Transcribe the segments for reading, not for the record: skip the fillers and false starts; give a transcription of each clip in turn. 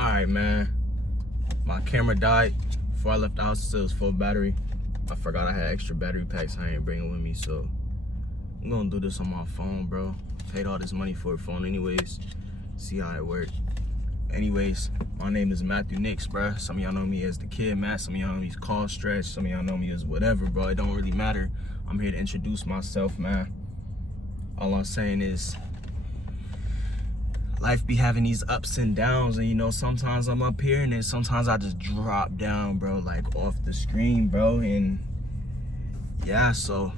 Alright, man. My camera died before I left the house. It was full battery. I forgot I had extra battery packs I ain't bringing with me, so I'm gonna do this on my phone, bro. Paid all this money for a phone anyways. See how it works. Anyways, my name is Matthew Nix, bro. Some of y'all know me as the Kid Matt. Some of y'all know me as Call Stretch. Some of y'all know me as whatever, bro. It don't really matter. I'm here to introduce myself, man. All I'm saying is, life be having these ups and downs, and you know, sometimes I'm up here and then sometimes I just drop down, bro, like off the screen, bro. And yeah, so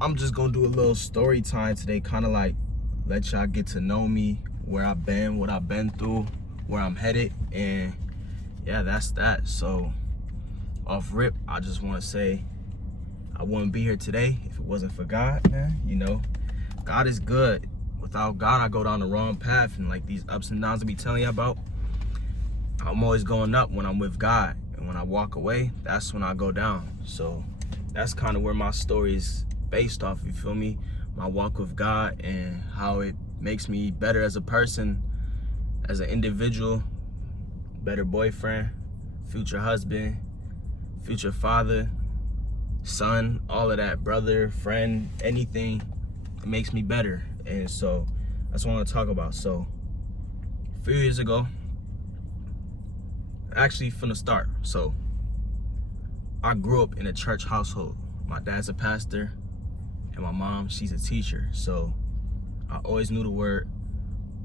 I'm just gonna do a little story time today, kind of like let y'all get to know me, where I've been, what I've been through, where I'm headed, and yeah, that's that. So off rip, I just want to say I wouldn't be here today if it wasn't for God, man. You know, God is good. Without God, I go down the wrong path, and like these ups and downs I be telling you about, I'm always going up when I'm with God, and when I walk away, that's when I go down. So that's kind of where my story is based off, you feel me? My walk with God and how it makes me better as a person, as an individual, better boyfriend, future husband, future father, son, all of that, brother, friend, anything. It makes me better. And so that's what I want to talk about. So a few years ago, actually from the start, so I grew up in a church household. My dad's a pastor and my mom, she's a teacher. So I always knew the word,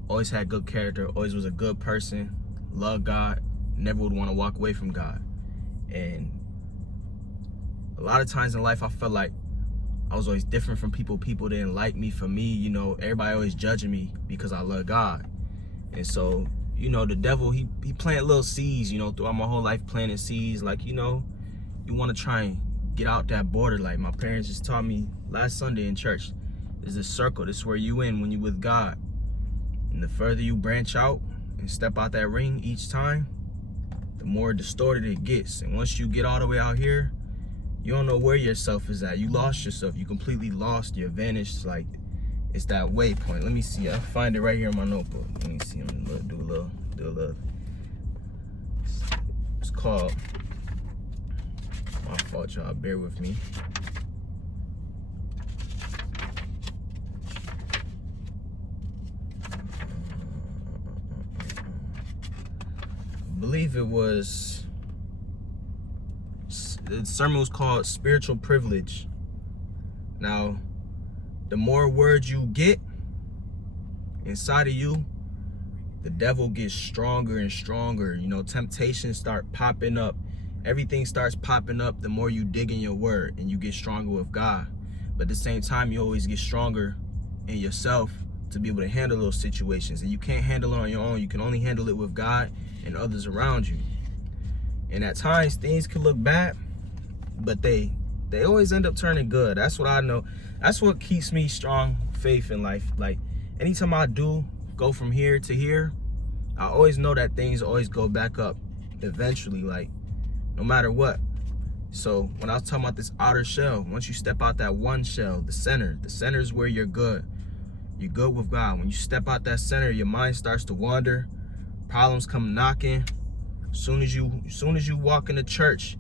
always had good character, always was a good person, loved God, never would want to walk away from God. And a lot of times in life I felt like I was always different from people. People didn't like me for me, you know, everybody always judging me because I love God. And so, you know, the devil, he planted little seeds, you know, throughout my whole life, planting seeds. Like, you know, you want to try and get out that border. Like my parents just taught me last Sunday in church, there's a circle. This is where you in when you with God. And the further you branch out and step out that ring each time, the more distorted it gets. And once you get all the way out here, you don't know where yourself is at. You lost yourself. You completely lost. You're vanished. Like, it's that waypoint. Let me see. I'll find it right here in my notebook. Let me see. I'm gonna do a little. It's called, my fault, y'all. Bear with me. I believe it was, the sermon was called Spiritual Privilege. Now, the more words you get inside of you, the devil gets stronger and stronger. You know, temptations start popping up. Everything starts popping up the more you dig in your word and you get stronger with God. But at the same time, you always get stronger in yourself to be able to handle those situations. And you can't handle it on your own. You can only handle it with God and others around you. And at times, things can look bad, but they always end up turning good. That's what I know. That's what keeps me strong faith in life. Like, anytime I do go from here to here, I always know that things always go back up eventually, like, no matter what. So when I was talking about this outer shell, once you step out that one shell, the center is where you're good. You're good with God. When you step out that center, your mind starts to wander. Problems come knocking. As soon as you walk into church,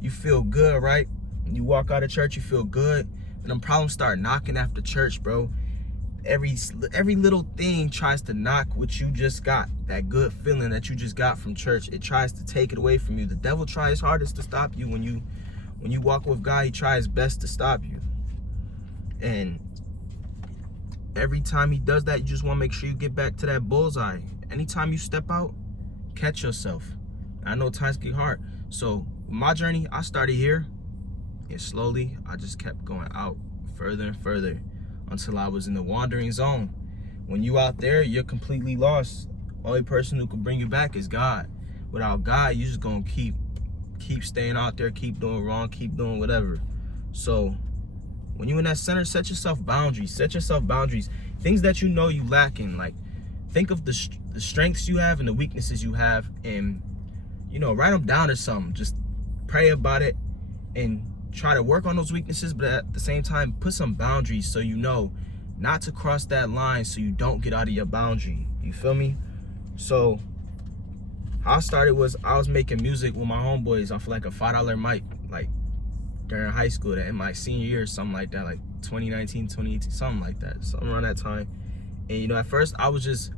you feel good, right? When you walk out of church, you feel good. And them problems start knocking after church, bro. Every little thing tries to knock what you just got, that good feeling that you just got from church. It tries to take it away from you. The devil tries hardest to stop you. When you walk with God, he tries best to stop you. And every time he does that, you just want to make sure you get back to that bullseye. Anytime you step out, catch yourself. I know times get hard. So my journey, I started here, and slowly I just kept going out further and further until I was in the wandering zone. When you out there, you're completely lost. Only person who can bring you back is God. Without God, you're just gonna keep staying out there, keep doing wrong, keep doing whatever. So when you're in that center, set yourself boundaries. Set yourself boundaries. Things that you know you lacking. Like, think of the strengths you have and the weaknesses you have, and you know, write them down or something. Just pray about it and try to work on those weaknesses, but at the same time, put some boundaries so you know not to cross that line, so you don't get out of your boundary. You feel me? So How I started was I was making music with my homeboys off like a $5 mic, like during high school, in my senior year or something like that, like 2019, 2018, something like that, something around that time. And you know, at first I was just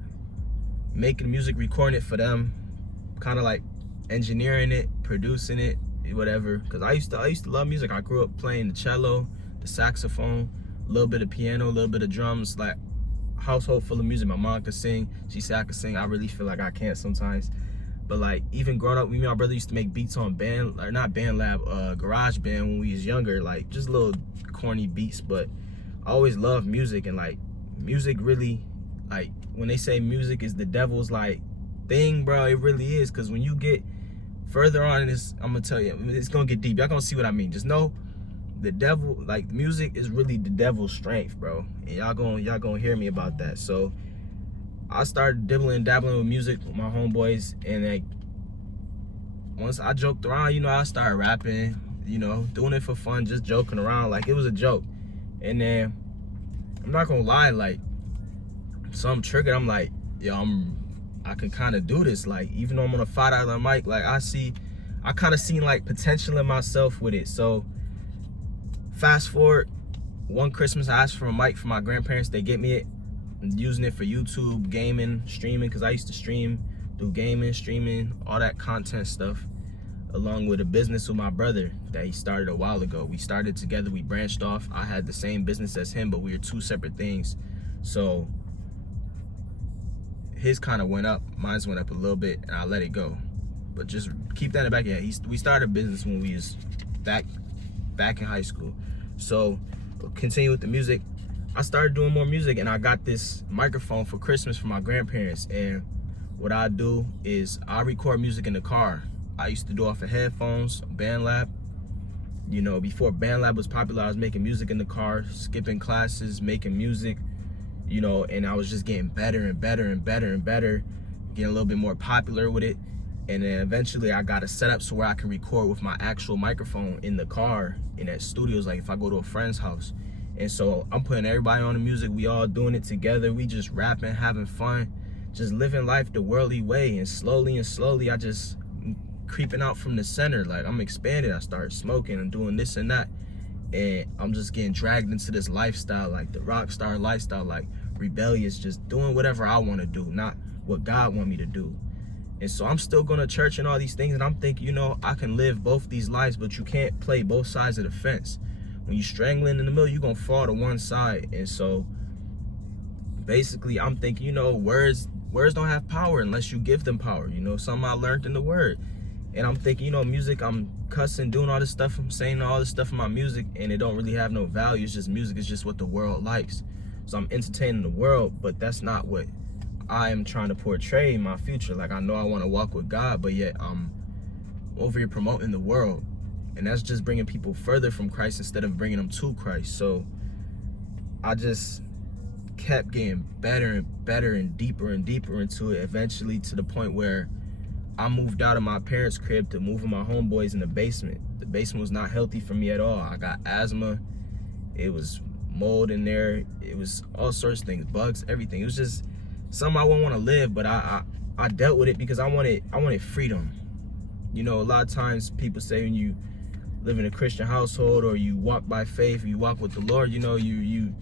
making music, recording it for them, kind of like engineering it, producing it, whatever. Cause I used to love music. I grew up playing the cello, the saxophone, a little bit of piano, a little bit of drums, like household full of music. My mom could sing. She said I could sing. I really feel like I can't sometimes. But like even growing up, me and my brother used to make beats on band, or not band lab, garage band when we was younger, like just little corny beats. But I always loved music, and like music really, like when they say music is the devil's like thing, bro, it really is. Cause when you get further on in this, I'm gonna tell you, it's gonna get deep. Y'all gonna see what I mean. Just know the devil, like music is really the devil's strength, bro. And y'all gonna hear me about that. So I started dabbling with music with my homeboys, and like once I joked around, you know, I started rapping, you know, doing it for fun, just joking around, like it was a joke. And then I'm not gonna lie, like something triggered. I'm like, yo, I can kind of do this. Like even though I'm on a $5 mic, like I kind of seen like potential in myself with it. So fast forward, one Christmas I asked for a mic from my grandparents. They get me it. I'm using it for YouTube, gaming, streaming, because I used to stream, do gaming, streaming, all that content stuff, along with a business with my brother that he started a while ago. We started together, we branched off. I had the same business as him, but we were two separate things. So his kind of went up, mine's went up a little bit, and I let it go. But just keep that in the back of your head. We started a business when we was back in high school. So continue with the music. I started doing more music, and I got this microphone for Christmas from my grandparents. And what I do is I record music in the car. I used to do off of headphones, BandLab. You know, before BandLab was popular, I was making music in the car, skipping classes, making music, you know, and I was just getting better and better and better and better, getting a little bit more popular with it. And then eventually I got a setup so where I can record with my actual microphone in the car, in at studios, like if I go to a friend's house. And so I'm putting everybody on the music. We all doing it together. We just rapping, having fun, just living life the worldly way. And slowly I just creeping out from the center. Like I'm expanding. I started smoking and doing this and that. And I'm just getting dragged into this lifestyle, like the rock star lifestyle, like rebellious, just doing whatever I want to do, not what God want me to do. And so I'm still going to church and all these things. And I'm thinking, you know, I can live both these lives, but you can't play both sides of the fence. When you're strangling in the middle, you're going to fall to one side. And so basically I'm thinking, you know, words don't have power unless you give them power. You know, something I learned in the word. And I'm thinking, you know, music, I'm cussing, doing all this stuff, I'm saying all this stuff in my music, and it don't really have no value. It's just music. It's just what the world likes. So I'm entertaining the world, but that's not what I am trying to portray in my future. Like I know I want to walk with God, but yet I'm over here promoting the world. And that's just bringing people further from Christ instead of bringing them to Christ. So I just kept getting better and better and deeper into it, eventually to the point where I moved out of my parents' crib to move with my homeboys in the basement. The basement was not healthy for me at all. I got asthma. It was mold in there. It was all sorts of things, bugs, everything. It was just something I wouldn't want to live, but I dealt with it because I wanted freedom. You know, a lot of times people say when you live in a Christian household or you walk by faith, or you walk with the Lord, you know, you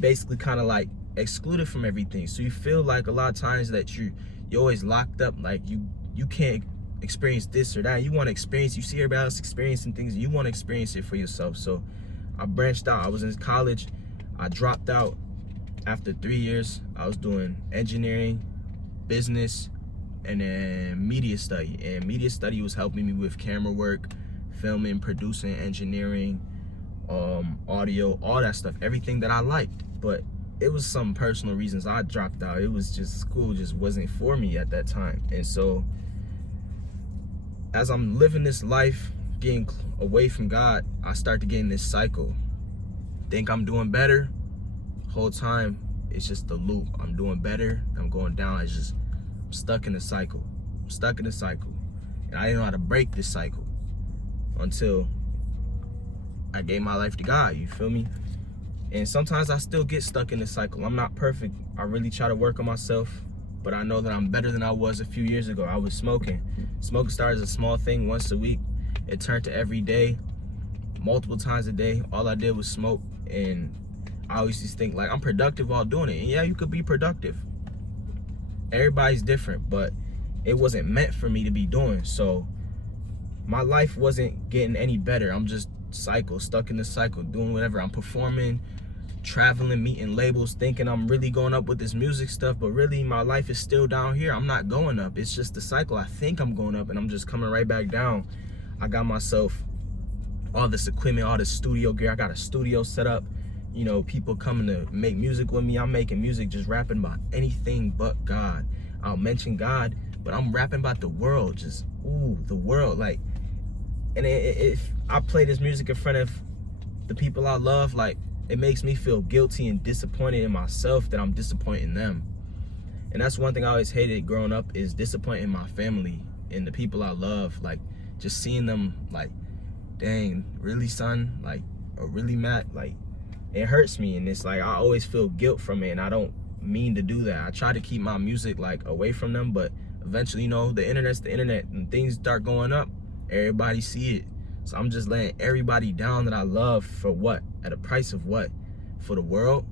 basically kind of like excluded from everything. So you feel like a lot of times that you're always locked up, like you can't experience this or that. You want to experience, you see everybody else experiencing things, you want to experience it for yourself. So I branched out. I was in college. I dropped out after 3 years. I was doing engineering, business, and then media study. And media study was helping me with camera work, filming, producing, engineering, audio, all that stuff, everything that I liked. But it was some personal reasons I dropped out. It was just school just wasn't for me at that time. And so as I'm living this life, getting away from God, I start to get in this cycle. Think I'm doing better. Whole time, it's just the loop. I'm doing better. I'm going down. It's just, I'm stuck in a cycle. I'm stuck in a cycle. And I didn't know how to break this cycle until I gave my life to God. You feel me? And sometimes I still get stuck in this cycle. I'm not perfect. I really try to work on myself. but I know that I'm better than I was a few years ago. I was smoking. Smoking started as a small thing once a week. It turned to every day, multiple times a day. All I did was smoke, and I always just think like I'm productive while doing it. And yeah, you could be productive. Everybody's different, but it wasn't meant for me to be doing. So my life wasn't getting any better. I'm just stuck in the cycle, doing whatever. I'm performing, traveling, meeting labels, thinking I'm really going up with this music stuff, but really my life is still down here. I'm not going up. It's just the cycle. I think I'm going up and I'm just coming right back down. I got myself all this equipment, all this studio gear. I got a studio set up. You know, people coming to make music with me. I'm making music, just rapping about anything but God. I'll mention God, but I'm rapping about the world. Just, ooh, the world. Like, and if I play this music in front of the people I love, like, it makes me feel guilty and disappointed in myself that I'm disappointing them. And that's one thing I always hated growing up, is disappointing my family and the people I love. Like, just seeing them like, dang, really, son? Like, or really, Matt? Like, it hurts me, and it's like I always feel guilt from it, and I don't mean to do that. I try to keep my music like away from them, but eventually, you know, the internet's the internet, and things start going up, everybody see it. So I'm just letting everybody down that I love for what? At a price of what? For the world?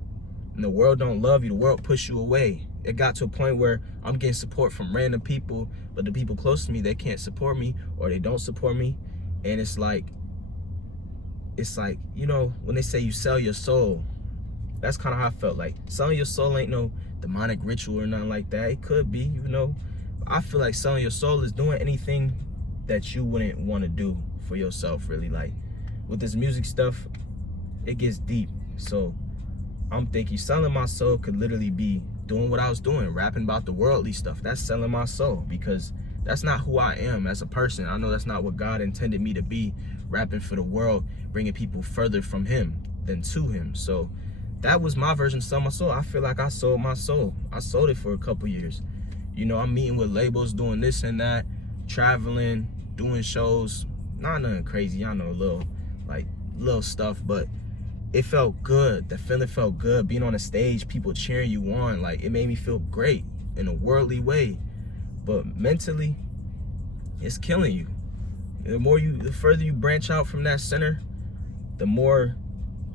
And the world don't love you. The world push you away. It got to a point where I'm getting support from random people, but the people close to me, they can't support me, or they don't support me. And it's like, you know, when they say you sell your soul, that's kind of how I felt. Like, selling your soul ain't no demonic ritual or nothing like that. It could be, you know. I feel like selling your soul is doing anything that you wouldn't want to do for yourself, really. Like, with this music stuff, it gets deep. So I'm thinking selling my soul could literally be doing what I was doing, rapping about the worldly stuff. That's selling my soul, because that's not who I am as a person. I know that's not what God intended me to be, rapping for the world, bringing people further from him than to him. So that was my version of selling my soul. I feel like I sold my soul. I sold it for a couple years. You know, I'm meeting with labels, doing this and that, traveling, doing shows. Not nothing crazy, I know, little stuff, but it felt good. The feeling felt good. Being on a stage, people cheering you on, like, it made me feel great in a worldly way. But mentally, it's killing you. The further you branch out from that center, the more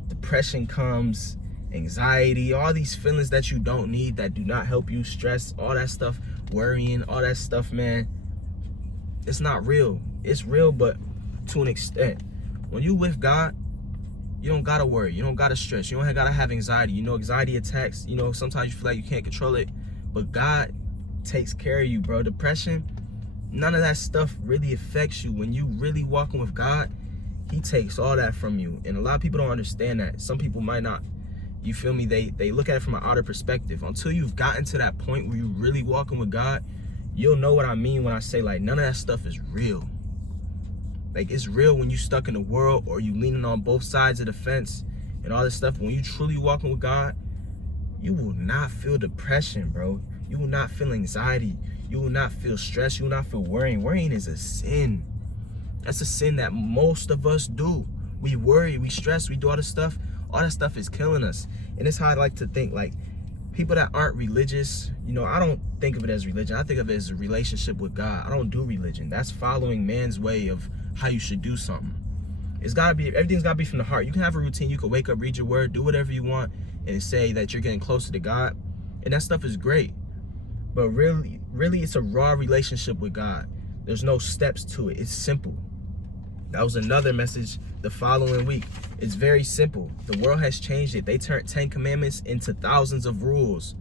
depression comes, anxiety, all these feelings that you don't need, that do not help you, stress, all that stuff, worrying, all that stuff, man. It's not real. It's real, but to an extent. When you with God, you don't gotta worry. You don't gotta stress. You don't gotta have anxiety. You know, anxiety attacks, you know, sometimes you feel like you can't control it, but God takes care of you, bro. Depression, none of that stuff really affects you. When you really walking with God, he takes all that from you. And a lot of people don't understand that. Some people might not, you feel me, they look at it from an outer perspective. Until you've gotten to that point where you're really walking with God, you'll know what I mean when I say, like, none of that stuff is real. Like, it's real when you stuck in the world, or you leaning on both sides of the fence and all this stuff. When you truly walking with God, you will not feel depression, bro. You will not feel anxiety. You will not feel stress. You will not feel worrying. Worrying is a sin. That's a sin that most of us do. We worry, we stress, we do all this stuff. All that stuff is killing us. And it's how I like to think, like, people that aren't religious, you know, I don't think of it as religion. I think of it as a relationship with God. I don't do religion. That's following man's way of how you should do something. It's gotta be, everything's gotta be from the heart. You can have a routine. You can wake up, read your word, do whatever you want, and say that you're getting closer to God. And that stuff is great. But really, it's a raw relationship with God. There's no steps to it. It's simple. That was another message the following week. It's very simple. The world has changed it. They turned 10 commandments into thousands of rules.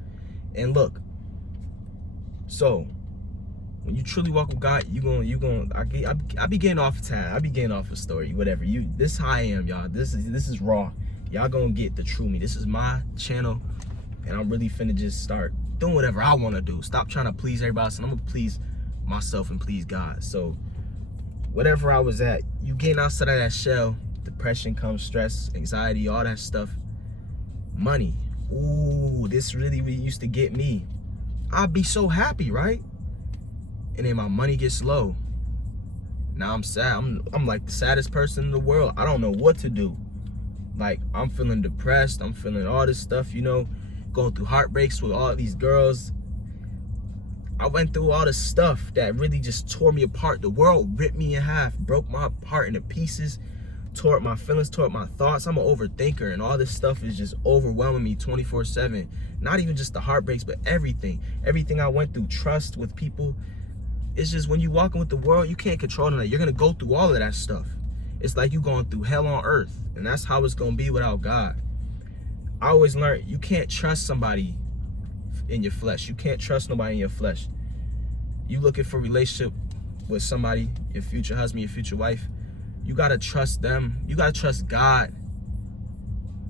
And look, so when you truly walk with God, I be getting off a time. I be getting off a story, whatever. This is how I am, y'all. This is raw. Y'all gonna get the true me. This is my channel, and I'm really finna just start doing whatever I want to do. Stop trying to please everybody else, and I'm gonna please myself and please God. So whatever I was at, you getting outside of that shell, depression comes, stress, anxiety, all that stuff. Money. Ooh, this really used to get me. I'd be so happy, right? And then my money gets low. Now I'm sad. I'm like the saddest person in the world. I don't know what to do. Like, I'm feeling depressed. I'm feeling all this stuff, you know, going through heartbreaks with all these girls. I went through all the stuff that really just tore me apart. The world ripped me in half, broke my heart into pieces, tore up my feelings, tore up my thoughts. I'm an overthinker, and all this stuff is just overwhelming me 24/7. Not even just the heartbreaks, but everything. Everything I went through, trust with people. It's just when you walking with the world, you can't control it. You're gonna go through all of that stuff. It's like you going through hell on earth, and that's how it's gonna be without God. I always learned you can't trust somebody in your flesh. You can't trust nobody in your flesh. You looking for a relationship with somebody, your future husband, your future wife, you gotta trust them. You gotta trust God.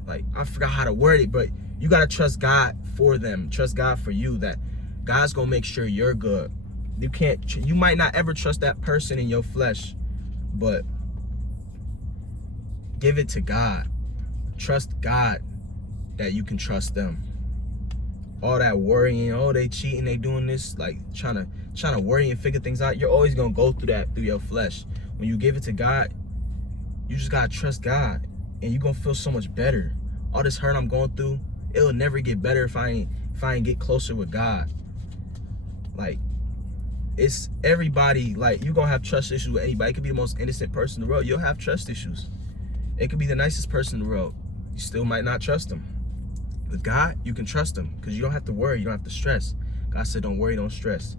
Like, I forgot how to word it, but you gotta trust God for them. Trust God for you, that God's gonna make sure you're good. You might not ever trust that person in your flesh, but give it to God. Trust God that you can trust them. All that worrying, oh, they cheating, they doing this, like trying to worry and figure things out. You're always gonna go through that through your flesh. When you give it to God, you just gotta trust God, and you're gonna feel so much better. All this hurt I'm going through, it'll never get better if I ain't get closer with God. Like, it's everybody, like, you're gonna have trust issues with anybody. It could be the most innocent person in the world, you'll have trust issues. It could be the nicest person in the world, you still might not trust them. With God, you can trust him, because you don't have to worry, you don't have to stress. God said, don't worry, don't stress.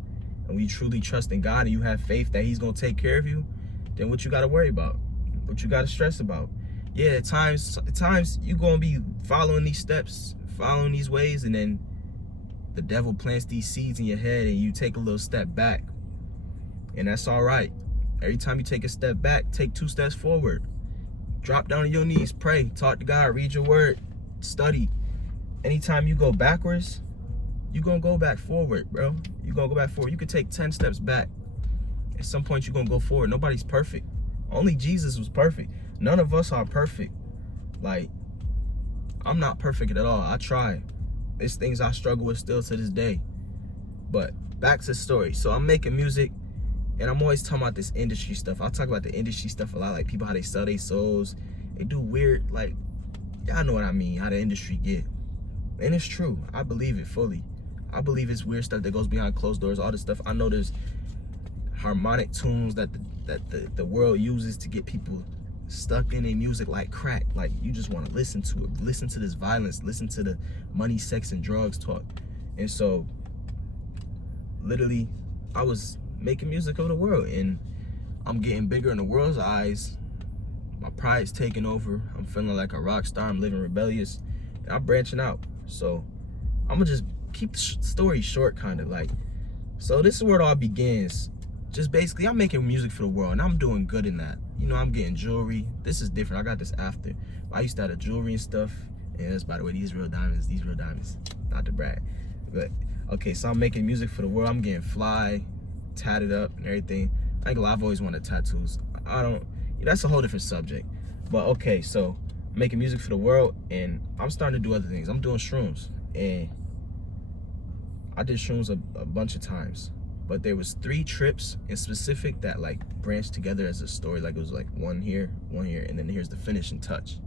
And when you truly trust in God and you have faith that he's gonna take care of you, then what you gotta worry about? What you gotta stress about? Yeah, at times you're gonna be following these steps, following these ways, and then the devil plants these seeds in your head and you take a little step back. And that's all right. Every time you take a step back, take 2 steps forward. Drop down on your knees, pray, talk to God, read your word, study. Anytime you go backwards, you're gonna go back forward, bro. You're gonna go back forward. You could take 10 steps back. At some point, you're gonna go forward. Nobody's perfect. Only Jesus was perfect. None of us are perfect. Like, I'm not perfect at all. I try. There's things I struggle with still to this day. But back to the story. So I'm making music, and I'm always talking about this industry stuff. I talk about the industry stuff a lot, like people, how they sell their souls. They do weird, like, y'all know what I mean, how the industry get. And it's true. I believe it fully. I believe it's weird stuff that goes behind closed doors, all this stuff. I know there's harmonic tunes that the world uses to get people stuck in their music like crack. Like, you just want to listen to it. Listen to this violence. Listen to the money, sex, and drugs talk. And so, literally, I was making music of the world, and I'm getting bigger in the world's eyes. My pride's taking over. I'm feeling like a rock star. I'm living rebellious, and I'm branching out. So I'm gonna just keep the story short, kind of like. So this is where it all begins. Just basically, I'm making music for the world, and I'm doing good in that. You know, I'm getting jewelry. This is different. I got this after. I used to have jewelry and stuff. And that's, by the way, these real diamonds. These real diamonds. Not to brag, but okay. So I'm making music for the world. I'm getting fly, tatted up, and everything. I ain't gonna lie, I've always wanted tattoos. That's a whole different subject. But okay, so I'm making music for the world, and I'm starting to do other things. I'm doing shrooms, and I did shrooms a bunch of times. But there was 3 trips in specific that like branched together as a story. Like, it was like one here, and then here's the finishing touch.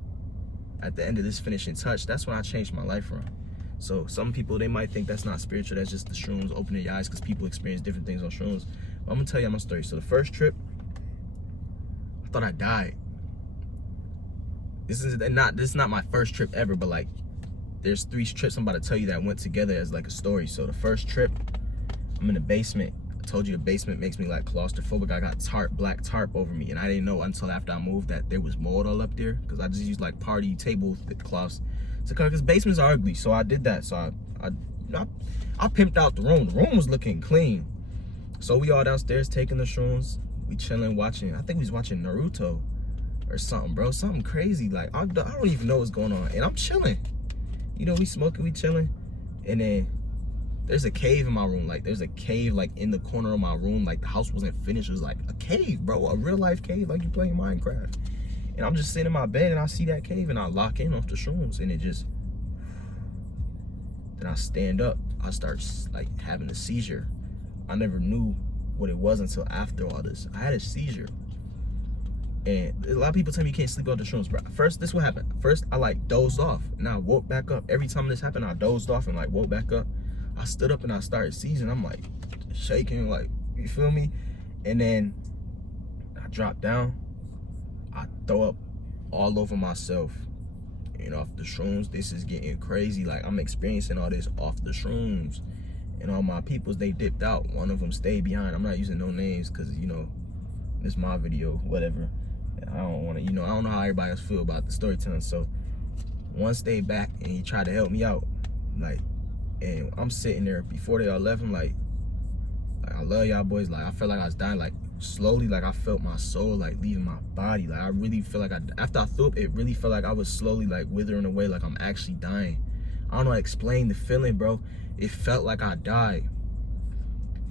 At the end of this finishing touch, that's when I changed my life around. So some people, they might think that's not spiritual, that's just the shrooms opening your eyes, because people experience different things on shrooms. But I'm gonna tell you my story. So the first trip, I thought I died. This is not my first trip ever, but like, there's 3 trips I'm about to tell you that went together as like a story. So the first trip, I'm in the basement. I told you the basement makes me like claustrophobic. I got black tarp over me, and I didn't know until after I moved that there was mold all up there, because I just used like party table cloths. So, because basements are ugly, so I did that. So I pimped out the room. The room was looking clean. So we all downstairs taking the shrooms. We chilling, watching. I think we was watching Naruto or something, bro. Something crazy. Like, I don't even know what's going on, and I'm chilling. You know, we smoking, we chilling, and then there's a cave in my room. Like, there's a cave like in the corner of my room. Like, the house wasn't finished. It was like a cave, bro, a real life cave, like you playing Minecraft. And I'm just sitting in my bed, and I see that cave, and I lock in off the shrooms, and it just. Then I stand up. I start like having a seizure. I never knew what it was until after all this. I had a seizure. And a lot of people tell me you can't sleep off the shrooms, bro. First, this is what happened. First, I like dozed off, and I woke back up. Every time this happened, I dozed off and like woke back up. I stood up and I started seizing. I'm like, shaking, like, you feel me? And then I drop down, I throw up all over myself. And off the shrooms, this is getting crazy. Like, I'm experiencing all this off the shrooms. And all my peoples, they dipped out. One of them stayed behind. I'm not using no names because, you know, this is my video, whatever. I don't want to, you know, I don't know how everybody else feel about the storytelling. So one stayed back and he tried to help me out. Like, and I'm sitting there before they all left. I'm like, I love y'all boys. Like, I felt like I was dying. Like, slowly, like, I felt my soul, like, leaving my body. Like, I really feel like after I threw up, it really felt like I was slowly, like, withering away. Like, I'm actually dying. I don't know how to explain the feeling, bro. It felt like I died.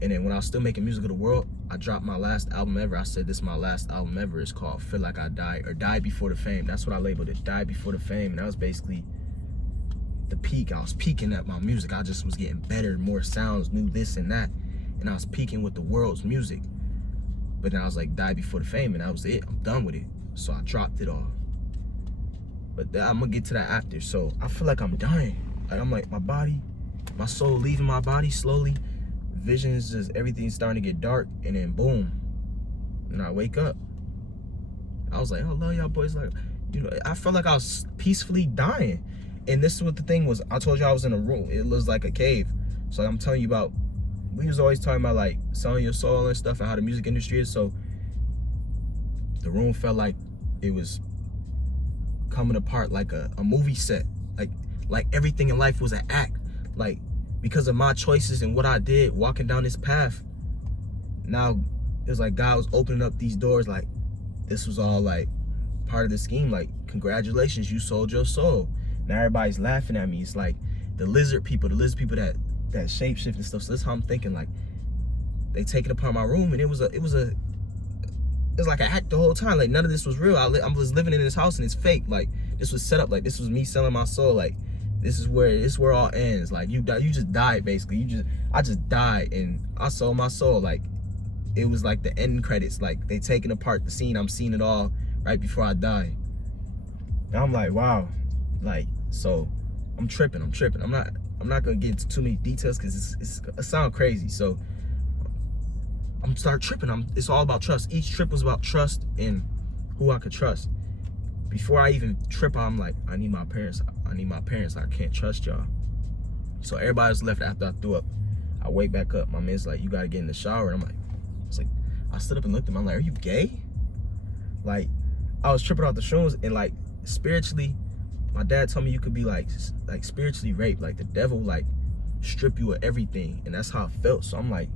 And then when I was still making Music of the World, I dropped my last album ever. I said, this is my last album ever. It's called Feel Like I Died, or Die Before the Fame. That's what I labeled it, Die Before the Fame. And that was basically the peak. I was peaking at my music. I just was getting better, more sounds, new this and that. And I was peaking with the world's music. But then I was like, die before the fame, and that was it. I'm done with it. So I dropped it all. But I'm gonna get to that after. So I feel like I'm dying. Like, I'm like, my body, my soul leaving my body slowly. Visions, just everything's starting to get dark, and then boom. And I wake up. I was like, I love y'all boys. Like, you know, I felt like I was peacefully dying. And this is what the thing was. I told you I was in a room. It was like a cave. So I'm telling you about, we was always talking about like selling your soul and stuff and how the music industry is. So the room felt like it was coming apart like a movie set. Like everything in life was an act. Like, because of my choices and what I did walking down this path, now it was like God was opening up these doors. Like, this was all like part of the scheme. Like, congratulations, you sold your soul. Now everybody's laughing at me. It's like the lizard people that shapeshift and stuff. So that's how I'm thinking. Like, they taking apart my room, and it was like an act the whole time. Like, none of this was real. I was living in this house and it's fake. Like, this was set up. Like, this was me selling my soul. Like, this is where it all ends. Like, you just died basically. I just died and I sold my soul. Like, it was like the end credits. Like, they taking apart the scene. I'm seeing it all right before I die. And I'm like, wow. Like, so I'm tripping. I'm not gonna get into too many details because it sounds crazy. So I'm start tripping. It's all about trust. Each trip was about trust and who I could trust. Before I even trip, I'm like, I need my parents. I can't trust y'all. So everybody was left after I threw up. I wake back up. My man's like, you gotta get in the shower. And I'm like, I stood up and looked at him. I'm like, are you gay? Like, I was tripping off the shrooms, and like spiritually, my dad told me you could be like spiritually raped. Like, the devil like strip you of everything, and that's how it felt. So I'm like,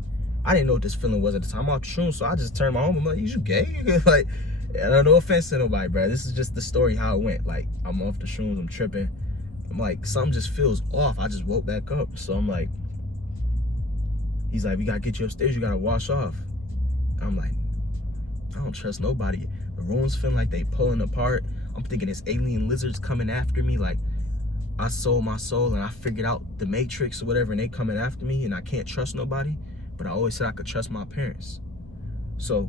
I didn't know what this feeling was at the time. I'm off the shrooms, so I just turned my home. I'm like, you gay? Like, no offense to nobody, bro. This is just the story how it went. Like, I'm off the shrooms, I'm tripping. I'm like, something just feels off. I just woke back up. So I'm like, he's like, we gotta get you upstairs. You gotta wash off. I'm like, I don't trust nobody. The room's feeling like they pulling apart. I'm thinking it's alien lizards coming after me. Like, I sold my soul and I figured out the Matrix or whatever, and they coming after me, and I can't trust nobody. But I always said I could trust my parents. So,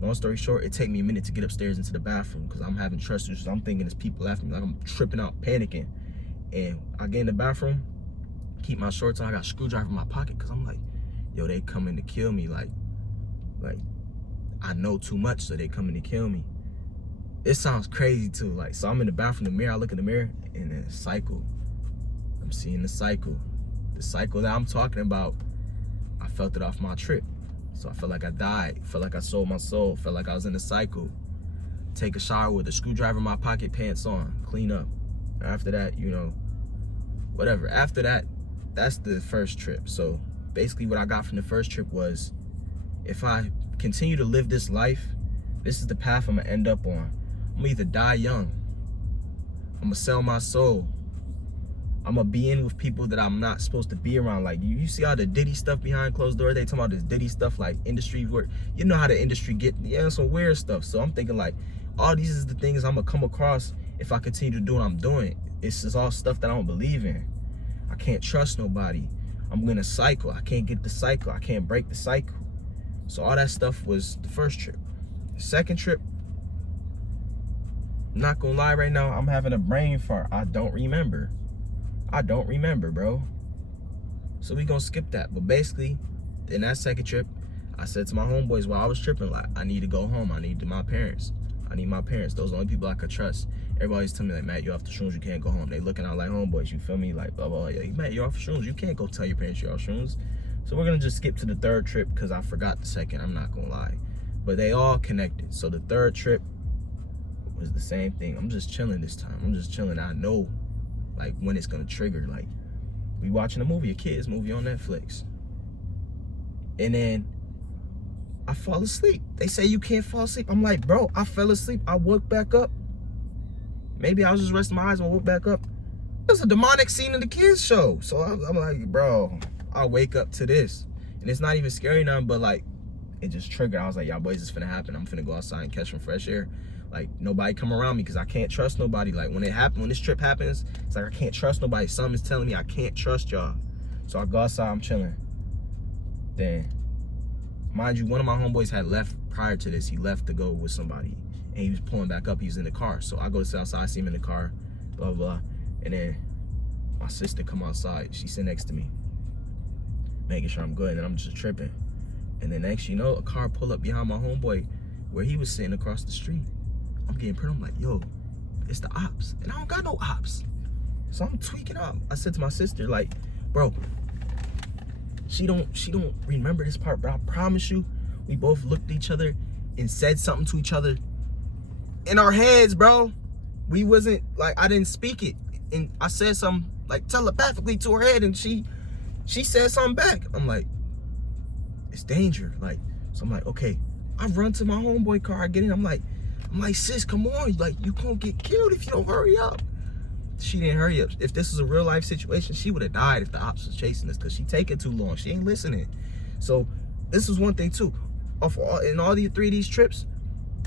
long story short, it take me a minute to get upstairs into the bathroom because I'm having trust issues. I'm thinking there's people after me. Like, I'm tripping out, panicking. And I get in the bathroom, keep my shorts on. I got a screwdriver in my pocket because I'm like, yo, they coming to kill me. Like I know too much, so they coming to kill me. It sounds crazy too. Like, so I'm in the bathroom, the mirror, I look in the mirror, and then cycle. I'm seeing the cycle. The cycle that I'm talking about, I felt it off my trip. So I felt like I died, felt like I sold my soul, felt like I was in the cycle. Take a shower with a screwdriver in my pocket, pants on, clean up. After that, you know, whatever. After that, that's the first trip. So basically what I got from the first trip was, if I continue to live this life, this is the path I'm gonna end up on. I'm gonna either die young, I'm gonna sell my soul, I'm gonna be in with people that I'm not supposed to be around. Like, you see all the Diddy stuff behind closed doors. They talking about this Diddy stuff, like industry work. You know how the industry get, yeah, some weird stuff. So I'm thinking like, all these is the things I'm gonna come across if I continue to do what I'm doing. It's just all stuff that I don't believe in. I can't trust nobody. I'm gonna cycle. I can't get the cycle. I can't break the cycle. So all that stuff was the first trip. The second trip, I'm not gonna lie right now, I'm having a brain fart. I don't remember, bro. So we gonna skip that. But basically, in that second trip, I said to my homeboys while I was tripping, like, I need to go home. I need my parents. I need my parents. Those are the only people I could trust. Everybody's telling me, like, Matt, you're off the shrooms, you can't go home. They looking out like homeboys, you feel me? Like, blah, blah, blah. Yeah, Matt, you're off the shrooms, you can't go tell your parents you're off shrooms. So we're going to just skip to the third trip because I forgot the second, I'm not going to lie. But they all connected. So the third trip was the same thing. I'm just chilling this time. I'm just chilling. I know, like, when it's going to trigger. Like, we watching a movie, a kid's movie on Netflix. And then I fall asleep. They say you can't fall asleep. I'm like, bro, I fell asleep. I woke back up. Maybe I was just resting my eyes and I woke back up. It was a demonic scene in the kids show. So I'm like, bro, I'll wake up to this. And it's not even scary now, but like, it just triggered. I was like, y'all boys, it's finna happen. I'm finna go outside and catch some fresh air. Like, nobody come around me because I can't trust nobody. Like, when this trip happens, it's like I can't trust nobody. Something's telling me I can't trust y'all. So I go outside, I'm chilling. Then, mind you, one of my homeboys had left prior to this. He left to go with somebody. And he was pulling back up. He was in the car. So I go to the outside, I see him in the car, blah, blah, blah. And then my sister come outside. She sit next to me, making sure I'm good. And I'm just tripping. And then next you know, a car pull up behind my homeboy where he was sitting across the street. I'm getting pretty. I'm like, yo, it's the ops. And I don't got no ops. So I'm tweaking out. I said to my sister, like, bro, she don't remember this part, but I promise you, we both looked at each other and said something to each other in our heads, bro. We wasn't, like, I didn't speak it. And I said something, like, telepathically to her head, and she said something back. I'm like, it's danger. Like, so I'm like, okay. I run to my homeboy car, I get in, I'm like, sis, come on. Like, you gonna get killed if you don't hurry up. She didn't hurry up. If this was a real life situation, she would have died if the ops was chasing us because she taking too long. She ain't listening. So this is one thing too. In all these 3 of these trips,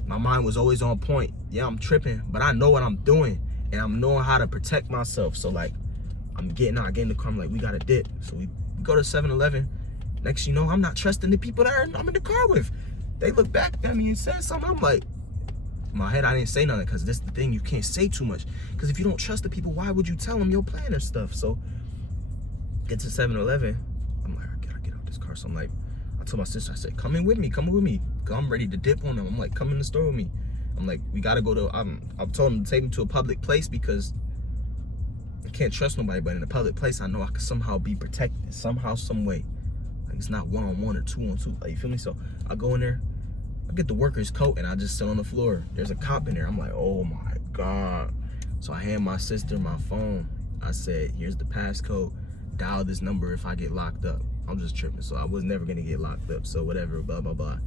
my mind was always on point. Yeah, I'm tripping, but I know what I'm doing and I'm knowing how to protect myself. So like, I'm getting out, getting in the car, I'm like, we got to dip. So we go to 7-Eleven. Next, you know, I'm not trusting the people that I'm in the car with. They look back at me and said something. I'm like, in my head, I didn't say nothing because this is the thing. You can't say too much because if you don't trust the people, why would you tell them your plan or stuff? So get to 7-Eleven. I'm like, I gotta get out this car. So I'm like, I told my sister, I said, come in with me. Cause I'm ready to dip on them. I'm like, come in the store with me. I'm like, we gotta go to, I've told them to take me to a public place because I can't trust nobody, but in a public place, I know I can somehow be protected, somehow, some way. Like, it's not 1-on-1 or 2-on-2, like, you feel me? So I go in there, I get the worker's coat, and I just sit on the floor. There's a cop in there. I'm like, oh my God. So I hand my sister my phone. I said, here's the passcode. Dial this number if I get locked up. I'm just tripping, so I was never gonna get locked up, so whatever, blah, blah, blah.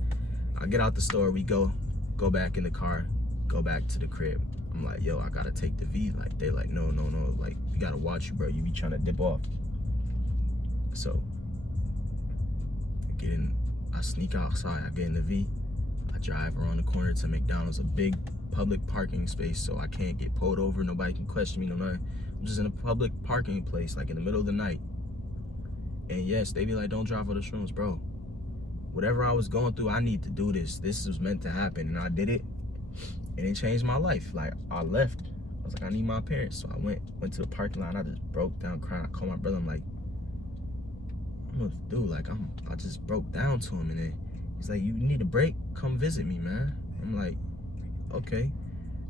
I get out the store, we go back in the car, go back to the crib. I'm like, yo, I gotta take the V. Like, they're like, no, like, we gotta watch you, bro. You be trying to dip off. So, I sneak outside, I get in the V. I drive around the corner to McDonald's, a big public parking space, so I can't get pulled over. Nobody can question me, no nothing. I'm just in a public parking place, like in the middle of the night. And yes, they be like, don't drive on the shrooms, bro. Whatever I was going through, I need to do this. This was meant to happen, and I did it. And it changed my life. Like, I left. I was like, I need my parents. So I went to the parking lot. I just broke down crying. I called my brother. I'm like, I'm gonna do. Like, I just broke down to him, and then he's like, you need a break? Come visit me, man. I'm like, okay.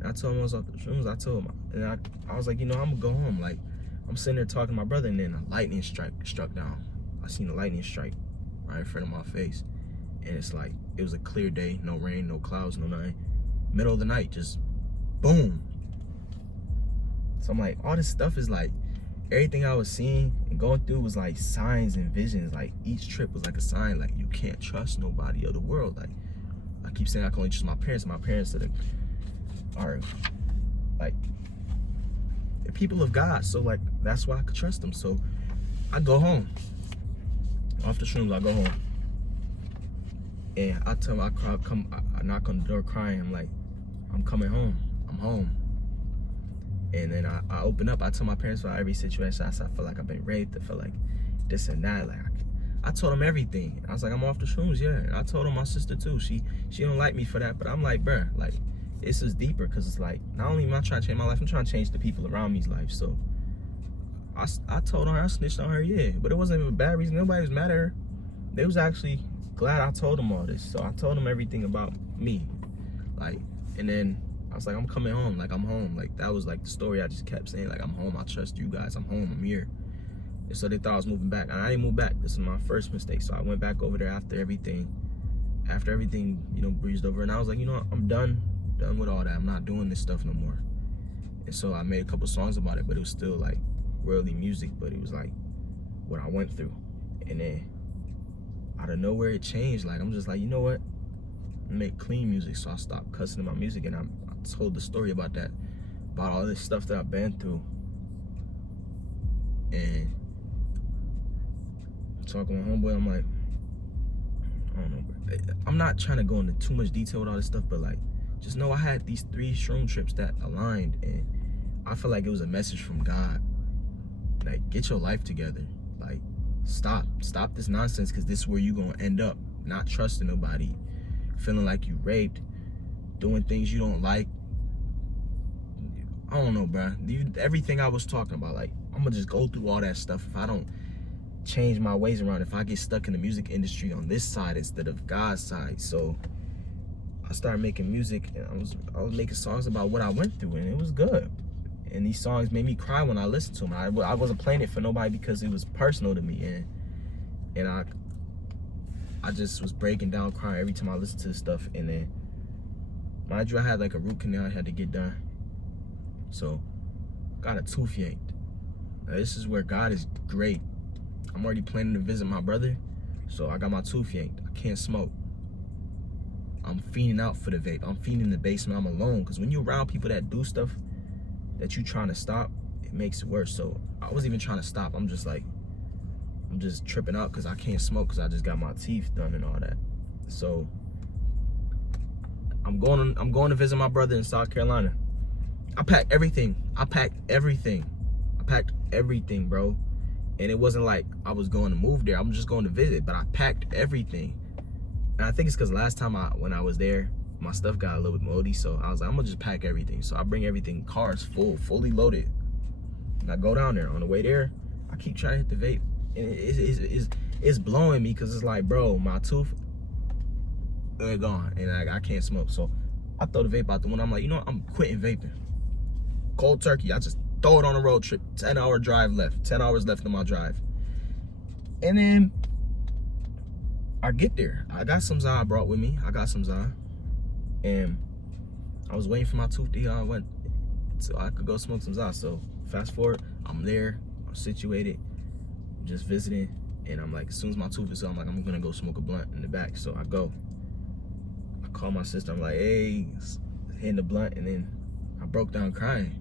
And I told him I was off the shrooms. I told him, and I was like, you know, I'm gonna go home. Like, I'm sitting there talking to my brother, and then a lightning strike struck down. I seen a lightning strike right in front of my face, and it's like, it was a clear day, no rain, no clouds, no nothing. Middle of the night, just boom. So I'm like, all this stuff is like, everything I was seeing and going through was like signs and visions. Like, each trip was like a sign. Like, you can't trust nobody of the world. Like, I keep saying I can only trust my parents. My parents are like, they're people of God. So like, that's why I could trust them. So I go home. Off the shrooms, I go home. And I tell them, I knock on the door crying. I'm like, I'm coming home. I'm home. And then I open up. I tell my parents about every situation. I said, I feel like I've been raped. I feel like this and that. Like, I told them everything. I was like, I'm off the shrooms, yeah. And I told them my sister too. She don't like me for that. But I'm like, bruh, like, this is deeper. Because it's like, not only am I trying to change my life, I'm trying to change the people around me's life. So I told her, I snitched on her, yeah. But it wasn't even a bad reason. Nobody was mad at her. they was actually glad I told them all this. So I told them everything about me. Like, and then I was like, I'm coming home. Like, I'm home. Like, that was like the story I just kept saying. Like, I'm home. I trust you guys. I'm home. I'm here. And so they thought I was moving back. And I didn't move back. This is my first mistake. So I went back over there after everything, you know, breezed over. And I was like, you know what? I'm done with all that. I'm not doing this stuff no more. And so I made a couple songs about it, but it was still like worldly music. But it was like what I went through. And then out of nowhere, it changed. Like, I'm just like, you know what? Make clean music. So I stopped cussing in my music, and I told the story about that, about all this stuff that I've been through. And talking with my homeboy, I'm like, I don't know, bro. I'm not trying to go into too much detail with all this stuff, but like, just know I had these 3 shroom trips that aligned, and I feel like it was a message from God. Like, get your life together. Like, stop this nonsense, because this is where you're gonna end up. Not trusting nobody, feeling like you raped, doing things you don't like. I don't know, bro. Everything I was talking about, like, I'm gonna just go through all that stuff if I don't change my ways around, if I get stuck in the music industry on this side instead of God's side. So I started making music, and I was making songs about what I went through, and it was good. And these songs made me cry when I listened to them. I wasn't playing it for nobody because it was personal to me, and I just was breaking down, crying every time I listened to this stuff. And then, mind you, I had like a root canal I had to get done. So, got a tooth yanked. Now, this is where God is great. I'm already planning to visit my brother, so I got my tooth yanked. I can't smoke. I'm fiending out for the vape. I'm fiending in the basement. I'm alone, because when you're around people that do stuff that you trying to stop, it makes it worse. So I wasn't even trying to stop. I'm just tripping out because I can't smoke, because I just got my teeth done and all that. So I'm going to visit my brother in South Carolina. I packed everything, bro. And it wasn't like I was going to move there. I'm just going to visit, but I packed everything. And I think it's because last time when I was there, my stuff got a little bit moldy. So I was like, I'm gonna just pack everything. So I bring everything, cars fully loaded. And I go down there. On the way there, I keep trying to hit the vape, and it's blowing me, because it's like, bro, my tooth, they're gone, and I can't smoke. So I throw the vape out the window. I'm like, you know what? I'm quitting vaping. Cold turkey. I just throw it on a road trip. 10-hour drive left. 10 hours left on my drive. And then I get there. I got some Za I brought with me. And I was waiting for my tooth to heal. So I could go smoke some Za. So fast forward, I'm there. I'm situated. I'm just visiting. And I'm like, as soon as my tooth is healed, I'm like, I'm gonna go smoke a blunt in the back. So I go. I call my sister. I'm like, hey, hitting the blunt. And then I broke down crying.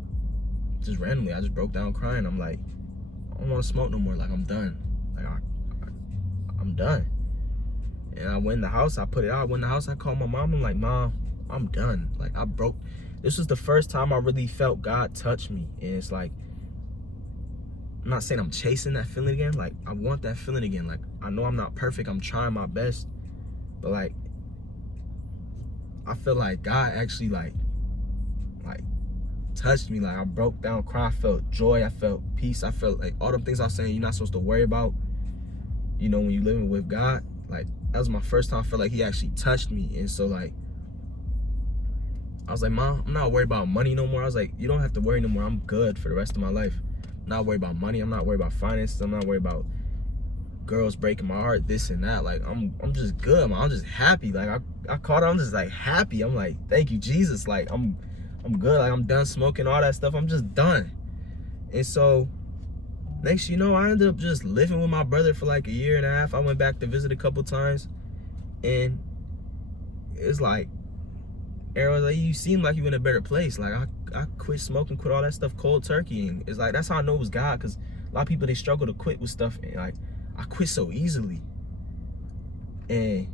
Just randomly, I just broke down crying. I'm like, I don't want to smoke no more. Like, I'm done. Like, I'm done. And I went in the house. I put it out. I went in the house. I called my mom. I'm like, Mom, I'm done. Like, this was the first time I really felt God touch me. And it's like, I'm not saying I'm chasing that feeling again. Like, I want that feeling again. Like, I know I'm not perfect. I'm trying my best. But, like, I feel like God actually, like touched me. Like, I broke down, cried, I felt joy, I felt peace, I felt like all the things I was saying you're not supposed to worry about, you know, when you're living with God. Like, that was my first time I felt like he actually touched me. And so, like, I was like, Mom, I'm not worried about money no more. I was like, you don't have to worry no more. I'm good for the rest of my life. I'm not worried about money. I'm not worried about finances. I'm not worried about girls breaking my heart, this and that. Like, I'm just good, man. I'm just happy. Like, I caught it. I'm just like happy. I'm like, thank you, Jesus. Like, I'm good. Like, I'm done smoking all that stuff. I'm just done. And so next, you know, I ended up just living with my brother for like a year and a half. I went back to visit a couple times, and it's like, Aaron, like, you seem like you're in a better place. Like, I quit smoking, quit all that stuff cold turkey. And it's like, that's how I know it was God, because a lot of people, they struggle to quit with stuff. And like, I quit so easily. And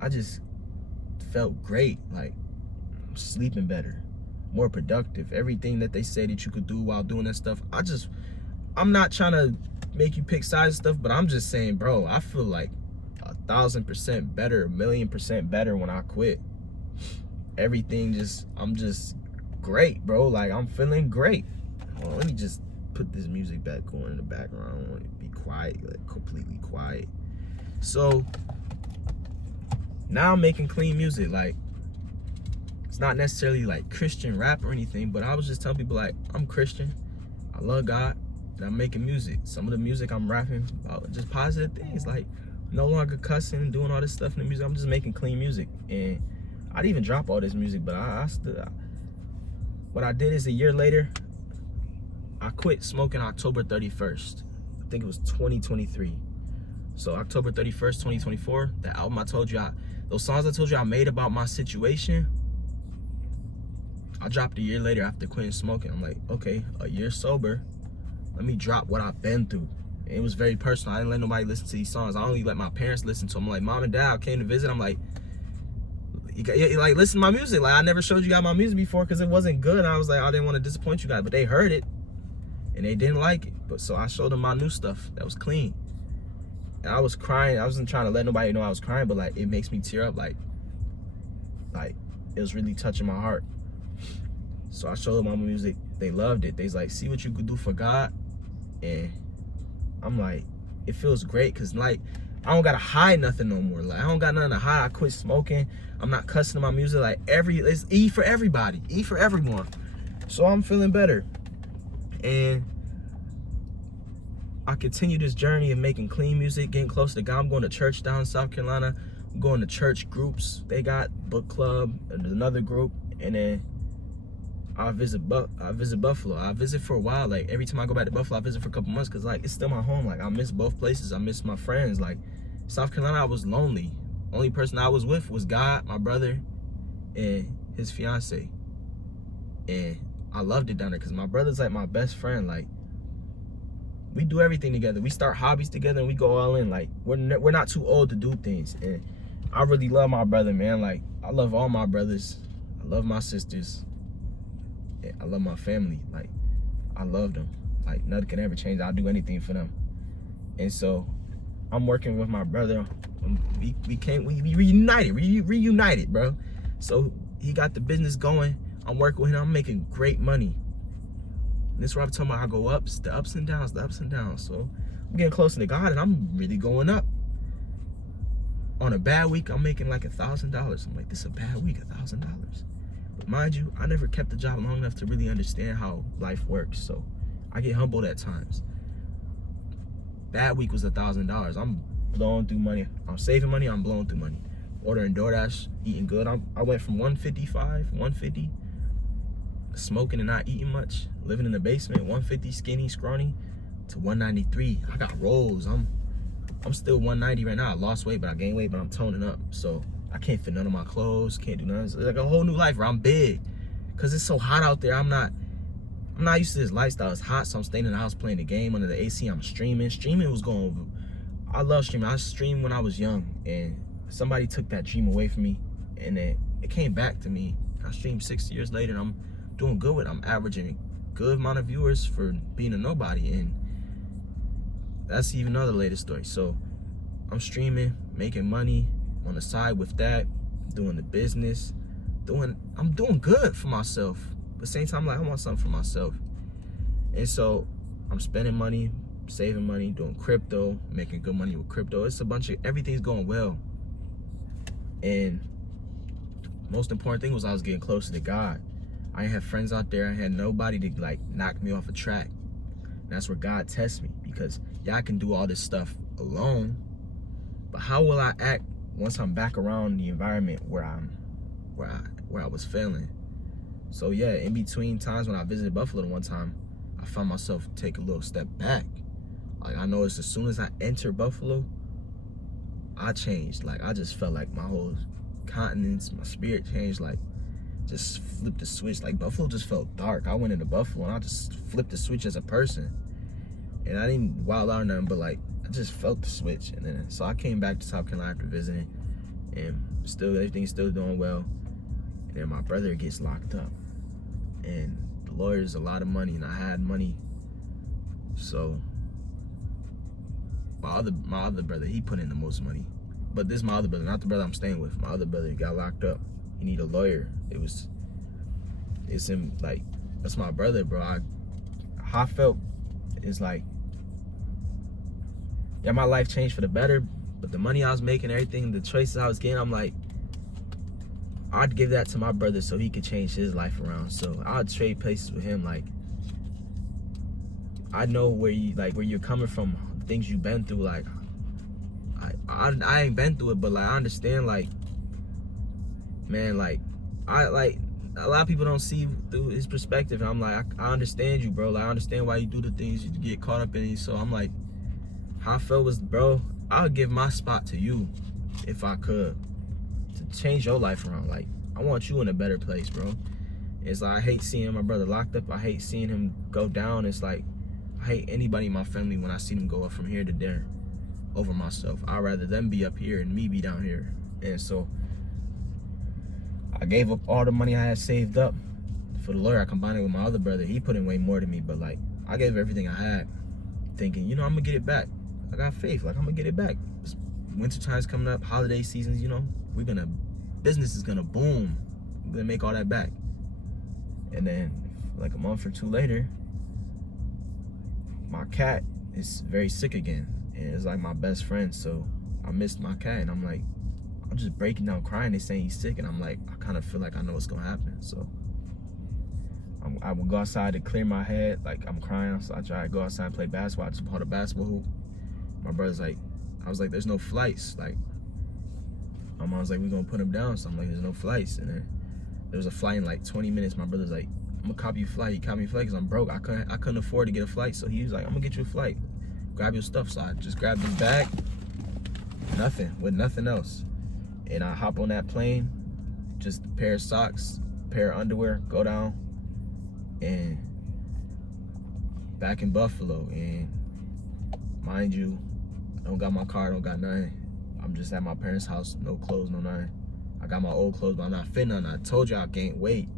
I just felt great. Like, I'm sleeping better, more productive. Everything that they say that you could do while doing that stuff, I'm not trying to make you pick sides and stuff, but I'm just saying, bro, I feel like 1,000% better, 1,000,000% better when I quit. Everything I'm just great, bro. Like, I'm feeling great. Well, let me just put this music back on in the background. I don't want it to be quiet, like completely quiet. So now I'm making clean music. Like, it's not necessarily like Christian rap or anything, but I was just telling people, like, I'm Christian, I love God, and I'm making music. Some of the music I'm rapping about just positive things, like no longer cussing, doing all this stuff in the music. I'm just making clean music. And I didn't even drop all this music, but what I did is a year later, I quit smoking October 31st. I think it was 2023. So October 31st, 2024, the album I told you, those songs I told you I made about my situation, I dropped a year later after quitting smoking. I'm like, okay, a year sober, let me drop what I've been through. And it was very personal. I didn't let nobody listen to these songs. I only let my parents listen to them. Like, Mom and Dad came to visit. I'm like, like, listen to my music. Like, I never showed you guys my music before because it wasn't good. And I was like, I didn't want to disappoint you guys, but they heard it and they didn't like it. But so I showed them my new stuff that was clean. And I was crying. I wasn't trying to let nobody know I was crying, but like, it makes me tear up. Like it was really touching my heart. So I showed them my music. They loved it. They's like, see what you could do for God. And I'm like, it feels great because, like, I don't gotta hide nothing no more. Like, I don't got nothing to hide. I quit smoking. I'm not cussing in my music. Like, it's E for everybody, E for everyone. So I'm feeling better. And I continue this journey of making clean music, getting close to God. I'm going to church down in South Carolina. I'm going to church groups. They got book club and another group. And then I visit Buffalo. I visit for a while. Like, every time I go back to Buffalo, I visit for a couple months because, like, it's still my home. Like, I miss both places. I miss my friends. Like, South Carolina, I was lonely. Only person I was with was God, my brother, and his fiance. And I loved it down there because my brother's like my best friend. Like, we do everything together. We start hobbies together and we go all in. Like, we're not too old to do things. And I really love my brother, man. Like, I love all my brothers. I love my sisters. I love my family. Like, I love them. Like, nothing can ever change. I'll do anything for them. And so I'm working with my brother. We reunited, bro. So he got the business going. I'm working with him. I'm making great money. And this is where I'm talking about I go ups, the ups and downs, the ups and downs. So I'm getting closer to God and I'm really going up. On a bad week, I'm making like $1,000. I'm like, this is a bad week, $1,000. But mind you, I never kept the job long enough to really understand how life works. So I get humbled at times. Bad week was $1,000. I'm blowing through money. I'm saving money. I'm blowing through money. Ordering DoorDash, eating good. I went from 150, smoking and not eating much, living in the basement, 150, skinny, scrawny, to 193. I got rolls. I'm still 190 right now. I lost weight, but I gained weight, but I'm toning up. So I can't fit none of my clothes, can't do nothing. It's like a whole new life where I'm big. Cause it's so hot out there. I'm not used to this lifestyle. It's hot, so I'm staying in the house playing the game under the AC. I'm streaming. Streaming was going. I love streaming. I streamed when I was young, and somebody took that dream away from me, and then it came back to me. I streamed 6 years later, and I'm doing good with it. I'm averaging a good amount of viewers for being a nobody, and that's even another latest story. So I'm streaming, making money on the side with that, doing the business, I'm doing good for myself. But at the same time, like, I want something for myself. And so I'm spending money, saving money, doing crypto, making good money with crypto. It's a bunch of, everything's going well. And most important thing was I was getting closer to God. I didn't have friends out there. I had nobody to, like, knock me off a track. And that's where God tests me, because y'all can do all this stuff alone, but how will I act once I'm back around the environment where I was failing? So yeah, in between times when I visited Buffalo one time, I found myself take a little step back. Like, I noticed as soon as I entered Buffalo, I changed. Like, I just felt like my whole countenance, my spirit changed. Like, just flipped the switch. Like, Buffalo just felt dark. I went into Buffalo and I just flipped the switch as a person. And I didn't wild out or nothing, but like, I just felt the switch. And then, so I came back to South Carolina after visiting, and still, everything's still doing well. And then my brother gets locked up, and the lawyer's a lot of money, and I had money. So my other brother, he put in the most money. But this is my other brother, not the brother I'm staying with. My other brother got locked up. He need a lawyer. It's him, like, that's my brother, bro. How I felt is like, yeah, my life changed for the better, But the money I was making, everything, the choices I was getting, I'm like, I'd give that to my brother so he could change his life around. So I'd trade places with him. Like, I know where you're coming from, things you've been through. Like, I ain't been through it, but like I understand. Like, man, like a lot of people don't see through his perspective. And I'm like, I understand you, bro. Like, I understand why you do the things you get caught up in. So I'm like, how I felt was, bro, I would give my spot to you if I could, to change your life around. Like, I want you in a better place, bro. It's like, I hate seeing my brother locked up. I hate seeing him go down. It's like, I hate anybody in my family when I see them go up from here to there over myself. I'd rather them be up here and me be down here. And so I gave up all the money I had saved up for the lawyer. I combined it with my other brother. He put in way more than me, but like, I gave everything I had, thinking, you know, I'm gonna get it back. I got faith, like I'm gonna get it back. Winter time's coming up, holiday seasons, you know, business is gonna boom. We're gonna make all that back. And then like a month or two later, my cat is very sick again. And it's like my best friend, so I missed my cat. And I'm like, I'm just breaking down crying. They saying he's sick, and I'm like, I kind of feel like I know what's gonna happen. So I would go outside to clear my head, like I'm crying. So I try to go outside and play basketball. I just bought a basketball hoop. My brother's like, I was like, there's no flights. Like, my mom's like, we're gonna put him down. So I'm like, there's no flights. And then there was a flight in like 20 minutes. My brother's like, I'm gonna copy you a flight. He copied me a flight because I'm broke. I couldn't afford to get a flight. So he was like, I'm gonna get you a flight. Grab your stuff. So I just grabbed his bag, with nothing else. And I hop on that plane, just a pair of socks, pair of underwear, go down, and back in Buffalo. And mind you, I don't got my car, don't got nothing. I'm just at my parents' house, no clothes, no nothing. I got my old clothes, but I'm not fitting on. I told you I gained weight.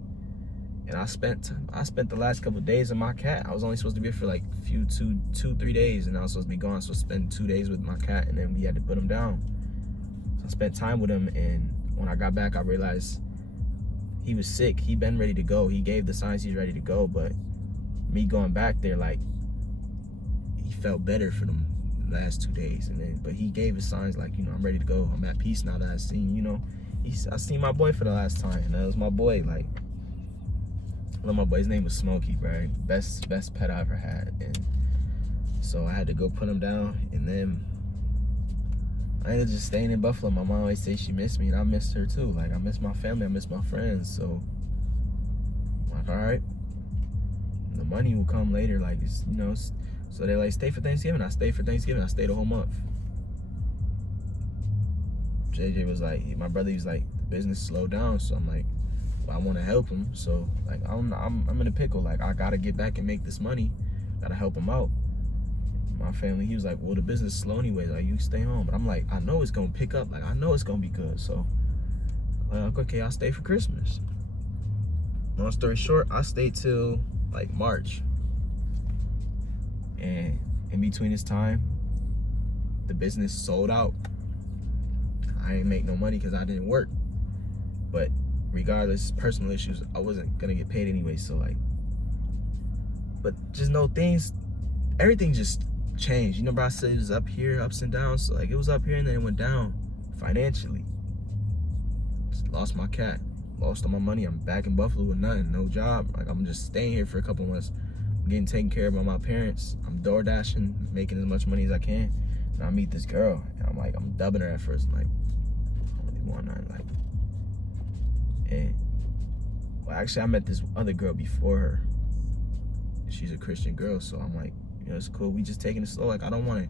And I spent the last couple of days with my cat. I was only supposed to be here for like 3 days, and I was supposed to be gone. So I spent 2 days with my cat, and then we had to put him down. So I spent time with him, and when I got back, I realized he was sick. He been ready to go. He gave the signs he's ready to go, but me going back there, like, he felt better for them last 2 days, but he gave his signs like, you know, I'm ready to go. I'm at peace now that I seen, you know, I seen my boy for the last time, and that was my boy. Like, I love my boy. His name was Smokey, bro. Best pet I ever had. And so I had to go put him down, and then I ended up just staying in Buffalo. My mom always says she missed me, and I missed her too. Like, I miss my family, I miss my friends. So I'm like, all right, the money will come later. Like, it's, you know, so they like, stay for Thanksgiving. I stayed for Thanksgiving. I stayed a whole month. JJ was like, my brother, he was like, the business slowed down. So I'm like, well, I want to help him. So like, I'm in a pickle. Like, I gotta get back and make this money. Gotta help him out. My family, he was like, well, the business is slow anyway. Like, you stay home. But I'm like, I know it's gonna pick up. Like, I know it's gonna be good. So okay, I'll stay for Christmas. Long story short, I stayed till like March. And in between this time, the business sold out. I ain't make no money because I didn't work. But regardless, personal issues, I wasn't gonna get paid anyway. So like, but just know everything just changed. You know, bro, I said it was up here, ups and downs. So like, it was up here and then it went down financially. Just lost my cat, lost all my money. I'm back in Buffalo with nothing, no job. Like, I'm just staying here for a couple of months. I'm getting taken care of by my parents. I'm door dashing, making as much money as I can. And I meet this girl, and I'm like, I'm dubbing her at first. I'm like, I don't really want nothing. Like, and well, actually, I met this other girl before her. She's a Christian girl, so I'm like, you know, it's cool. We just taking it slow. Like, I don't want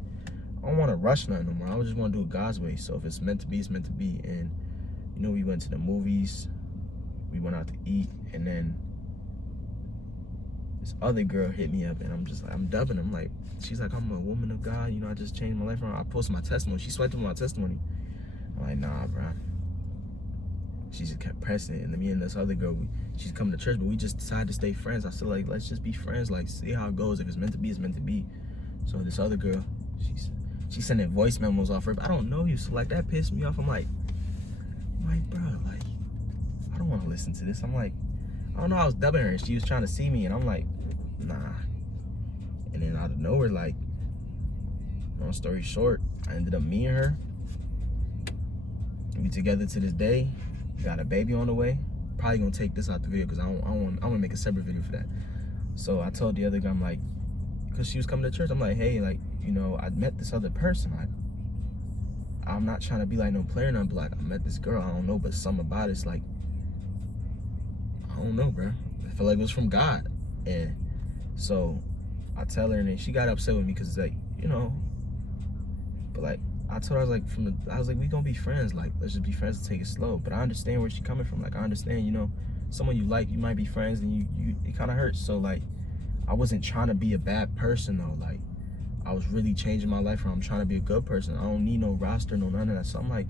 to rush nothing no more. I just want to do it God's way. So if it's meant to be, it's meant to be. And you know, we went to the movies, we went out to eat, and then this other girl hit me up, and I'm just like, I'm dubbing her. I'm like, she's like, I'm a woman of God. You know, I just changed my life around. I posted my testimony. She swiped up my testimony. I'm like, nah, bro. She just kept pressing it. And then me and this other girl, she's coming to church, but we just decided to stay friends. I said, like, let's just be friends. Like, see how it goes. If it's meant to be, it's meant to be. So this other girl, she's sending voice memos off her, but I don't know you. So like, that pissed me off. I'm like, bro, like, I don't want to listen to this. I'm like, I don't know. I was dubbing her, and she was trying to see me, and I'm like, nah. And then out of nowhere, like, long story short, I ended up meeting her. We together to this day. Got a baby on the way. Probably gonna take this out the video because I want to make a separate video for that. So I told the other guy, I'm like, because she was coming to church, I'm like, hey, like, you know, I met this other person. Like, I'm not trying to be like no player, nothing, but like, I met this girl. I don't know, but something about it's like, I don't know, bro. I feel like it was from God. And so I tell her, and then she got upset with me because, like, you know, but like, I told her, I was like, we gonna be friends. Like, let's just be friends and take it slow. But I understand where she's coming from. Like, I understand, you know, someone you like, you might be friends, and it kind of hurts. So like, I wasn't trying to be a bad person though. Like, I was really changing my life where I'm trying to be a good person. I don't need no roster, no none of that. So I'm like,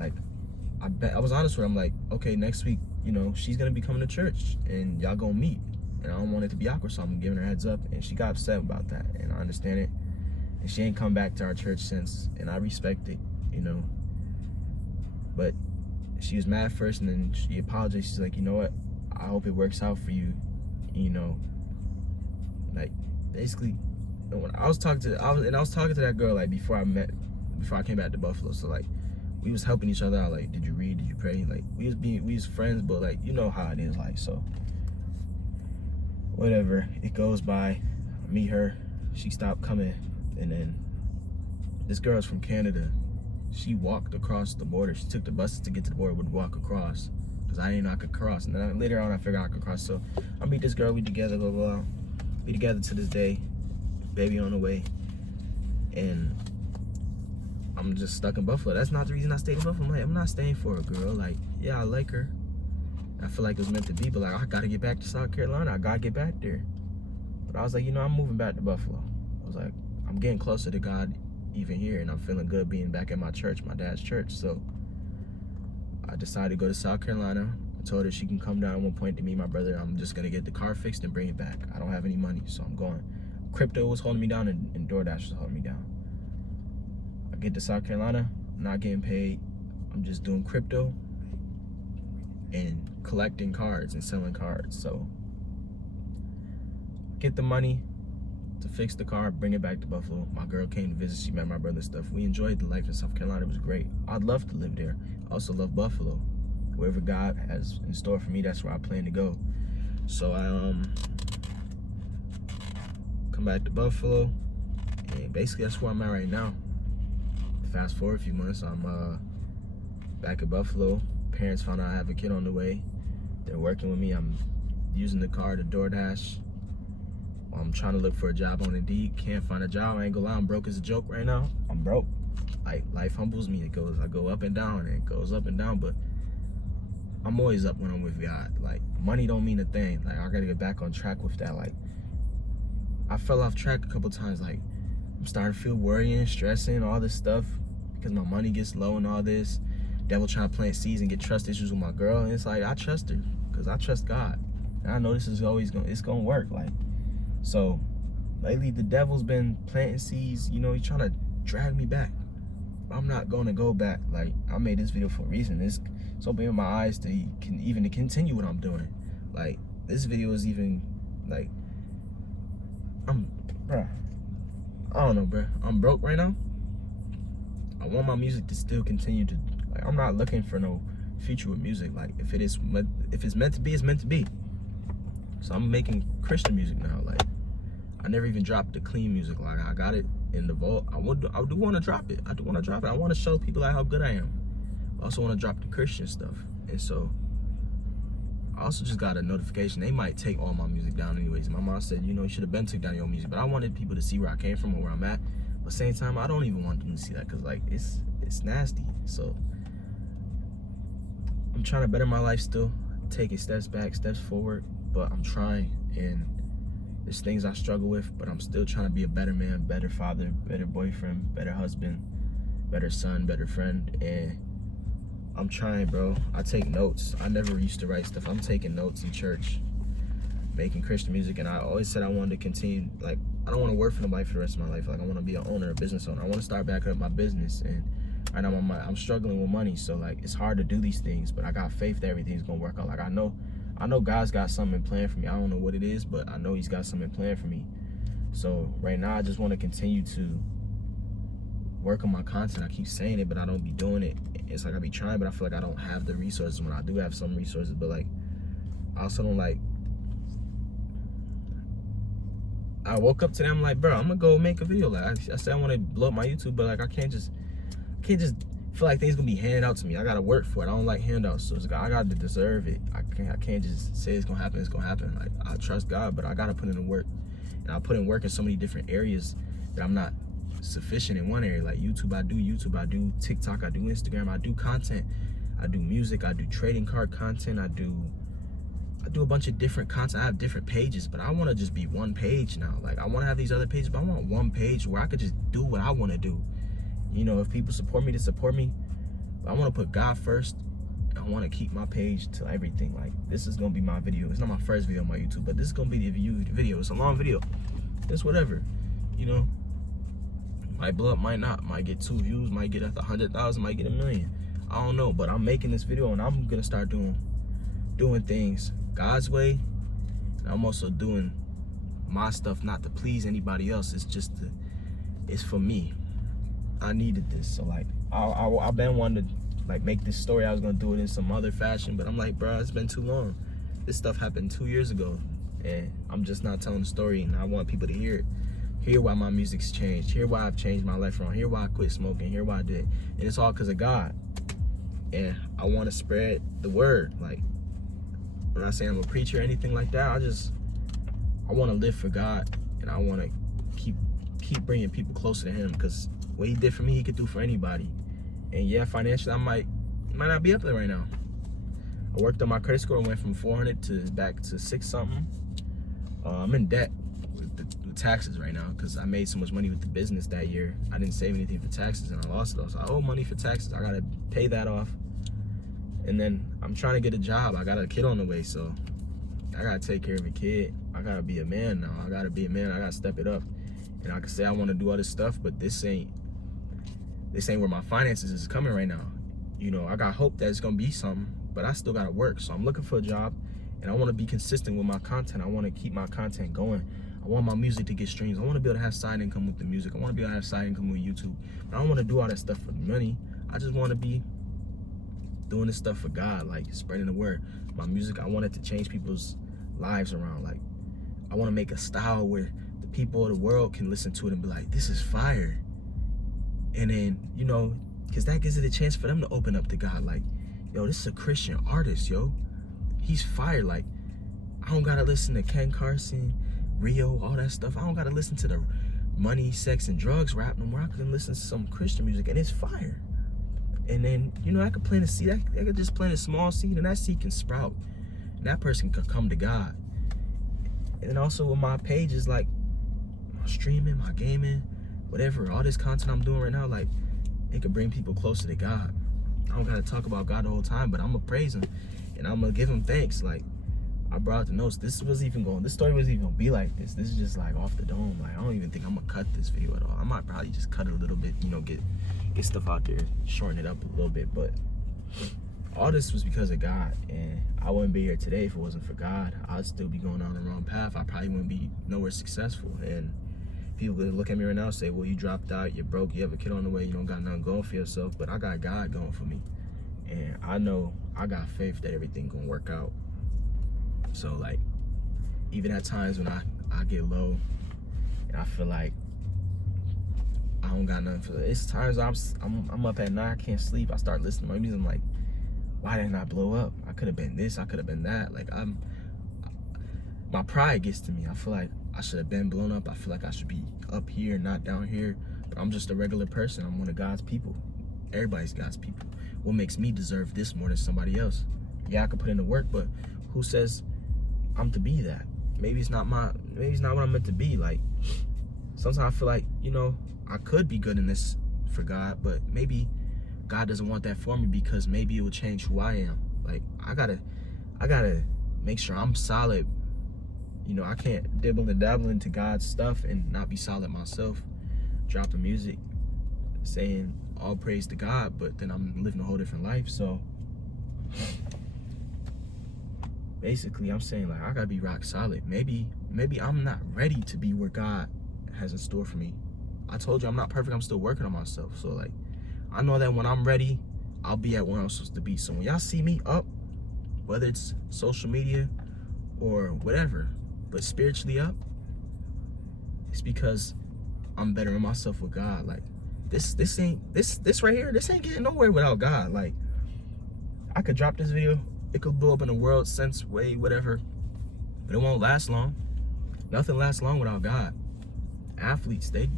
I was honest with her. I'm like, okay, next week, you know, she's gonna be coming to church, and y'all gonna meet. And I don't want it to be awkward, so I'm giving her a heads up. And she got upset about that, and I understand it. And she ain't come back to our church since, and I respect it, you know. But she was mad first, and then she apologized. She's like, you know what? I hope it works out for you, you know. Like, basically, when I was talking to that girl like before I came back to Buffalo. So like, we was helping each other out. Like, did you read? Did you pray? Like, we was friends, but like, you know how it is. Like, so whatever. It goes by. I meet her. She stopped coming. And then this girl's from Canada. She walked across the border. She took the buses to get to the border, would walk across, because I didn't know I could cross. And then later on, I figured I could cross. So I meet this girl, we together, blah, blah, blah. We together to this day, baby on the way. And I'm just stuck in Buffalo. That's not the reason I stayed in Buffalo. I'm like, I'm not staying for a girl. Like, yeah, I like her. I feel like it was meant to be, but like, I gotta get back to South Carolina. I gotta get back there. But I was like, you know, I'm moving back to Buffalo. I was like, I'm getting closer to God even here, and I'm feeling good being back at my church, my dad's church. So I decided to go to South Carolina. I told her she can come down at one point to meet my brother. I'm just gonna get the car fixed and bring it back. I don't have any money, so I'm going. Crypto was holding me down, and DoorDash was holding me down. I get to South Carolina, not getting paid. I'm just doing crypto and collecting cards and selling cards. So get the money to fix the car, bring it back to Buffalo. My girl came to visit. She met my brother and stuff. We enjoyed the life in South Carolina. It was great. I'd love to live there. I also love Buffalo. Wherever God has in store for me, that's where I plan to go. So I come back to Buffalo, and basically that's where I'm at right now. Fast forward a few months, I'm back at Buffalo. Parents found out I have a kid on the way. They're working with me. I'm using the car to DoorDash. I'm trying to look for a job on Indeed. Can't find a job. I ain't gonna lie, I'm broke as a joke right now. I'm broke. Like, life humbles me. I go up and down, and it goes up and down, but I'm always up when I'm with God. Like, money don't mean a thing. Like, I gotta get back on track with that. Like, I fell off track a couple times. Like, I'm starting to feel worrying, stressing, all this stuff because my money gets low and all this. Devil trying to plant seeds and get trust issues with my girl. And it's like, I trust her because I trust God. And I know this is always it's gonna work. Like, so lately the devil's been planting seeds, you know, he's trying to drag me back. I'm not gonna go back. Like, I made this video for a reason. It's opening my eyes to continue what I'm doing. Like, this video is even like, bruh, I don't know, bruh. I'm broke right now. I want my music to still continue to, like, I'm not looking for no future with music. Like, if it's meant to be, it's meant to be. So I'm making Christian music now. Like, I never even dropped the clean music. Like, I got it in the vault. I do want to drop it. I want to show people like how good I am. I also want to drop the Christian stuff. And so I also just got a notification. They might take all my music down anyways. My mom said, you know, you should have been took down your music. But I wanted people to see where I came from and where I'm at. But at the same time, I don't even want them to see that because, like, it's nasty. So I'm trying to better my life still, taking steps back, steps forward. But I'm trying, and there's things I struggle with, but I'm still trying to be a better man, better father, better boyfriend, better husband, better son, better friend. And I'm trying, bro. I take notes. I never used to write stuff. I'm taking notes in church, making Christian music, and I always said I wanted to continue. Like, I don't want to work for nobody for the rest of my life. Like, I want to be an owner, a business owner. I want to start back up my business, and right now I'm struggling with money, so like, it's hard to do these things, but I got faith that everything's gonna work out. Like, I know God's got something planned for me. I don't know what it is, but I know he's got something planned for me. So right now I just want to continue to work on my content. I keep saying it, but I don't be doing it. It's like I be trying, but I feel like I don't have the resources when I do have some resources. But like, I also don't like, I woke up today, I'm like, bro, I'm gonna go make a video. Like I said I want to blow up my YouTube, but like I can't just feel like things gonna be handed out to me. I gotta work for it. I don't like handouts, so I gotta deserve it. I can't just say it's gonna happen. It's gonna happen. Like I trust God, but I gotta put in the work, and I put in work in so many different areas that I'm not sufficient in one area. Like YouTube, I do TikTok, I do Instagram, I do content, I do music, I do trading card content, I do a bunch of different content. I have different pages, but I want to just be one page now. Like I want to have these other pages, but I want one page where I could just do what I want to do. You know, if people support me, to support me. I want to put God first. I want to keep my page to everything. Like this is gonna be my video. It's not my first video on my YouTube, but this is gonna be the video. It's a long video. It's whatever. You know, might blow up, might not. Might get 2 views, might get 100,000, might get 1 million. I don't know, but I'm making this video and I'm gonna start doing things God's way. And I'm also doing my stuff not to please anybody else. It's for me. I needed this. So like I've been wanting to like make this story. I was gonna do it in some other fashion, but I'm like, bro, it's been too long. This stuff happened 2 years ago, and I'm just not telling the story. And I want people to hear it. Hear why my music's changed. Hear why I've changed my life around. Hear why I quit smoking. Hear why I did. And it's all because of God. And I want to spread the word. Like, when I say I'm a preacher or anything like that, I want to live for God, and I want to keep bringing people closer to Him, because what He did for me, He could do for anybody. And yeah, financially, I might not be up there right now. I worked on my credit score, went from 400 to back to 6 something. I'm in debt with taxes right now because I made so much money with the business that year. I didn't save anything for taxes and I lost it all. So I owe money for taxes. I gotta pay that off. And then I'm trying to get a job. I got a kid on the way, so I gotta take care of a kid. I gotta be a man now. I gotta be a man. I gotta step it up. And I can say I want to do all this stuff, but this ain't where my finances is coming right now. You know, I got hope that it's gonna be something, but I still gotta work. So I'm looking for a job, and I want to be consistent with my content. I want to keep my content going. I want my music to get streams. I want to be able to have side income with the music. I want to be able to have side income with YouTube. But I don't want to do all that stuff for money. I just want to be doing this stuff for God, like spreading the word. My music, I want it to change people's lives around. Like, I want to make a style where the people of the world can listen to it and be like, this is fire. And then, you know, because that gives it a chance for them to open up to God. Like, yo, this is a Christian artist, yo. He's fire. Like, I don't got to listen to Ken Carson, Rio, all that stuff. I don't got to listen to the money, sex, and drugs rap no more. I can listen to some Christian music, and it's fire. And then, you know, I could plant a seed. I could just plant a small seed, and that seed can sprout. And that person could come to God. And then also with my pages, like my streaming, my gaming, whatever, all this content I'm doing right now, like, it could bring people closer to God. I don't got to talk about God the whole time, but I'm going to praise Him. And I'm going to give Him thanks. Like, I brought out the notes. This story wasn't even going to be like this. This is just like off the dome. Like, I don't even think I'm going to cut this video at all. I might probably just cut it a little bit, you know, get stuff out there, shorten it up a little bit. But all this was because of God. And I wouldn't be here today if it wasn't for God. I'd still be going on the wrong path. I probably wouldn't be nowhere successful. And people would look at me right now and say, well, you dropped out, you're broke, you have a kid on the way, you don't got nothing going for yourself. But I got God going for me. And I know I got faith that everything gonna work out. So, like, even at times when I get low and I feel like I don't got nothing for it, it's times I'm up at night, I can't sleep, I start listening to my music, I'm like, why didn't I blow up? I could have been this, I could have been that. Like, my pride gets to me. I feel like I should have been blown up. I feel like I should be up here, not down here. But I'm just a regular person. I'm one of God's people. Everybody's God's people. What makes me deserve this more than somebody else? Yeah, I could put in the work, but who says I'm to be that? Maybe it's not what I'm meant to be. Like, sometimes I feel like, you know, I could be good in this for God, but maybe God doesn't want that for me because maybe it will change who I am. Like, I gotta make sure I'm solid. You know, I can't dibble and dabble into God's stuff and not be solid myself. Dropping music, saying all praise to God, but then I'm living a whole different life. So basically, I'm saying, like, I gotta be rock solid. Maybe I'm not ready to be where God has in store for me. I told you I'm not perfect. I'm still working on myself. So like, I know that when I'm ready, I'll be at where I'm supposed to be. So when y'all see me up, whether it's social media or whatever, but spiritually up, it's because I'm bettering myself with God. Like this right here, this ain't getting nowhere without God. Like I could drop this video, it could blow up in the world sense way, whatever, but it won't last long. Nothing lasts long without God. Athletes, they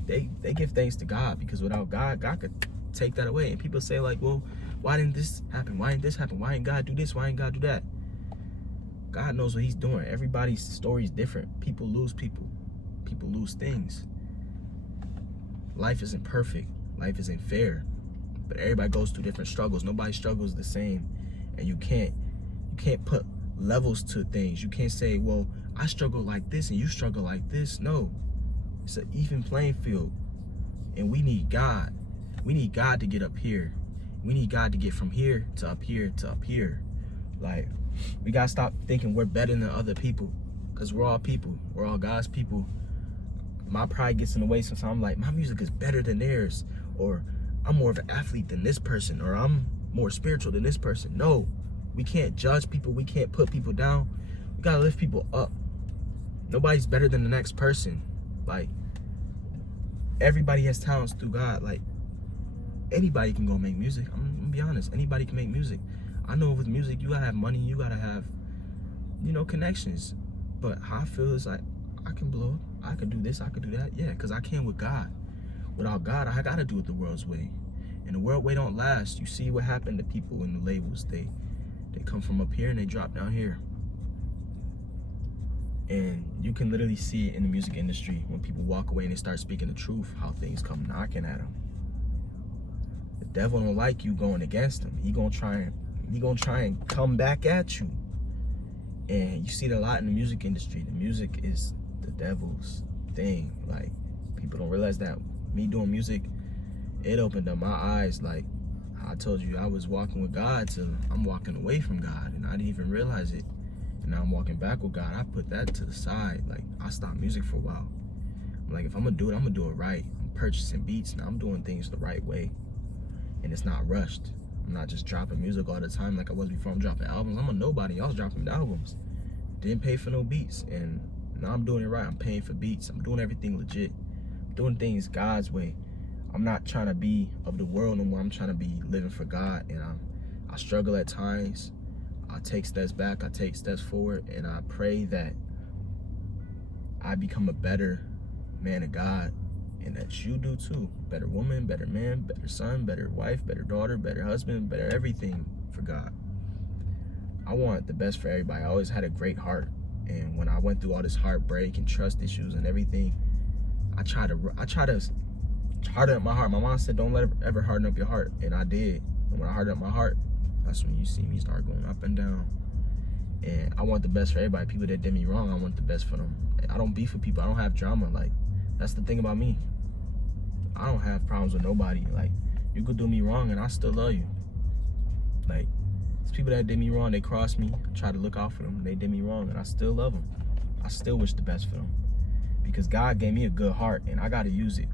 give thanks to God, because without God, God could take that away. And people say like, well, why didn't this happen? Why didn't this happen? Why didn't God do this? Why didn't God do that? God knows what he's doing. Everybody's story is different. People lose people. People lose things. Life isn't perfect. Life isn't fair. But everybody goes through different struggles. Nobody struggles the same. And you can't put levels to things. You can't say, well, I struggle like this and you struggle like this. No. It's an even playing field. And we need God. We need God to get up here. We need God to get from here to up here to up here. Like, we gotta stop thinking we're better than other people, because we're all people. We're all God's people. My pride gets in the way sometimes. I'm like, my music is better than theirs, or I'm more of an athlete than this person, or I'm more spiritual than this person. No, we can't judge people. We can't put people down. We gotta lift people up. Nobody's better than the next person. Like, everybody has talents through God. Like, anybody can go make music. I'm gonna be honest. Anybody can make music. I know with music, you gotta have money. You gotta have, connections. But how I feel is like, I can blow up. I can do this. I can do that. Yeah, because I can with God. Without God, I gotta do it the world's way. And the world way don't last. You see what happened to people in the labels. They come from up here and they drop down here. And you can literally see it in the music industry when people walk away and they start speaking the truth, how things come knocking at them. The devil don't like you going against him. He gonna try and come back at you. And you see it a lot in the music industry. The music is the devil's thing. Like, people don't realize that. Me doing music, it opened up my eyes. Like I told you, I was walking with God till I'm walking away from God, and I didn't even realize it. And now I'm walking back with God. I put that to the side. Like, I stopped music for a while. I'm like, if I'm gonna do it, I'm gonna do it right. I'm purchasing beats now. I'm doing things the right way, and it's not rushed. I'm not just dropping music all the time like I was before. I'm dropping albums. I'm a nobody. I was dropping albums. Didn't pay for no beats, and now I'm doing it right. I'm paying for beats. I'm doing everything legit. I'm doing things God's way. I'm not trying to be of the world no more. I'm trying to be living for God, and I struggle at times. I take steps back. I take steps forward, and I pray that I become a better man of God, and that you do too. Better woman, better man, better son, better wife, better daughter, better husband, better everything for God. I want the best for everybody. I always had a great heart, and when I went through all this heartbreak and trust issues and everything, I try to harden up my heart. My mom said, don't ever harden up your heart, and I did. And when I harden up my heart, that's when you see me start going up and down. And I want the best for everybody. People that did me wrong, I want the best for them. I don't beef with people. I don't have drama. Like, that's the thing about me. I don't have problems with nobody. Like, you could do me wrong and I still love you. Like, it's people that did me wrong, they crossed me. I try to look out for them. They did me wrong and I still love them. I still wish the best for them. Because God gave me a good heart, and I got to use it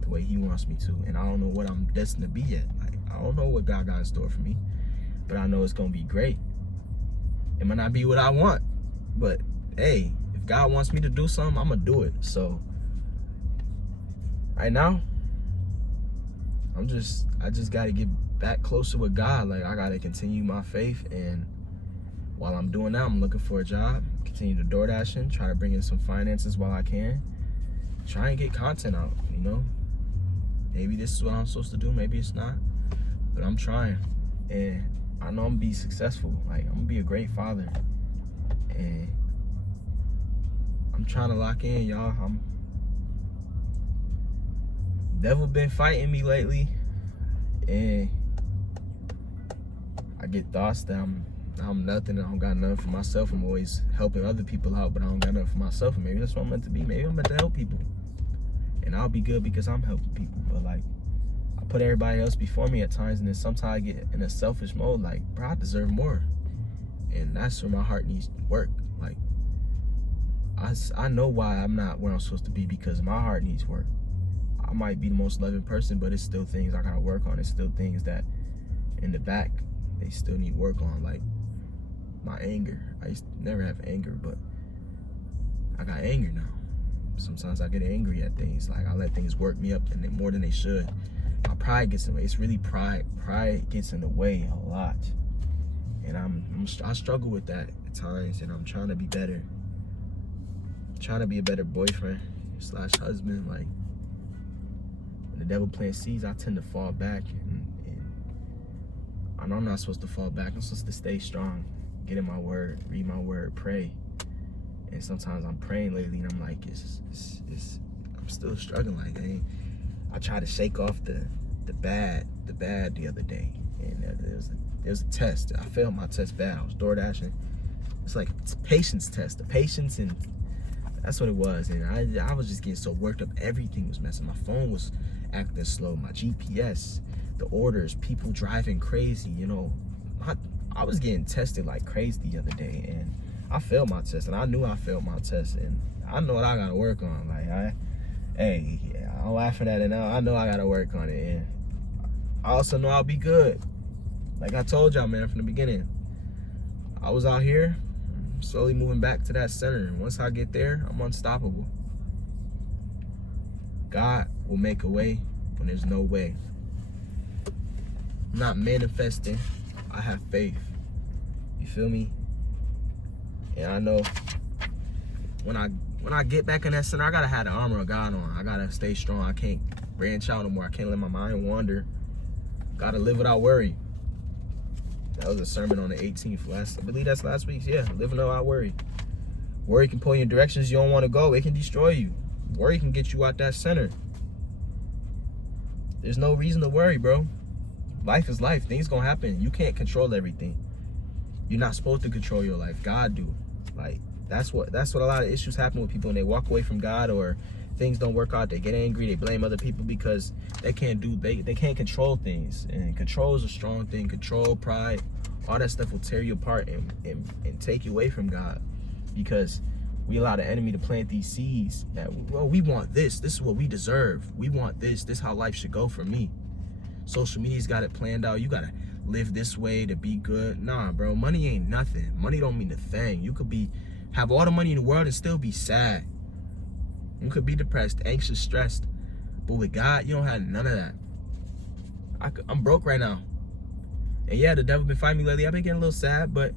the way he wants me to. And I don't know what I'm destined to be yet. Like, I don't know what God got in store for me, but I know it's going to be great. It might not be what I want, but hey, if God wants me to do something, I'm going to do it. So right now, I just got to get back closer with God. Like, I got to continue my faith, and while I'm doing that, I'm looking for a job, continue to DoorDashing, try to bring in some finances while I can, try and get content out, Maybe this is what I'm supposed to do, maybe it's not, but I'm trying, and I know I'm gonna be successful. Like, I'm gonna be a great father, and I'm trying to lock in, y'all. Devil been fighting me lately, and I get thoughts that I'm nothing. I don't got nothing for myself. I'm always helping other people out, but I don't got nothing for myself. And maybe that's what I'm meant to be. Maybe I'm meant to help people, and I'll be good because I'm helping people. But like, I put everybody else before me at times, and then sometimes I get in a selfish mode. Like, bro, I deserve more, and that's where my heart needs to work. Like, I know why I'm not where I'm supposed to be, because my heart needs work. I might be the most loving person, but it's still things I gotta work on. It's still things that in the back, they still need work on, like my anger. I used to never have anger, but I got anger now. Sometimes I get angry at things. Like, I let things work me up and more than they should. My pride gets in the way. It's really pride. Pride gets in the way a lot. And I struggle with that at times, and I'm trying to be better. Trying to be a better boyfriend / husband. Like, when the devil plants seeds, I tend to fall back, and I know I'm not supposed to fall back. I'm supposed to stay strong, get in my word, read my word, pray. And sometimes I'm praying lately, and I'm like, I'm still struggling. Like, I tried to shake off the bad the other day, and there was a test. I failed my test bad. I was door dashing. It's like, it's a patience test. The patience, and that's what it was. And I was just getting so worked up. Everything was messing. My phone was acting slow. My GPS, the orders, people driving crazy. You know, I was getting tested like crazy the other day, and I failed my test, and I knew I failed my test, and I know what I gotta work on. Like, I'm laughing at it now. I know I gotta work on it, and I also know I'll be good. Like I told y'all, man, from the beginning, I was out here, slowly moving back to that center. And once I get there, I'm unstoppable. God will make a way when there's no way. I'm not manifesting. I have faith. You feel me? And I know when I get back in that center, I gotta have the armor of God on. I gotta stay strong. I can't branch out no more. I can't let my mind wander. Gotta live without worry. That was a sermon on the 18th. I believe that's last week's. Yeah, living without worry. Worry can pull you in directions you don't want to go. It can destroy you. Worry can get you out that center. There's no reason to worry, bro. Life is life. Things gonna happen. You can't control everything. You're not supposed to control your life. God do. Like, that's what a lot of issues happen with people when they walk away from God, or things don't work out. They get angry. They blame other people because they can't control things. And control is a strong thing. Control, pride, all that stuff will tear you apart and take you away from God, because we allow the enemy to plant these seeds that, well, we want this. This is what we deserve. We want this. This is how life should go for me. Social media's got it planned out. You gotta live this way to be good. Nah, bro, money ain't nothing. Money don't mean a thing. You could have all the money in the world and still be sad. You could be depressed, anxious, stressed. But with God, you don't have none of that. I'm broke right now. And yeah, the devil been fighting me lately. I've been getting a little sad, but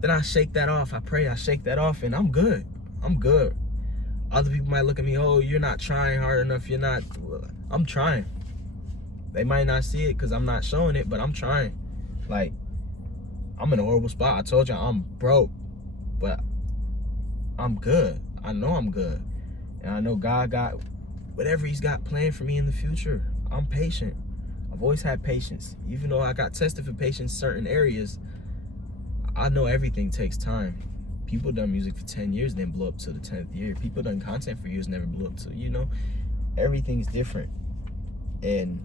then I shake that off. I pray, I shake that off, and I'm good. I'm good. Other people might look at me, oh, you're not trying hard enough. You're not. I'm trying. They might not see it because I'm not showing it, but I'm trying. Like, I'm in a horrible spot. I told you I'm broke, but I'm good. I know I'm good. And I know God got whatever he's got planned for me in the future. I'm patient. I've always had patience. Even though I got tested for patience in certain areas, I know everything takes time. People done music for 10 years, then blow up to the 10th year. People done content for years, never blew up to, everything's different. And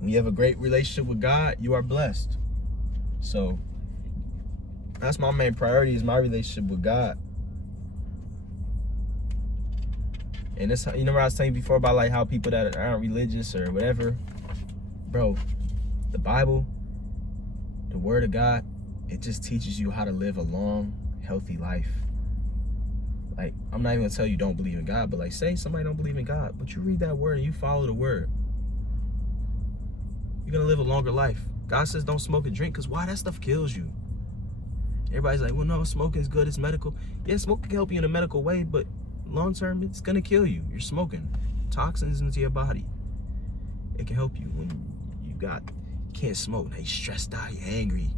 when you have a great relationship with God, you are blessed. So that's my main priority, is my relationship with God. And this, you know what I was telling you before about like how people that aren't religious or whatever, bro, the Bible, the word of God, it just teaches you how to live a long, healthy life. Like, I'm not even gonna tell you don't believe in God, but like, say somebody don't believe in God, but you read that word and you follow the word, you're gonna live a longer life. God says don't smoke and drink, because why? That stuff kills you. Everybody's like, well, no, smoking is good, it's medical. Yeah, smoking can help you in a medical way, but long term, it's gonna kill you. You're smoking toxins into your body. It can help you when you can't smoke. Now you're stressed out, you're angry,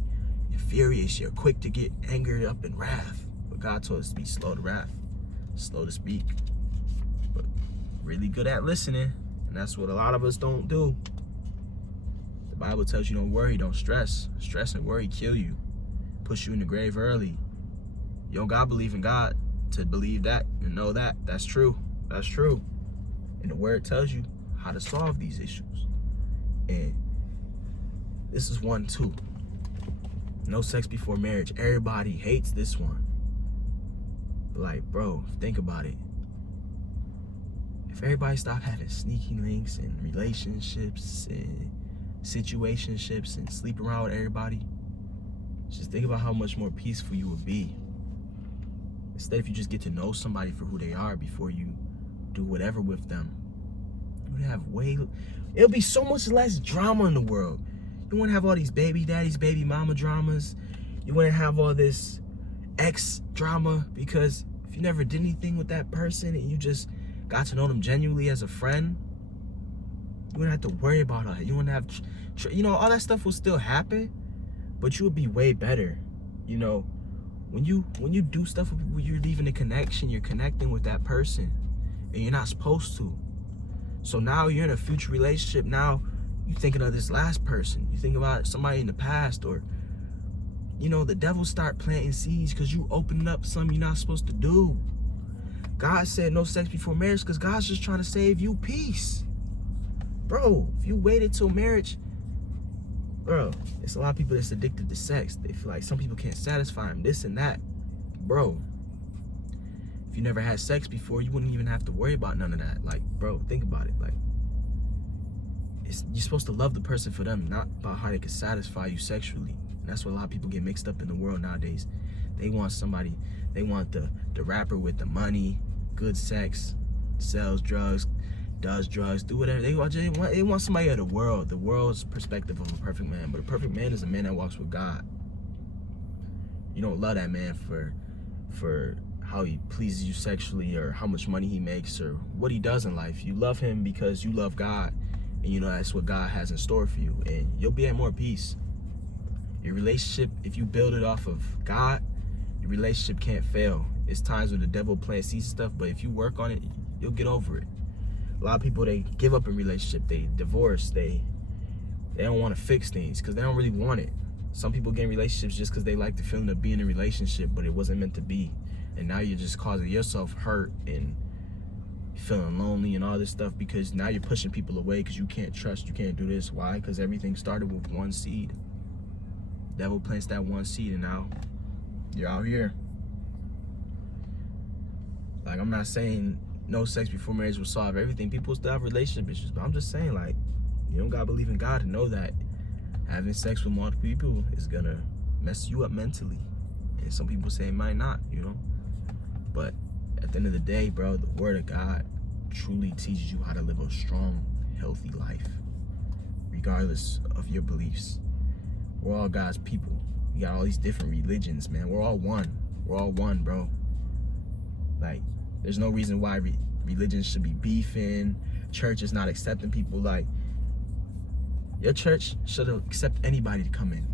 you're furious, you're quick to get angered up in wrath. But God told us to be slow to wrath, slow to speak, but really good at listening. And that's what a lot of us don't do. The Bible tells you don't worry, don't stress. Stress and worry kill you, push you in the grave early. You don't gotta believe in God to believe that and know that. That's true. That's true. And the word tells you how to solve these issues. And this is one too. No sex before marriage. Everybody hates this one. But like, bro, think about it. If everybody stopped having sneaky links and relationships and situationships and sleep around with everybody, just think about how much more peaceful you would be. Instead, if you just get to know somebody for who they are before you do whatever with them, you would have it'll be so much less drama in the world. You wouldn't have all these baby daddies, baby mama dramas. You wouldn't have all this ex drama, because if you never did anything with that person and you just got to know them genuinely as a friend, you wouldn't have to worry about all that. You wouldn't have, all that stuff will still happen, but you would be way better. When you do stuff with people, you're leaving a connection. You're connecting with that person, and you're not supposed to. So now you're in a future relationship. Now you're thinking of this last person. You think about somebody in the past, or the devil start planting seeds because you opening up something you're not supposed to do. God said no sex before marriage because God's just trying to save you peace. Bro, if you waited till marriage, bro, it's a lot of people that's addicted to sex. They feel like some people can't satisfy them, this and that. Bro, if you never had sex before, you wouldn't even have to worry about none of that. Like, bro, think about it. Like, you're supposed to love the person for them, not about how they can satisfy you sexually. And that's what a lot of people get mixed up in the world nowadays. They want the rapper with the money, good sex, sells drugs, does drugs, do whatever. They want somebody of the world's perspective of a perfect man. But a perfect man is a man that walks with God. You don't love that man for how he pleases you sexually, or how much money he makes, or what he does in life. You love him because you love God, and that's what God has in store for you, and you'll be at more peace. Your relationship, if you build it off of God, your relationship can't fail. It's times when the devil plants seeds and stuff, but if you work on it, you'll get over it. A lot of people, they give up in relationship, they divorce, they don't want to fix things because they don't really want it. Some people get in relationships just because they like the feeling of being in a relationship, but it wasn't meant to be. And now you're just causing yourself hurt and feeling lonely and all this stuff, because now you're pushing people away because you can't trust, you can't do this. Why? Because everything started with one seed. Devil plants that one seed, and now you're out here. Like, I'm not saying no sex before marriage will solve everything. People still have relationship issues, but I'm just saying, like, you don't gotta believe in God to know that having sex with multiple people is gonna mess you up mentally. And some people say it might not, But at the end of the day, bro, the word of God truly teaches you how to live a strong, healthy life, regardless of your beliefs. We're all God's people. We got all these different religions, man. We're all one. We're all one, bro. Like, there's no reason why religions should be beefing. Church is not accepting people. Like, your church should accept anybody to come in.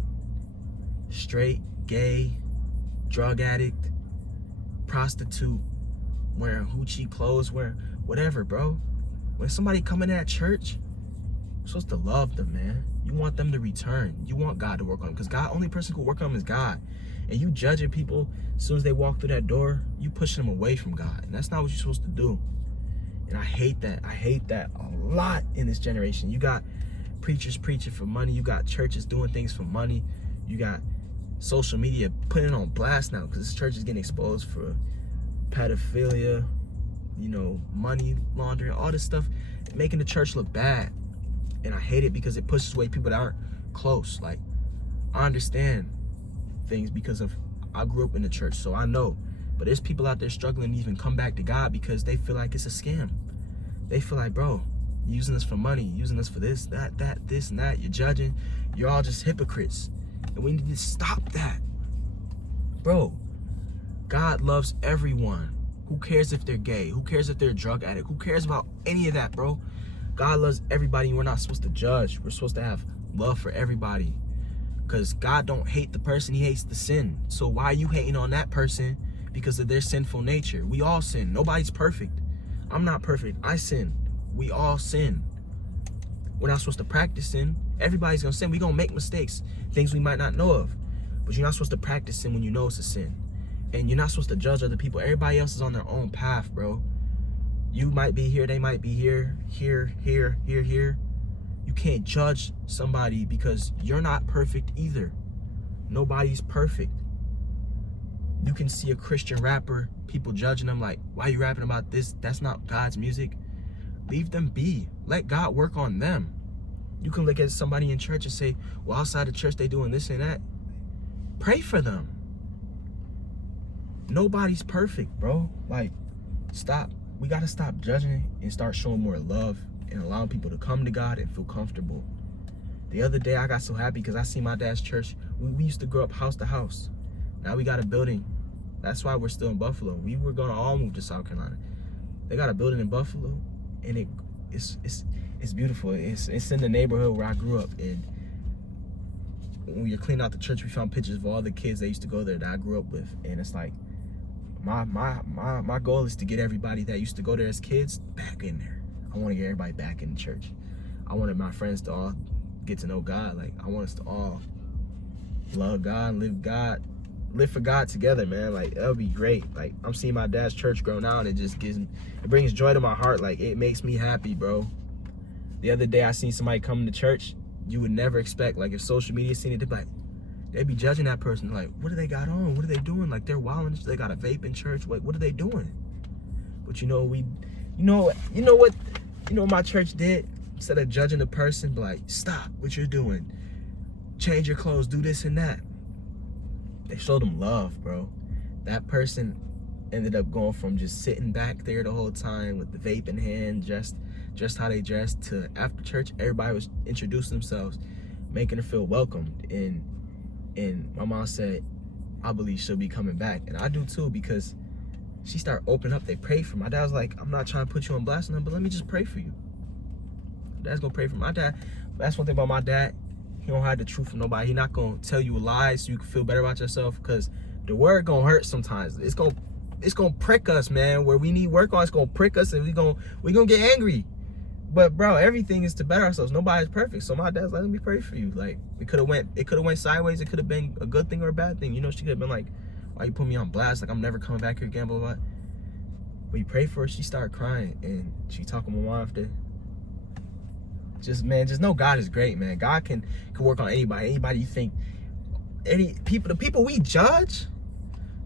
Straight, gay, drug addict, prostitute, wearing hoochie clothes, wearing whatever, bro. When somebody come in that church, you're supposed to love them, man. You want them to return. You want God to work on them, because God, only person who can work on them is God. And you judging people as soon as they walk through that door, you pushing them away from God. And that's not what you're supposed to do. And I hate that. I hate that a lot in this generation. You got preachers preaching for money. You got churches doing things for money. You got social media putting it on blast now, because this church is getting exposed for pedophilia, money laundering, all this stuff, making the church look bad. And I hate it because it pushes away people that aren't close. Like, I understand things because I grew up in the church, so I know. But there's people out there struggling to even come back to God because they feel like it's a scam. They feel like, bro, you're using us for money, using us for this, that, this, and that. You're judging. You're all just hypocrites. And we need to stop that. Bro, God loves everyone. Who cares if they're gay? Who cares if they're a drug addict? Who cares about any of that, bro? God loves everybody, and we're not supposed to judge. We're supposed to have love for everybody. Because God don't hate the person, he hates the sin. So why are you hating on that person because of their sinful nature? We all sin. Nobody's perfect. I'm not perfect. I sin. We all sin. We're not supposed to practice sin. Everybody's going to sin. We're going to make mistakes, things we might not know of. But you're not supposed to practice sin when you know it's a sin. And you're not supposed to judge other people. Everybody else is on their own path, bro. You might be here, they might be here. You can't judge somebody because you're not perfect either. Nobody's perfect. You can see a Christian rapper, people judging them like, why are you rapping about this? That's not God's music. Leave them be. Let God work on them. You can look at somebody in church and say, well, outside of church, they doing this and that. Pray for them. Nobody's perfect, bro. Like, stop. We got to stop judging and start showing more love and allowing people to come to God and feel comfortable. The other day, I got so happy because I see my dad's church. We used to grow up house to house. Now we got a building. That's why we're still in Buffalo. We were going to all move to South Carolina. They got a building in Buffalo, and it's beautiful. It's in the neighborhood where I grew up. And when we were cleaning out the church, we found pictures of all the kids that used to go there that I grew up with. And it's like, my goal is to get everybody that used to go there as kids back in there. I want to get everybody back in the church. I wanted my friends to all get to know God. Like, I want us to all love God, live for God together, man. Like, that'll be great. Like, I'm seeing my dad's church grow now, and it brings joy to my heart. Like, it makes me happy, bro. The other day, I seen somebody come to church you would never expect. Like, if social media seen it, they'd be judging that person. Like, what do they got on? What are they doing? Like, they're wilding. They got a vape in church. What are they doing? But you know what my church did? Instead of judging the person, be like, stop what you're doing. Change your clothes, do this and that. They showed them love, bro. That person ended up going from just sitting back there the whole time with the vape in hand, just how they dressed, to after church, everybody was introducing themselves, making her feel welcomed. And my mom said, I believe she'll be coming back. And I do too, because she started opening up. They prayed for my dad. Was like, I'm not trying to put you on blast or nothing, but let me just pray for you. My dad's gonna pray for my dad. That's one thing about my dad. He don't hide the truth from nobody. He not gonna tell you lies so you can feel better about yourself, because the word gonna hurt sometimes. It's gonna prick us, man. Where we need work on, it's gonna prick us, and we gonna get angry. But bro, everything is to better ourselves. Nobody's perfect. So my dad's like, let me pray for you. Like, it could have went sideways. It could have been a good thing or a bad thing. You know, she could have been like, why you put me on blast? Like, I'm never coming back here again, blah, blah, blah. We prayed for her. She started crying, and she talking to my mom after. Just know God is great, man. God can work on anybody. Anybody you think, the people we judge,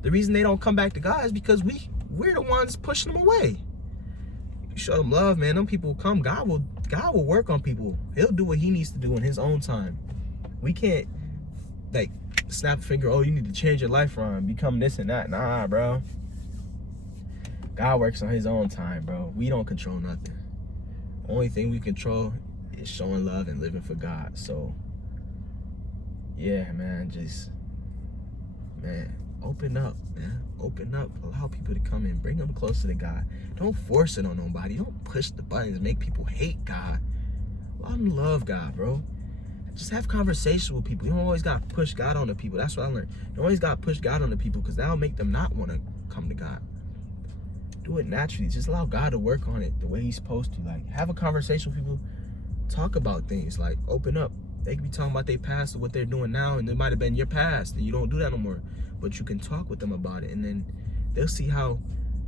the reason they don't come back to God is because we're the ones pushing them away. You show them love, man. Them people will come. God will work on people. He'll do what he needs to do in his own time. We can't, like, snap a finger, oh, you need to change your life around, become this and that. Nah, bro. God works on his own time, bro. We don't control nothing. Only thing we control is showing love and living for God. So, yeah, man, open up, man. Open up. Allow people to come in. Bring them closer to God. Don't force it on nobody. Don't push the buttons and make people hate God. Allow them to love God, bro. Just have conversations with people. You don't always got to push God on the people. That's what I learned. You don't always got to push God on the people, because that'll make them not want to come to God. Do it naturally. Just allow God to work on it the way he's supposed to. Like, have a conversation with people. Talk about things. Like, open up. They could be talking about their past or what they're doing now, and it might have been your past, and you don't do that no more. But you can talk with them about it, and then they'll see how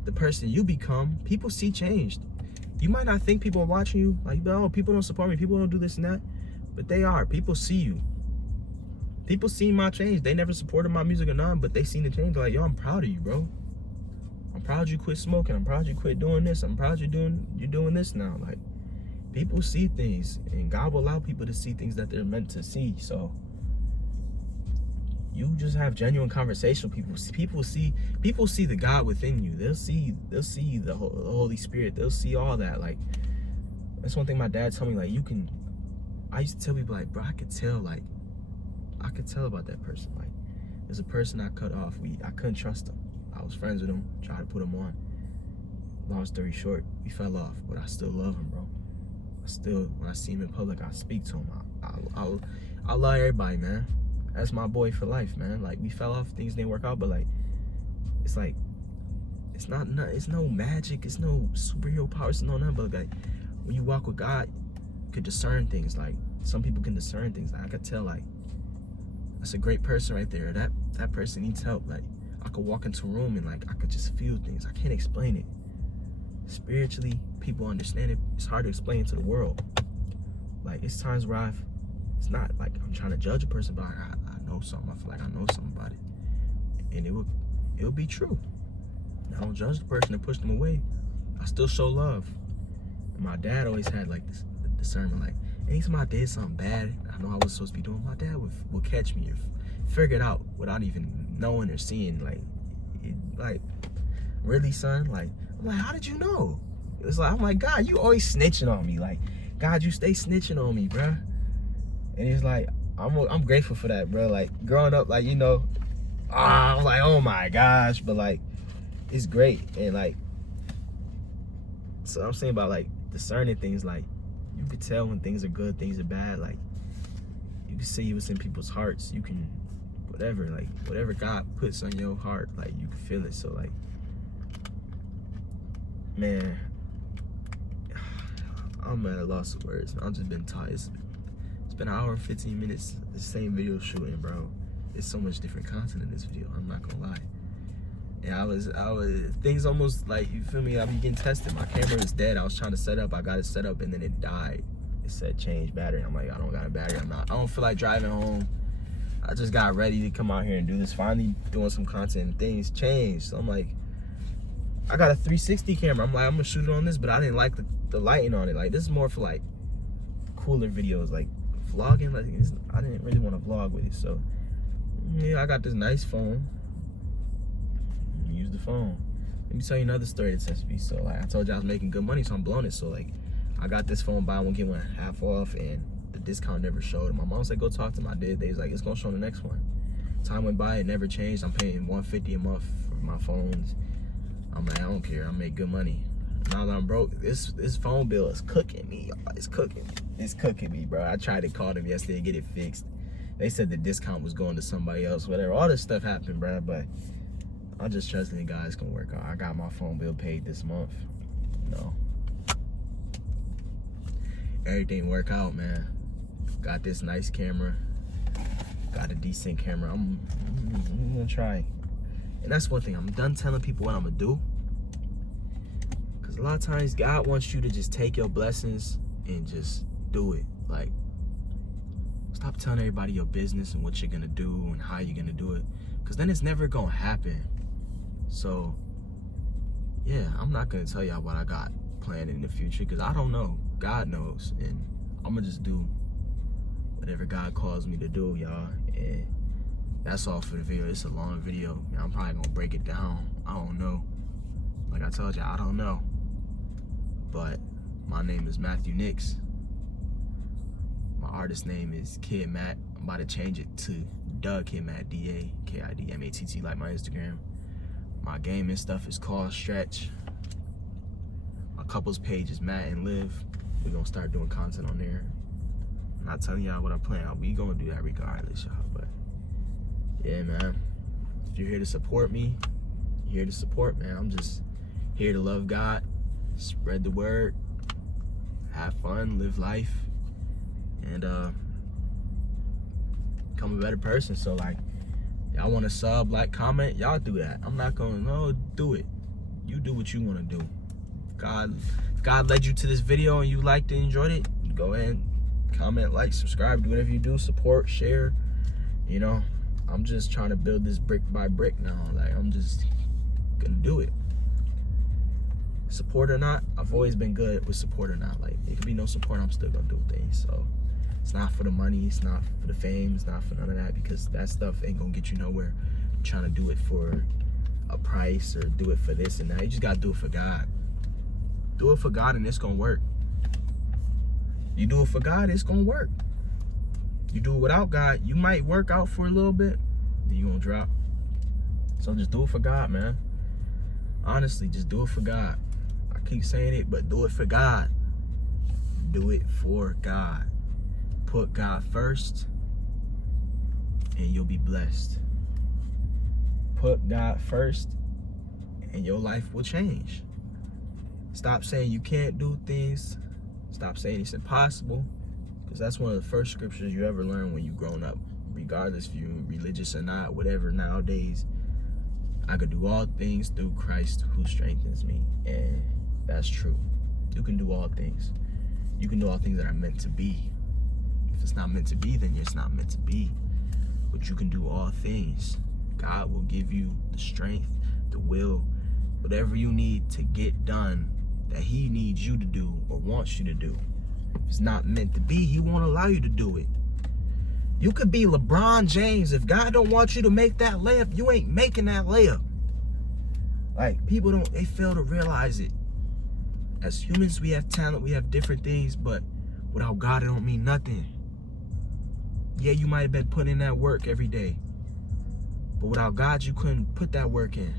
the person you become, people see changed. You might not think people are watching you. Like, oh, people don't support me. People don't do this and that. But they are. People see you. People see my change. They never supported my music or none, but they seen the change. They're like, yo, I'm proud of you, bro. I'm proud you quit smoking. I'm proud you quit doing this. I'm proud you're doing this now. Like, people see things, and God will allow people to see things that they're meant to see. So you just have genuine conversation with people. People see the God within you. They'll see the Holy Spirit. They'll see all that. Like, that's one thing my dad told me. Like, I used to tell people, like, bro, I could tell about that person. Like, there's a person I cut off. I couldn't trust him. I was friends with him, tried to put him on. Long story short, we fell off, but I still love him, bro. When I see him in public, I speak to him. I love everybody, man. That's my boy for life, man. Like, we fell off, things didn't work out, but it's no magic, it's no superhero powers, no nothing. But like, when you walk with God, you could discern things. Like, some people can discern things. Like, I could tell, like, that's a great person right there. That person needs help. Like, I could walk into a room and, like, I could just feel things. I can't explain it. Spiritually, people understand it. It's hard to explain to the world. Like, it's times where it's not like I'm trying to judge a person, but I know something. I feel like I know something about it, and it will be true. I don't judge the person and push them away. I still show love. And my dad always had like this discernment, like anytime I did something bad I know I was supposed to be doing, my dad would catch me or figure it out without even knowing or seeing. Like really, son? Like, I'm like, how did you know? It's like, I'm like, God, you always snitching on me. Like, God, you stay snitching on me, bruh. And he's like, I'm grateful for that, bro. Like, growing up, like, you know, I'm like, oh my gosh, but like, it's great. And like, so I'm saying about like discerning things, like you could tell when things are good, things are bad. Like, you can see what's in people's hearts. You can, whatever God puts on your heart, like you can feel it. So like, man, I'm at a loss of words. I've just been tired. It's been an hour and 15 minutes, the same video shooting, bro. There's so much different content in this video, I'm not gonna lie. And I was things almost like, you feel me, I be getting tested. My camera is dead. I was trying to set up, I got it set up and then it died. It said change battery. I'm like, I don't got a battery. I don't feel like driving home. I just got ready to come out here and do this. Finally doing some content and things changed. So I'm like, I got a 360 camera. I'm like, I'm gonna shoot it on this, but I didn't like the lighting on it. Like, this is more for like cooler videos, like vlogging. Like, I didn't really want to vlog with it. So yeah, I got this nice phone. Use the phone. Let me tell you another story that touched me. So like, I told you I was making good money, so I'm blowing it. So like, I got this phone, buy one get one half off, and the discount never showed. My mom said go talk to him. I did. They was like, it's gonna show on the next one. Time went by, it never changed. I'm paying $150 a month for my phones. I'm like, I don't care. I make good money. Now that I'm broke, this phone bill is cooking me. It's cooking me. It's cooking me, bro. I tried to call them yesterday and get it fixed. They said the discount was going to somebody else, whatever. All this stuff happened, bro, but I'm just trusting the guys can work out. I got my phone bill paid this month. No. Everything work out, man. Got this nice camera. Got a decent camera. I'm gonna try. And that's one thing. I'm done telling people what I'm gonna do. Because a lot of times God wants you to just take your blessings and just do it. Like, stop telling everybody your business and what you're gonna do and how you're gonna do it. Because then it's never gonna happen. So, yeah, I'm not gonna tell y'all what I got planned in the future because I don't know. God knows. And I'm gonna just do whatever God calls me to do, y'all. And that's all for the video. It's a long video. I'm probably gonna break it down. I don't know. Like I told you, I don't know. But my name is Matthew Nix. My artist name is Kid Matt. I'm about to change it to Doug Kid Matt, DAKIDMATT, like my Instagram. My gaming stuff is called Stretch. My couples page is Matt and Liv. We're gonna start doing content on there. I'm not telling y'all what I'm playing. We gonna do that regardless, y'all. But yeah, man. If you're here to support me, you're here to support, man. I'm just here to love God, spread the word, have fun, live life, and become a better person. So like, y'all want to sub, like, comment, y'all do that. I'm not gonna, no, do it. You do what you want to do. If God led you to this video and you liked it, enjoyed it, go ahead, comment, like, subscribe, do whatever you do, support, share. You know, I'm just trying to build this brick by brick now. Like, I'm just gonna do it. Support or not, I've always been good with support or not. Like, it could be no support, I'm still gonna do things. So it's not for the money, it's not for the fame, it's not for none of that, because that stuff ain't gonna get you nowhere. Trying to do it for a price or do it for this and that. You just gotta do it for God. Do it for God and it's gonna work. You do it for God, it's gonna work. You do it without God, you might work out for a little bit, then you gonna drop. So just do it for God, man. Honestly, just do it for God. I keep saying it, but do it for God. Do it for God. Put God first, and you'll be blessed. Put God first, and your life will change. Stop saying you can't do things. Stop saying it's impossible, because that's one of the first scriptures you ever learn when you've grown up, regardless if you're religious or not, whatever. Nowadays, I could do all things through Christ who strengthens me, and that's true. You can do all things. You can do all things that are meant to be. If it's not meant to be, then it's not meant to be. But you can do all things. God will give you the strength, the will, whatever you need to get done that he needs you to do or wants you to do. If it's not meant to be, he won't allow you to do it. You could be LeBron James. If God don't want you to make that layup, you ain't making that layup. Like, people they fail to realize it. As humans, we have talent, we have different things, but without God, it don't mean nothing. Yeah, you might have been putting in that work every day, but without God, you couldn't put that work in.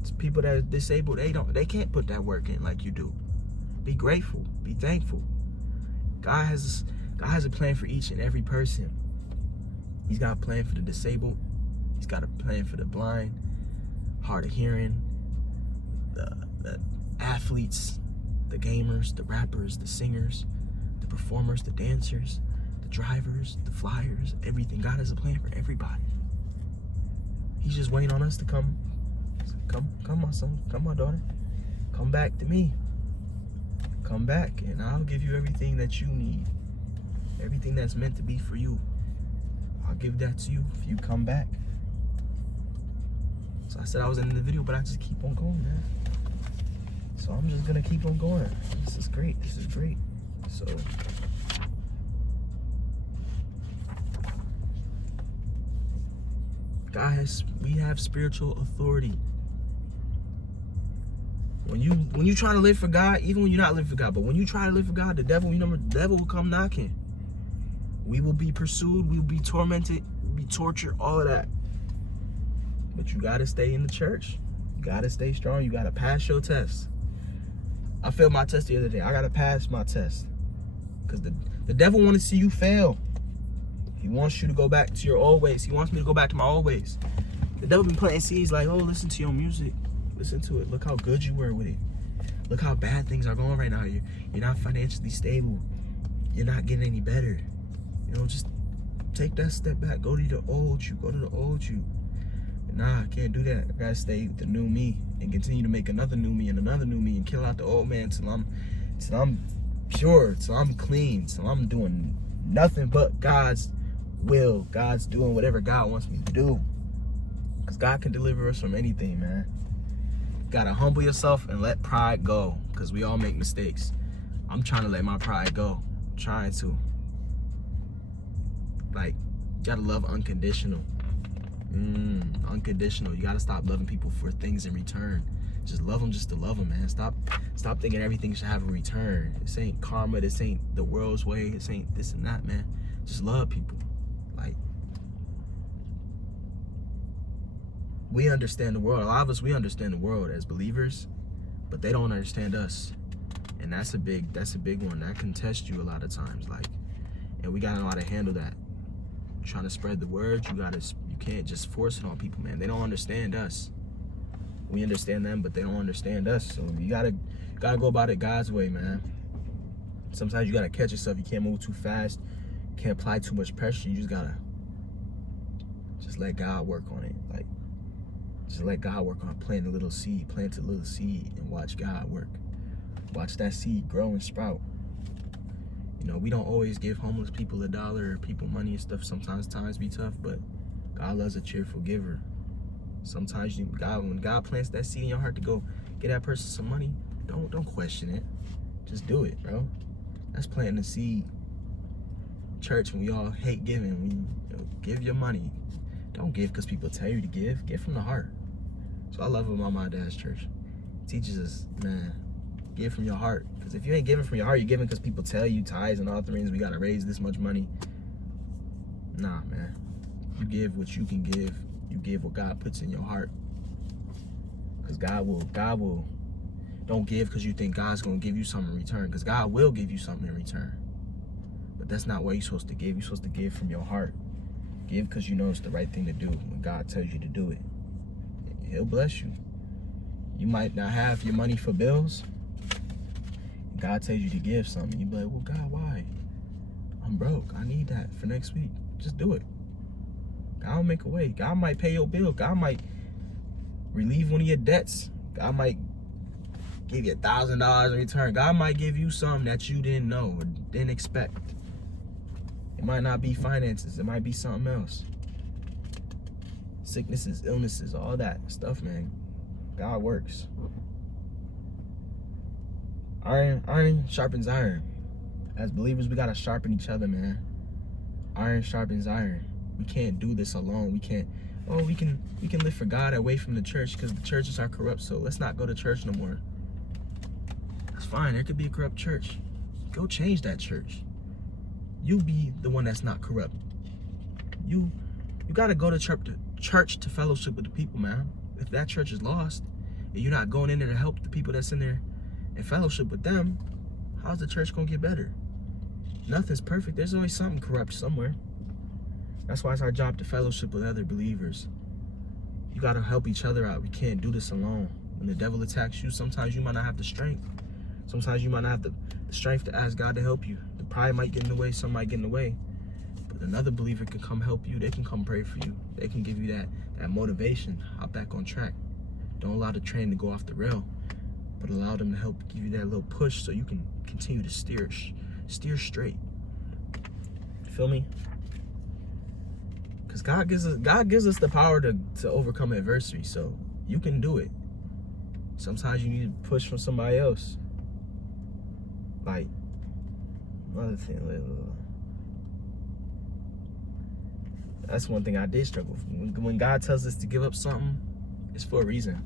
It's people that are disabled, they can't put that work in like you do. Be grateful, be thankful. God has a plan for each and every person. He's got a plan for the disabled. He's got a plan for the blind, hard of hearing, the athletes, the gamers, the rappers, the singers, the performers, the dancers, the drivers, the flyers, everything. God has a plan for everybody. He's just waiting on us to come, my son, come, my daughter. Come back to me. Come back, and I'll give you everything that you need. Everything that's meant to be for you. I'll give that to you if you come back. So I said I was ending the video, but I just keep on going, man. So I'm just gonna keep on going. This is great. This is great. So guys, we have spiritual authority. When you try to live for God, even when you're not living for God, but when you try to live for God, the devil will come knocking. We will be pursued, we will be tormented, we'll be tortured, all of that. But you gotta stay in the church. You gotta stay strong. You gotta pass your test. I failed my test the other day. I gotta pass my test. Because the devil wants to see you fail. He wants you to go back to your old ways. He wants me to go back to my old ways. The devil been planting seeds like, oh, listen to your music. Listen to it. Look how good you were with it. Look how bad things are going right now. You're not financially stable. You're not getting any better. You know, just take that step back. Go to the old you. Go to the old you. Nah, I can't do that. I gotta stay with the new me and continue to make another new me and another new me and kill out the old man till I'm pure, till I'm clean, till I'm doing nothing but God's will. God's doing whatever God wants me to do. Because God can deliver us from anything, man. You gotta humble yourself and let pride go. Because we all make mistakes. I'm trying to let my pride go. I'm trying to. Like, you gotta love unconditional. Unconditional. You gotta stop loving people for things in return. Just love them just to love them, man. Stop thinking everything should have a return. This ain't karma. This ain't the world's way. This ain't this and that, man. Just love people. Like, we understand the world. A lot of us, we understand the world as believers, but they don't understand us. And that's a big one. That can test you a lot of times. Like, and we gotta know how to handle that. Trying to spread the word, you can't just force it on people, man. They don't understand us. We understand them, but they don't understand us. So you gotta go about it God's way, man. Sometimes you gotta catch yourself. You can't move too fast. You can't apply too much pressure. You just gotta let God work on it. Like, just let God work on planting a little seed. Plant a little seed and watch God work. Watch that seed grow and sprout. You know, we don't always give homeless people $1 or people money and stuff. Sometimes times be tough, but God loves a cheerful giver. Sometimes when God plants that seed in your heart to go get that person some money, don't question it. Just do it, bro. That's planting the seed. Church, when we all hate giving, give your money. Don't give because people tell you to give. Give from the heart. So I love about my dad's church. It teaches us, man, give from your heart. Because if you ain't giving from your heart, you're giving because people tell you tithes and offerings, we got to raise this much money. Nah, man. You give what you can give. You give what God puts in your heart. Because God will. Don't give because you think God's going to give you something in return. Because God will give you something in return. But that's not what you're supposed to give. You're supposed to give from your heart. Give because you know it's the right thing to do. When God tells you to do it, He'll bless you. You might not have your money for bills. God tells you to give something. You be like, well, God, why? I'm broke. I need that for next week. Just do it. God will make a way. God might pay your bill. God might relieve one of your debts. God might give you $1,000 in return. God might give you something that you didn't know or didn't expect. It might not be finances. It might be something else. Sicknesses, illnesses, all that stuff, man. God works. Iron sharpens iron. As believers, we gotta sharpen each other, man. Iron sharpens iron. We can't do this alone. We can't. Oh, we can live for God away from the church because the churches are corrupt. So let's not go to church no more. That's fine. There could be a corrupt church. Go change that church. You be the one that's not corrupt. You gotta go to church to fellowship with the people, man. If that church is lost and you're not going in there to help the people that's in there and fellowship with them, how's the church gonna get better? Nothing's perfect. There's always something corrupt somewhere. That's why it's our job to fellowship with other believers. You gotta help each other out. We can't do this alone. When the devil attacks you, sometimes you might not have the strength. Sometimes you might not have the strength to ask God to help you. The pride might get in the way, some might get in the way. But another believer can come help you. They can come pray for you. They can give you that motivation. Hop back on track. Don't allow the train to go off the rail, but allow them to help give you that little push so you can continue to steer straight. Feel me? Because God gives us the power to overcome adversity, so you can do it. Sometimes you need to push from somebody else. Like, another thing, that's one thing I did struggle with. When God tells us to give up something, it's for a reason.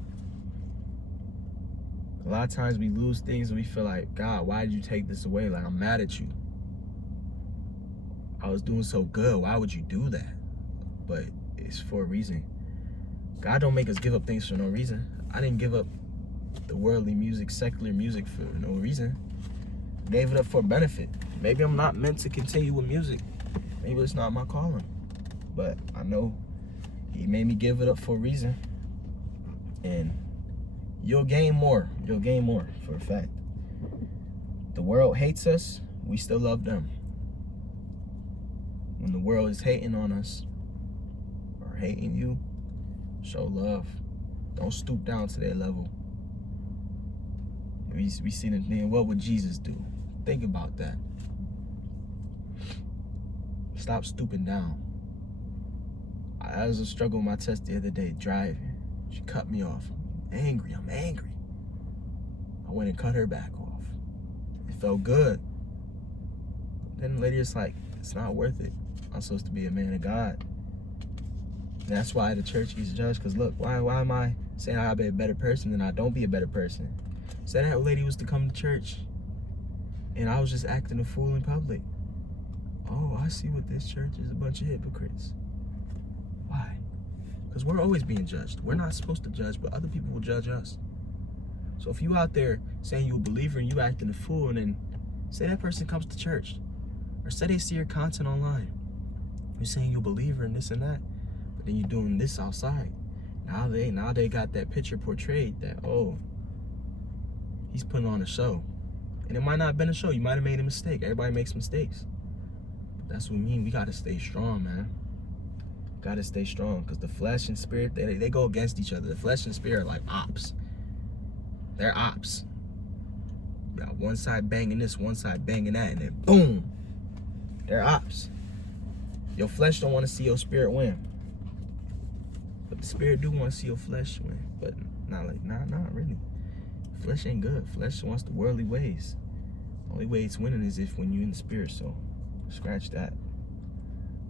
A lot of times we lose things and we feel like, God, why did you take this away? Like, I'm mad at you. I was doing so good. Why would you do that? But it's for a reason. God don't make us give up things for no reason. I didn't give up the worldly music, secular music for no reason. I gave it up for benefit. Maybe I'm not meant to continue with music. Maybe it's not my calling. But I know He made me give it up for a reason. And you'll gain more. You'll gain more, for a fact. The world hates us. We still love them. When the world is hating on us or hating you, show love. Don't stoop down to their level. We see the thing, what would Jesus do? Think about that. Stop stooping down. I was struggling with my test the other day, driving. She cut me off. I'm angry. I went and cut her back off. It felt good. Then later it's like, it's not worth it. I'm supposed to be a man of God. And that's why the church gets judged. Because look, why am I saying I gotta be a better person and I don't be a better person? So that lady was to come to church and I was just acting a fool in public. Oh, I see what this church is, a bunch of hypocrites. Why? Because we're always being judged. We're not supposed to judge, but other people will judge us. So if you out there saying you're a believer and you acting a fool, and then say that person comes to church, or say they see your content online, you're saying you're a believer and this and that, but then you're doing this outside. Now they got that picture portrayed that, oh, he's putting on a show. And it might not have been a show. You might have made a mistake. Everybody makes mistakes. But that's what we mean. We got to stay strong, man. Got to stay strong, because the flesh and spirit, they go against each other. The flesh and spirit are like ops. They're ops. You got one side banging this, one side banging that, and then boom, they're ops. Your flesh don't want to see your spirit win, but the spirit do want to see your flesh win. But not really. Flesh ain't good. Flesh wants the worldly ways. The only way it's winning is if when you're in the spirit. So scratch that.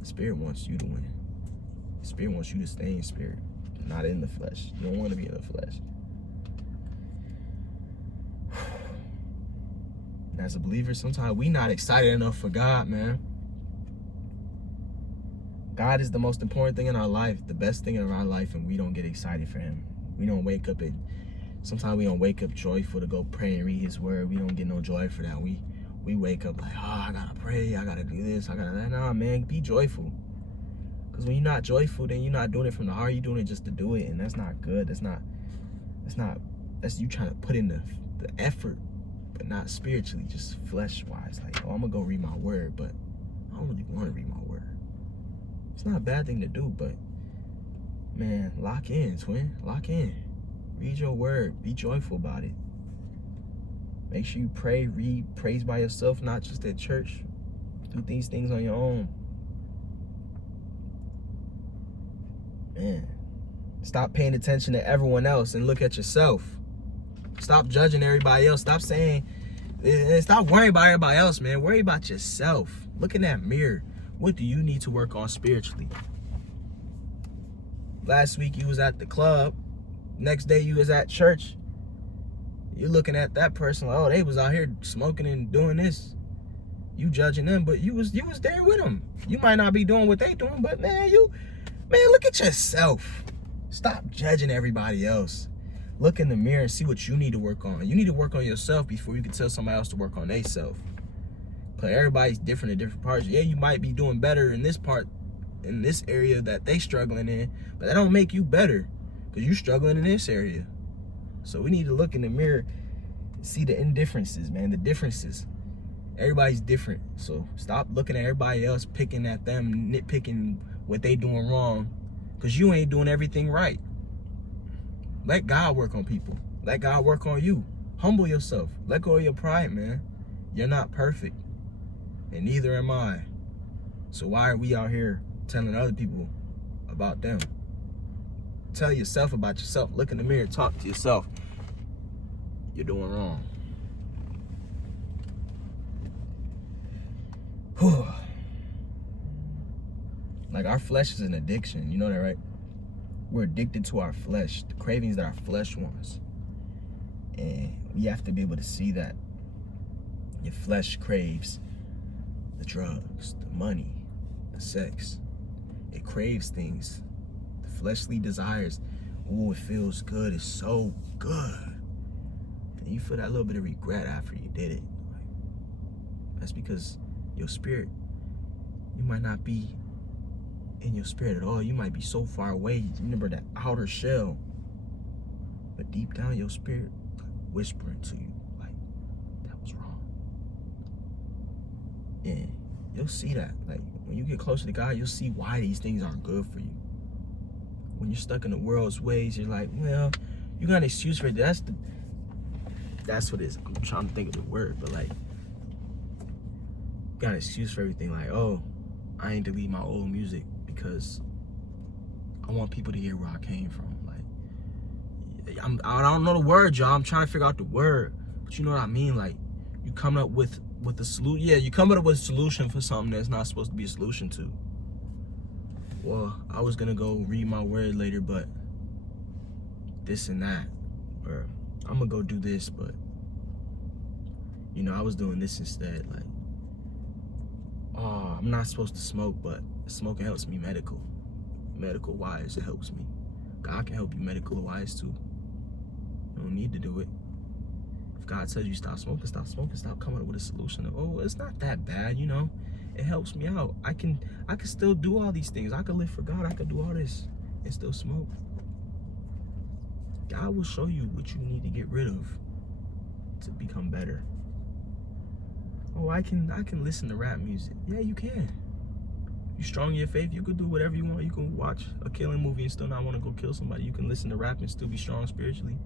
The spirit wants you to win. The spirit wants you to stay in spirit, not in the flesh. You don't want to be in the flesh. And as a believer, sometimes we not excited enough for God, man. God is the most important thing in our life, the best thing in our life, and we don't get excited for Him. We don't wake up and sometimes we don't wake up joyful to go pray and read His word. We don't get no joy for that. We wake up like, oh, I gotta pray, I gotta do this, I gotta that. Nah, man, be joyful. Because when you're not joyful, then you're not doing it from the heart. You're doing it just to do it, and that's not good. That's you trying to put in the effort, but not spiritually, just flesh-wise. Like, oh, I'm gonna go read my word, but I don't really want to read my word. It's not a bad thing to do, but man, lock in, twin. Lock in. Read your word. Be joyful about it. Make sure you pray, read, praise by yourself, not just at church. Do these things on your own. Man, stop paying attention to everyone else and look at yourself. Stop judging everybody else. Stop saying And stop worrying about everybody else, man. Worry about yourself. Look in that mirror. What do you need to work on spiritually? Last week you was at the club. Next day you was at church. You're looking at that person like, oh, they was out here smoking and doing this. You judging them, but you was there with them. You might not be doing what they doing, but man, look at yourself. Stop judging everybody else. Look in the mirror and see what you need to work on. You need to work on yourself before you can tell somebody else to work on themselves. Because everybody's different in different parts. Yeah, you might be doing better in this part, in this area that they struggling in, but that don't make you better because you struggling in this area. So we need to look in the mirror, see the indifferences, man, the differences. Everybody's different. So stop looking at everybody else, picking at them, nitpicking what they doing wrong, because you ain't doing everything right. Let God work on people. Let God work on you. Humble yourself. Let go of your pride, man. You're not perfect, and neither am I. So why are we out here telling other people about them? Tell yourself about yourself. Look in the mirror, talk to yourself. You're doing wrong. Like, our flesh is an addiction. You know that, right? We're addicted to our flesh, the cravings that our flesh wants. And we have to be able to see that. Your flesh craves the drugs, the money, the sex. It craves things. The fleshly desires. Oh, it feels good. It's so good. And you feel that little bit of regret after you did it. That's because your spirit, you might not be in your spirit at all. You might be so far away. You remember that outer shell. But deep down, your spirit whispering to you, like, that was wrong. And you'll see that. Like, when you get closer to God, you'll see why these things aren't good for you. When you're stuck in the world's ways, you're like, well, you got an excuse for it. That's what it is. I'm trying to think of the word, but like, got an excuse for everything. Like, oh, I ain't delete my old music because I want people to hear where I came from. Like, I don't know the word, y'all. I'm trying to figure out the word, but you know what I mean. Like, you coming up with the solution. Yeah, you coming up with a solution for something that's not supposed to be a solution to. Well, I was gonna go read my word later, but this and that, or I'm gonna go do this, but you know, I was doing this instead. Like, oh, I'm not supposed to smoke, but smoking helps me medical wise. It helps me. God can help you medical wise too. You don't need to do it. If God tells you stop smoking, stop smoking. Stop coming up with a solution of, oh, it's not that bad, you know. It helps me out. I can still do all these things. I can live for God. I can do all this and still smoke. God will show you what you need to get rid of to become better. Oh, I can listen to rap music. Yeah, you can. You strong in your faith, you can do whatever you want. You can watch a killing movie and still not want to go kill somebody. You can listen to rap and still be strong spiritually.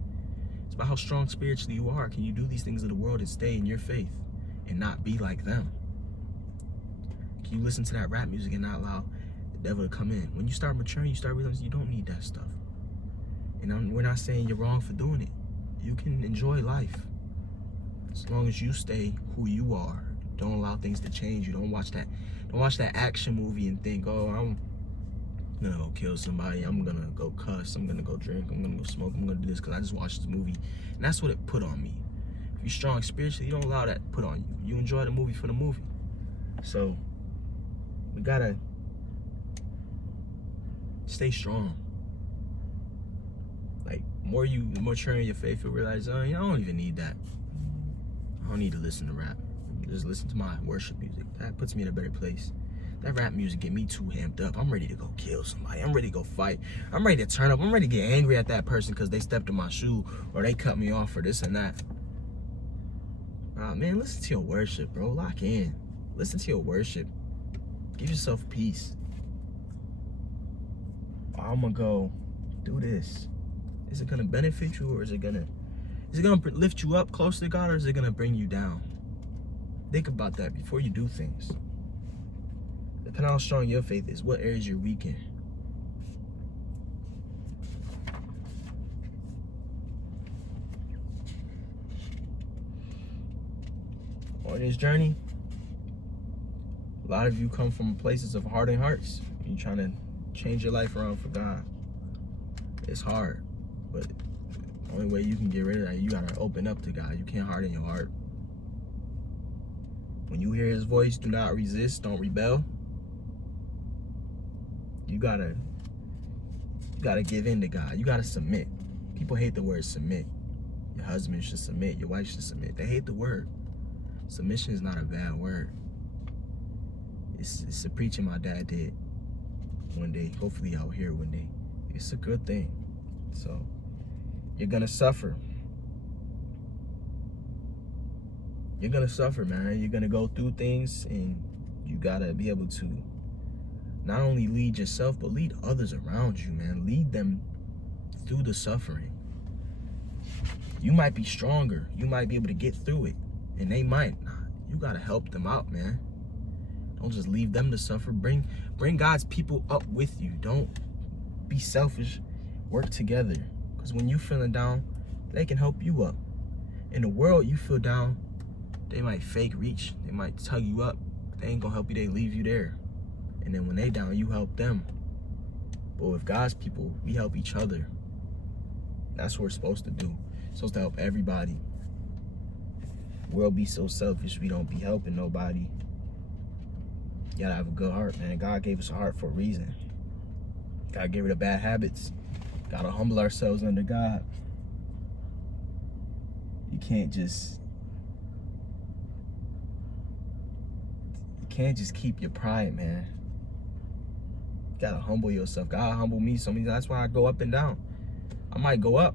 It's about how strong spiritually you are. Can you do these things in the world and stay in your faith and not be like them? Can you listen to that rap music and not allow the devil to come in? When you start maturing, you start realizing you don't need that stuff. And we're not saying you're wrong for doing it. You can enjoy life as long as you stay who you are. Don't allow things to change you. Don't watch that action movie and think, oh, I'm gonna go kill somebody. I'm gonna go cuss. I'm gonna go drink. I'm gonna go smoke. I'm gonna do this because I just watched this movie. And that's what it put on me. If you're strong spiritually, you don't allow that to put on you. You enjoy the movie for the movie. So we gotta stay strong. Like, more you mature in your faith, you realize, oh, I don't even need that. I don't need to listen to rap. Just listen to my worship music. That puts me in a better place. That rap music get me too amped up. I'm ready to go kill somebody. I'm ready to go fight. I'm ready to turn up. I'm ready to get angry at that person because they stepped in my shoe or they cut me off for this and that. Man, listen to your worship, bro. Lock in. Listen to your worship. Give yourself peace. I'm gonna go do this. Is it gonna benefit you, or is it gonna lift you up closer to God, or is it gonna bring you down? Think about that before you do things. Depending on how strong your faith is, what areas you're weak in. on this journey, a lot of you come from places of hardened hearts. You're trying to change your life around for God. It's hard, but the only way you can get rid of that, you gotta open up to God. You can't harden your heart. When you hear his voice, do not resist, don't rebel. You gotta give in to God. You gotta submit. People hate the word submit. Your husband should submit, your wife should submit. They hate the word. Submission is not a bad word. It's a preaching my dad did one day. Hopefully y'all hear it one day. It's a good thing. So you're gonna suffer. You're gonna suffer, man. You're gonna go through things, and you gotta be able to not only lead yourself, but lead others around you, man. Lead them through the suffering. You might be stronger. You might be able to get through it, and they might not. You gotta help them out, man. Don't just leave them to suffer. Bring God's people up with you. Don't be selfish. Work together. Because when you feeling down, they can help you up. In the world, you feel down, they might fake reach. They might tug you up. They ain't gonna help you. They leave you there. And then when they down, you help them. But with God's people, we help each other. That's what we're supposed to do. We're supposed to help everybody. The world be so selfish, we don't be helping nobody. You gotta have a good heart, man. God gave us a heart for a reason. Gotta get rid of bad habits. Gotta humble ourselves under God. You can't just keep your pride, man. You gotta humble yourself. God humbled me so many times. That's why I go up and down. I might go up,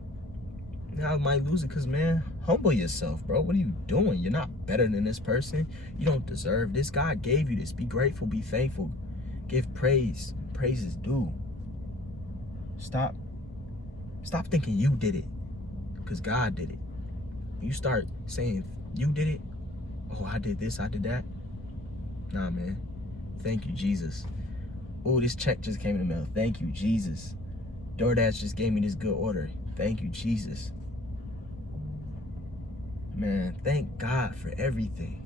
and I might lose it, because, man, humble yourself, bro. What are you doing? You're not better than this person. You don't deserve this. God gave you this. Be grateful. Be thankful. Give praise. Praise is due. Stop thinking you did it, because God did it. You start saying you did it. Oh, I did this, I did that. Nah, man. Thank you, Jesus. Oh, this check just came in the mail. Thank you, Jesus. DoorDash just gave me this good order. Thank you, Jesus. Man, thank God for everything.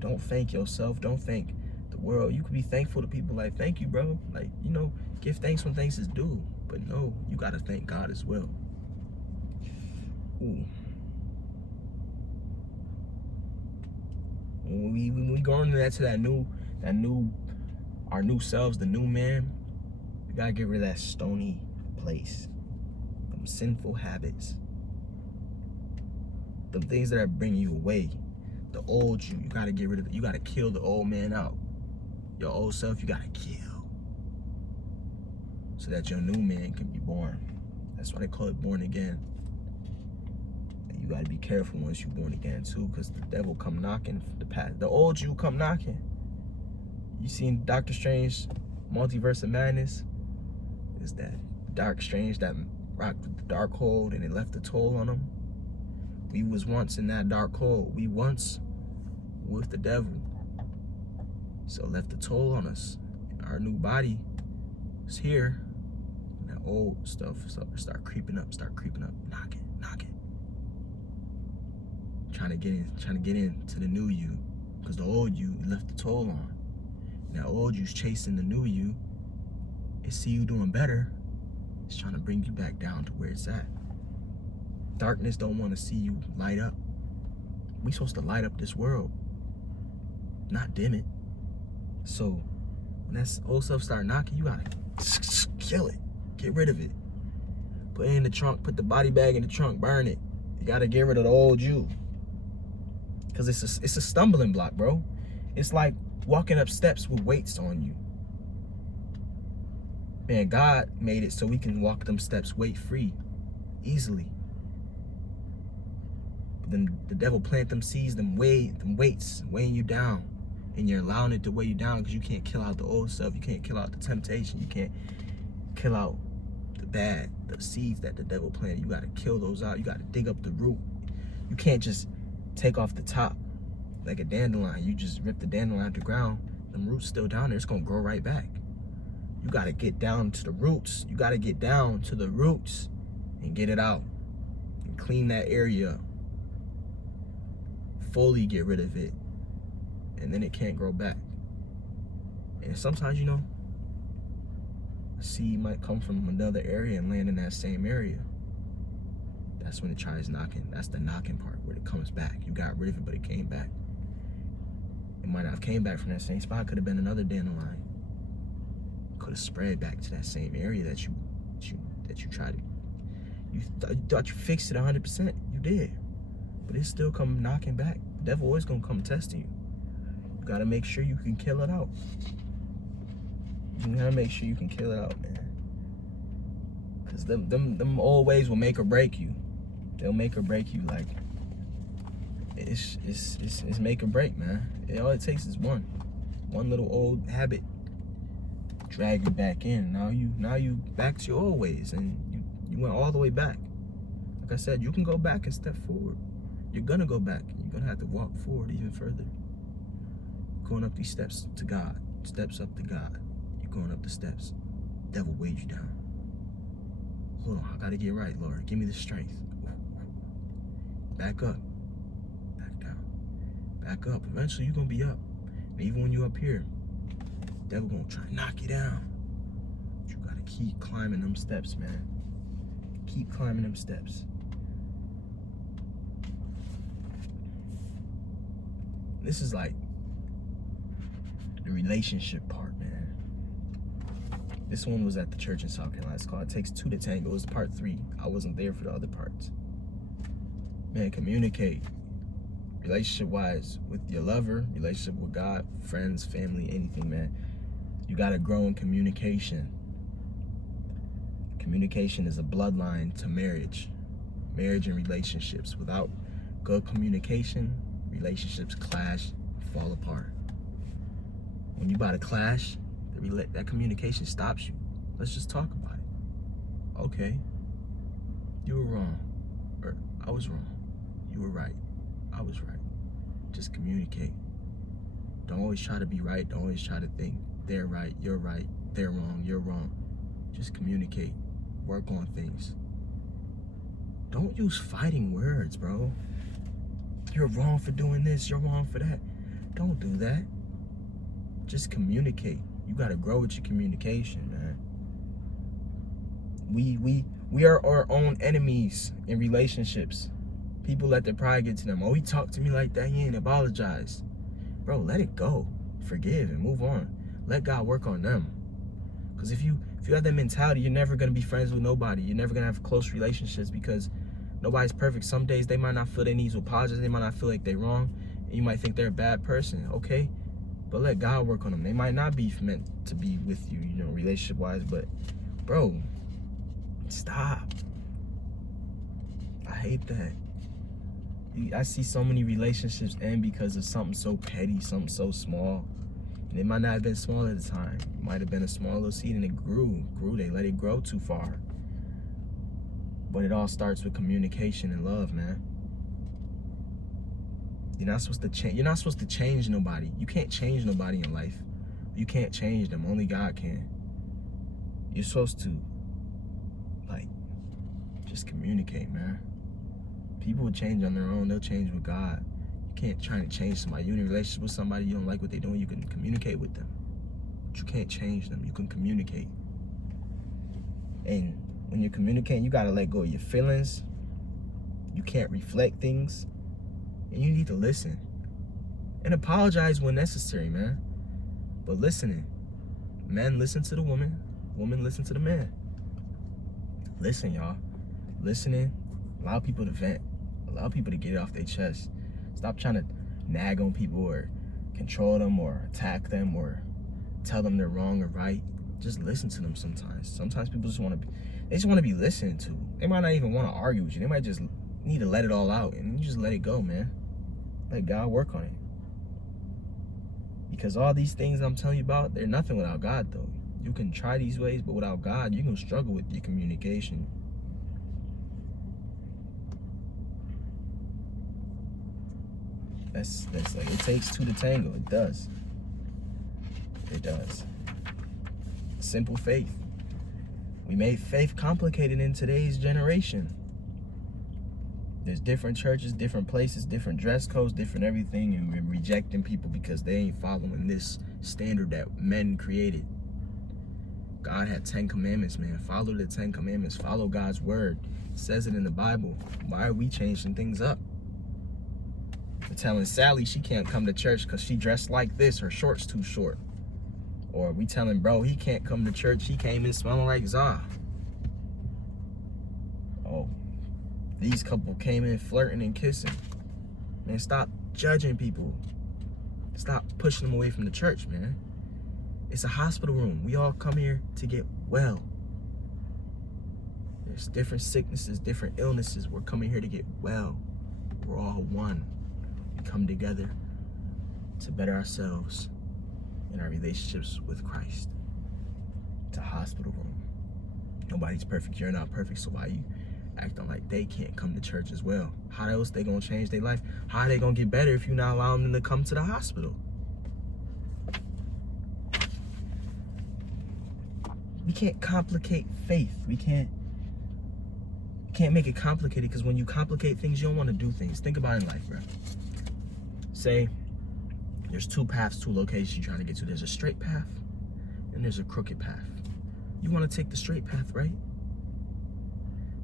Don't thank yourself. Don't thank the world. You could be thankful to people like, thank you, bro. Like, give thanks when thanks is due. But no, you got to thank God as well. Ooh. When we go into our new selves, the new man, we got to get rid of that stony place. Them sinful habits. Them things that are bringing you away. The old you got to get rid of it. You got to kill the old man out. Your old self, you got to kill. So that your new man can be born. That's why they call it born again. And you got to be careful once you're born again too, because the devil come knocking the old you come knocking. You seen Doctor Strange, Multiverse of Madness? It's that Dark Strange that rocked the dark hole and it left a toll on him. We was once in that dark hole. We once with the devil. So it left a toll on us. Our new body is here. And that old stuff start creeping up, knocking. Trying to get into the new you. Because the old you left the toll on. And that old you's chasing the new you. It see you doing better. It's trying to bring you back down to where it's at. Darkness don't want to see you light up. We supposed to light up this world, not dim it. So when that old stuff start knocking, you gotta kill it. Get rid of it. Put it in the trunk. Put the body bag in the trunk. Burn it. You gotta get rid of the old you. Because it's a stumbling block, bro. It's like walking up steps with weights on you. Man, God made it so we can walk them steps weight-free, easily. But then the devil plant them seeds, them weights, weighing you down. And you're allowing it to weigh you down because you can't kill out the old stuff. You can't kill out the temptation. You can't kill out the seeds that the devil planted. You got to kill those out. You got to dig up the root. You can't just take off the top like a dandelion. You just rip the dandelion out the ground. Them roots still down there. It's going to grow right back. You got to get down to the roots. You got to get down to the roots and get it out and clean that area up. fully get rid of it, and then it can't grow back. And sometimes, you know, a seed might come from another area and land in that same area. That's when it tries knocking. That's the knocking part, where it comes back. You got rid of it, but it came back. It might not have came back from that same spot. Could have been another dandelion. Could have spread back to that same area that you tried to. You thought you fixed it 100%. You did, but it's still come knocking back. The devil always gonna come testing you. You gotta make sure you can kill it out. You gotta make sure you can kill it out, man. Cause them old ways will make or break you. They'll make or break you. Like it's make or break, man. All it takes is one little old habit, drag you back in. Now you back to your old ways, and you went all the way back. Like I said, you can go back and step forward. You're gonna go back. You're gonna have to walk forward even further. Going up these steps to God, steps up to God. You're going up the steps. Devil weighed you down. Hold on, I gotta get right, Lord. Give me the strength. Back up. Back down. Back up. Eventually you're gonna be up. And even when you're up here, the devil gonna try to knock you down. But you gotta keep climbing them steps, man. Keep climbing them steps. This is like the relationship part, man. This one was at the church in South Carolina. It's called It Takes Two to Tango. It was part 3. I wasn't there for the other parts. Man, communicate. Relationship-wise, with your lover, relationship with God, friends, family, anything, man. You gotta grow in communication. Communication is a bloodline to marriage. Marriage and relationships. Without good communication, relationships clash, fall apart. When you about to clash, that communication stops you. Let's just talk about it. Okay, you were wrong, or I was wrong. You were right, I was right. Just communicate. Don't always try to be right. Don't always try to think they're right, you're right, they're wrong, you're wrong. Just communicate. Work on things. Don't use fighting words, bro. You're wrong for doing this, you're wrong for that. Don't do that. Just communicate. You gotta grow with your communication, man. We are our own enemies in relationships. People let their pride get to them. Oh, he talked to me like that, he ain't apologized. Bro, let it go. Forgive and move on. Let God work on them. Because if you have that mentality, you're never gonna be friends with nobody. You're never gonna have close relationships, because nobody's perfect. Some days they might not feel they need to apologize. They might not feel like they're wrong. And you might think they're a bad person. Okay, but let God work on them. They might not be meant to be with you, you know, relationship-wise. But, bro, stop. I hate that. I see so many relationships end because of something so petty, something so small. And it might not have been small at the time. It might have been a small little seed, and it grew. They let it grow too far. But it all starts with communication and love, man. You're not supposed to change. You're not supposed to change nobody. You can't change nobody in life. You can't change them. Only God can. You're supposed to, like, just communicate, man. People will change on their own. They'll change with God. You can't try to change somebody. You're in a relationship with somebody, you don't like what they're doing, you can communicate with them. But you can't change them. You can communicate. And when you're communicating, you gotta let go of your feelings. You can't reflect things. And you need to listen. And apologize when necessary, man. But listening. Men listen to the woman. Woman listen to the man. Listen, y'all. Listening. Allow people to vent. Allow people to get it off their chest. Stop trying to nag on people or control them or attack them or tell them they're wrong or right. Just listen to them sometimes. Sometimes people just want to be listened to. They might not even want to argue with you. They might just need to let it all out, and you just let it go, man. Let God work on it. Because all these things I'm telling you about, they're nothing without God, though. You can try these ways, but without God, you're going to struggle with your communication. That's like, it takes two to tango. It does. It does. Simple faith. We made faith complicated in today's generation. There's different churches, different places, different dress codes, different everything, and we're rejecting people because they ain't following this standard that men created. God had 10 commandments, man. Follow the 10 commandments. Follow God's word. It says it in the Bible. Why are we changing things up? We're telling Sally she can't come to church because she dressed like this. Her shorts too short. Or we telling bro he can't come to church. He came in smelling like Zah. Oh, these couple came in flirting and kissing. Man, stop judging people. Stop pushing them away from the church, man. It's a hospital room. We all come here to get well. There's different sicknesses, different illnesses. We're coming here to get well. We're all one. We come together to better ourselves in our relationships with Christ. It's a hospital room. Nobody's perfect. You're not perfect, so why you acting like they can't come to church as well? How else they gonna change their life? How are they gonna get better if you're not allowing them to come to the hospital? We can't complicate faith. We can't make it complicated, because when you complicate things, you don't want to do things. Think about it in life, bro. Say there's two paths, two locations you're trying to get to. There's a straight path and there's a crooked path. You want to take the straight path, right?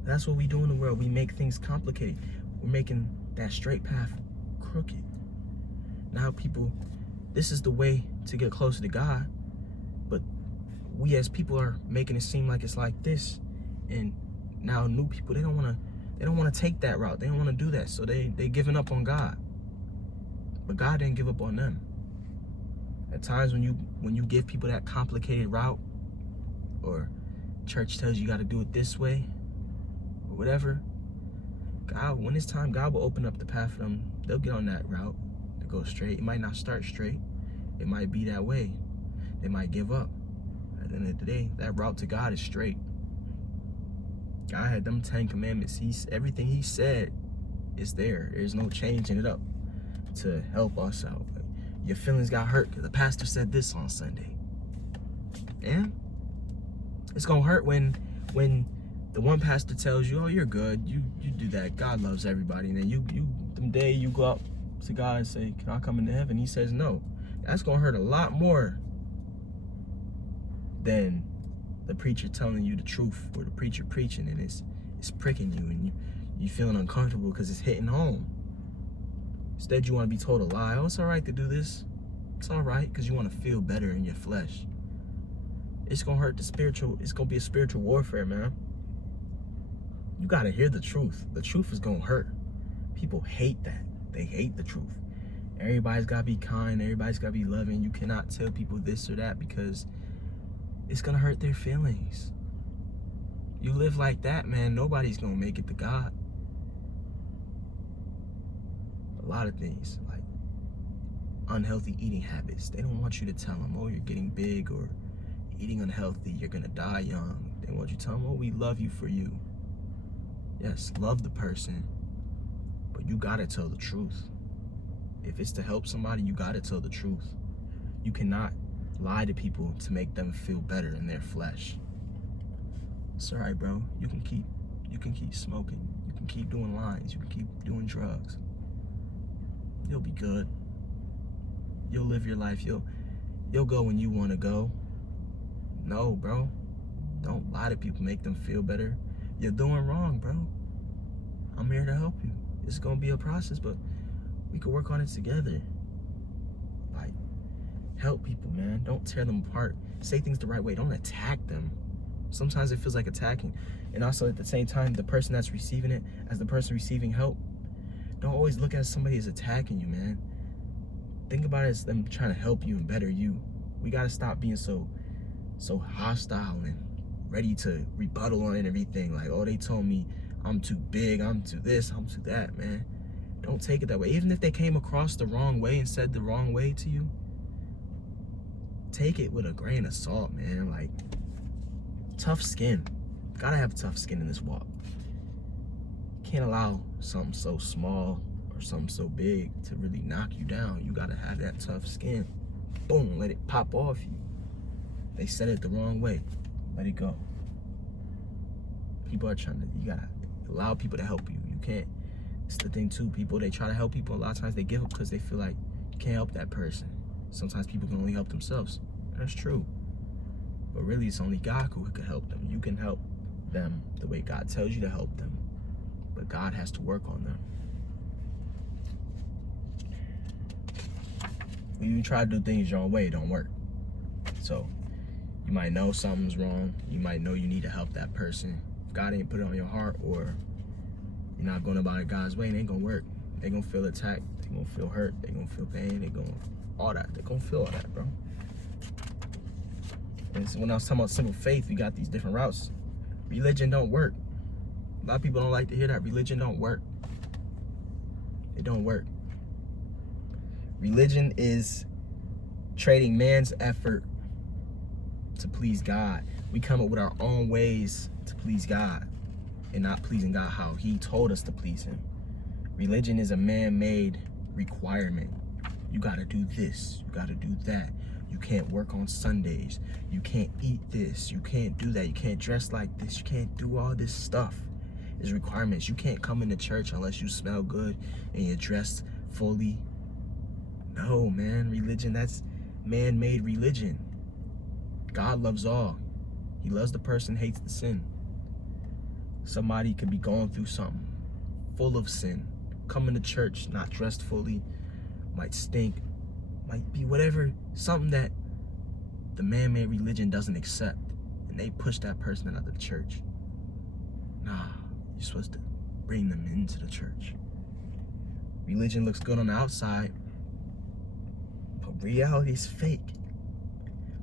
That's what we do in the world. We make things complicated. We're making that straight path crooked. Now people, this is the way to get closer to God, but we as people are making it seem like it's like this. And now new people, they don't want to take that route. They don't want to do that. So they giving up on God. But God didn't give up on them. At times when you give people that complicated route, or church tells you got to do it this way, or whatever, God, when it's time, God will open up the path for them. They'll get on that route to go straight. It might not start straight. It might be that way. They might give up. At the end of the day, that route to God is straight. God had them 10 commandments. Everything he said is there. There's no changing it up to help us out. Like, your feelings got hurt because the pastor said this on Sunday. Yeah? It's gonna hurt when the one pastor tells you, oh, you're good, you do that, God loves everybody, and then the day you go up to God and say, can I come into heaven? He says no. That's gonna hurt a lot more than the preacher telling you the truth, or the preacher preaching and it's pricking you and you feeling uncomfortable because it's hitting home. Instead, you want to be told a lie. Oh, it's all right to do this. It's all right, because you want to feel better in your flesh. It's gonna hurt it's gonna be a spiritual warfare, man. You gotta hear the truth. The truth is gonna hurt. People hate that. They hate the truth. Everybody's gotta be kind. Everybody's gotta be loving. You cannot tell people this or that because it's gonna hurt their feelings. You live like that, man, nobody's gonna make it to God. A lot of things, like unhealthy eating habits. They don't want you to tell them, oh, you're getting big, or eating unhealthy, you're gonna die young. They want you to tell them, oh, we love you for you. Yes, love the person, but you gotta tell the truth. If it's to help somebody, you gotta tell the truth. You cannot lie to people to make them feel better in their flesh. It's all right, bro. You can keep smoking. You can keep doing lines. You can keep doing drugs. You'll be good. You'll live your life. You'll go when you want to go. No, bro. Don't lie to people. Make them feel better. You're doing wrong, bro. I'm here to help you. It's gonna be a process, but we can work on it together. Like, help people, man. Don't tear them apart. Say things the right way. Don't attack them. Sometimes it feels like attacking. And also at the same time, the person that's receiving it, as the person receiving help, don't always look at somebody as attacking you, man. Think about it as them trying to help you and better you. We gotta stop being so hostile and ready to rebuttal on everything. Like, oh, they told me I'm too big, I'm too this, I'm too that, man. Don't take it that way. Even if they came across the wrong way and said the wrong way to you, take it with a grain of salt, man. Like, tough skin. Gotta have tough skin in this walk. Can't allow something so small or something so big to really knock you down. You gotta have that tough skin. Boom, let it pop off you. They said it the wrong way. Let it go. People are you gotta allow people to help you. You can't It's the thing too, people, they try to help people. A lot of times they give up because they feel like you can't help that person. Sometimes people can only help themselves. That's true. But really, it's only God who can help them. You can help them the way God tells you to help them. But God has to work on them. When you try to do things your own way, it don't work. So you might know something's wrong. You might know you need to help that person. If God ain't put it on your heart, or you're not going about it God's way, it ain't gonna work. They're gonna feel attacked. They're gonna feel hurt. They're gonna feel pain. They're gonna all that. They're gonna feel all that, bro. And so when I was talking about simple faith, we got these different routes. Religion don't work. A lot of people don't like to hear that. Religion don't work. It don't work. Religion is trading man's effort to please God. We come up with our own ways to please God and not pleasing God how he told us to please him. Religion is a man-made requirement. You gotta do this, you gotta do that. You can't work on Sundays. You can't eat this, you can't do that. You can't dress like this, you can't do all this stuff. It's requirements. You can't come into church unless you smell good and you're dressed fully. No, man, religion, that's man-made religion. God loves all. He loves the person, hates the sin. Somebody could be going through something, full of sin, coming to church, not dressed fully, might stink, might be whatever, something that the man-made religion doesn't accept, and they push that person out of the church. Nah, you're supposed to bring them into the church. Religion looks good on the outside, but reality is fake.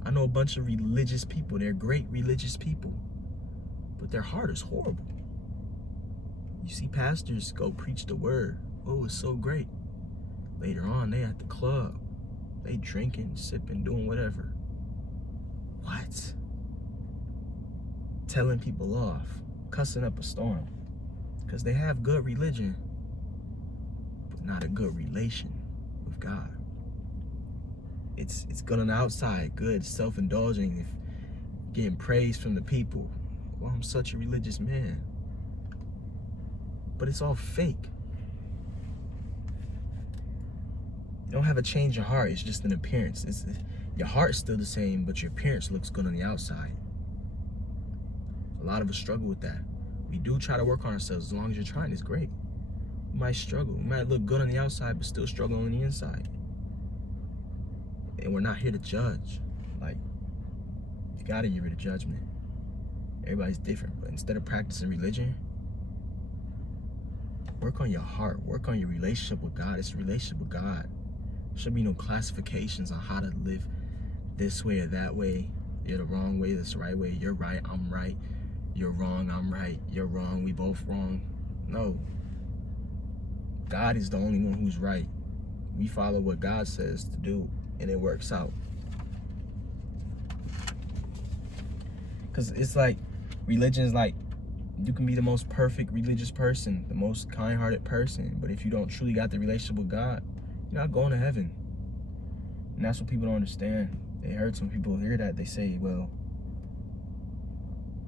I know a bunch of religious people. They're great religious people, but their heart is horrible. You see pastors go preach the word. Oh, it's so great. Later on, they at the club. They drinking, sipping, doing whatever. What? Telling people off, cussing up a storm. Because they have good religion, but not a good relation with God. It's good on the outside, good, self-indulging, if getting praise from the people. Well, I'm such a religious man. But it's all fake. You don't have a change of heart, it's just an appearance. Your heart's still the same, but your appearance looks good on the outside. A lot of us struggle with that. We do try to work on ourselves. As long as you're trying, it's great. We might struggle. We might look good on the outside, but still struggle on the inside. And we're not here to judge. Like, you gotta get rid of judgment. Everybody's different, but instead of practicing religion, work on your heart. Work on your relationship with God. It's a relationship with God. There should be no classifications on how to live this way or that way. You're the wrong way, that's the right way. You're right, I'm right. You're wrong, I'm right. You're wrong, we both wrong. No. God is the only one who's right. We follow what God says to do, and it works out. Because it's like, religion is like, you can be the most perfect religious person, the most kind-hearted person, but if you don't truly got the relationship with God, you're not going to heaven. And that's what people don't understand. They heard some people hear that, they say, well,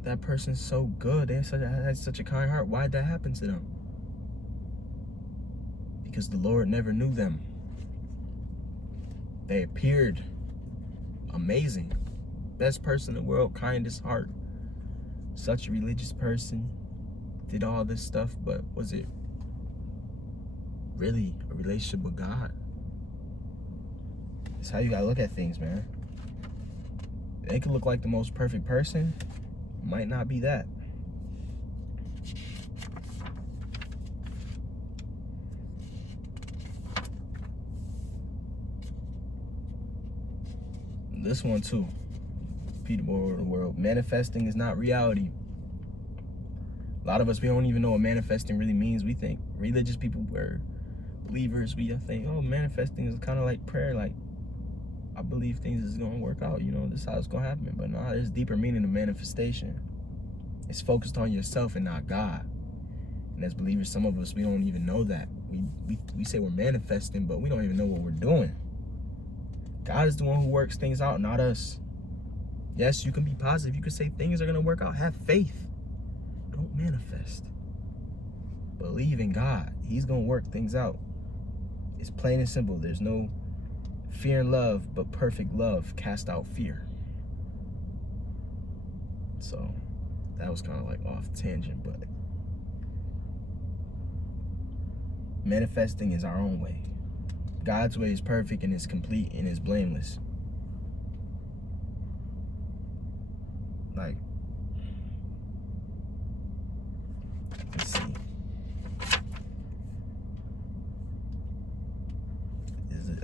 that person's so good, they had such a kind heart, why'd that happen to them? Because the Lord never knew them. They appeared amazing. Best person in the world, kindest heart. Such a religious person. Did all this stuff, but was it really a relationship with God? That's how you gotta look at things, man. They could look like the most perfect person. Might not be that. This one too. Peter Boy of the world. Manifesting is not reality. A lot of us, we don't even know what manifesting really means. We think religious people were believers. We think, oh, manifesting is kind of like prayer. Like, I believe things is going to work out. You know, this is how it's going to happen. But no, there's deeper meaning to manifestation. It's focused on yourself and not God. And as believers, some of us, we don't even know that. We say we're manifesting, but we don't even know what we're doing. God is the one who works things out, not us. Yes, you can be positive. You can say things are going to work out. Have faith. Don't manifest. Believe in God. He's gonna work things out. It's plain and simple. There's no fear and love, but perfect love cast out fear. So that was kind of like off tangent, but manifesting is our own way. God's way is perfect and is complete and is blameless. Like, let's see.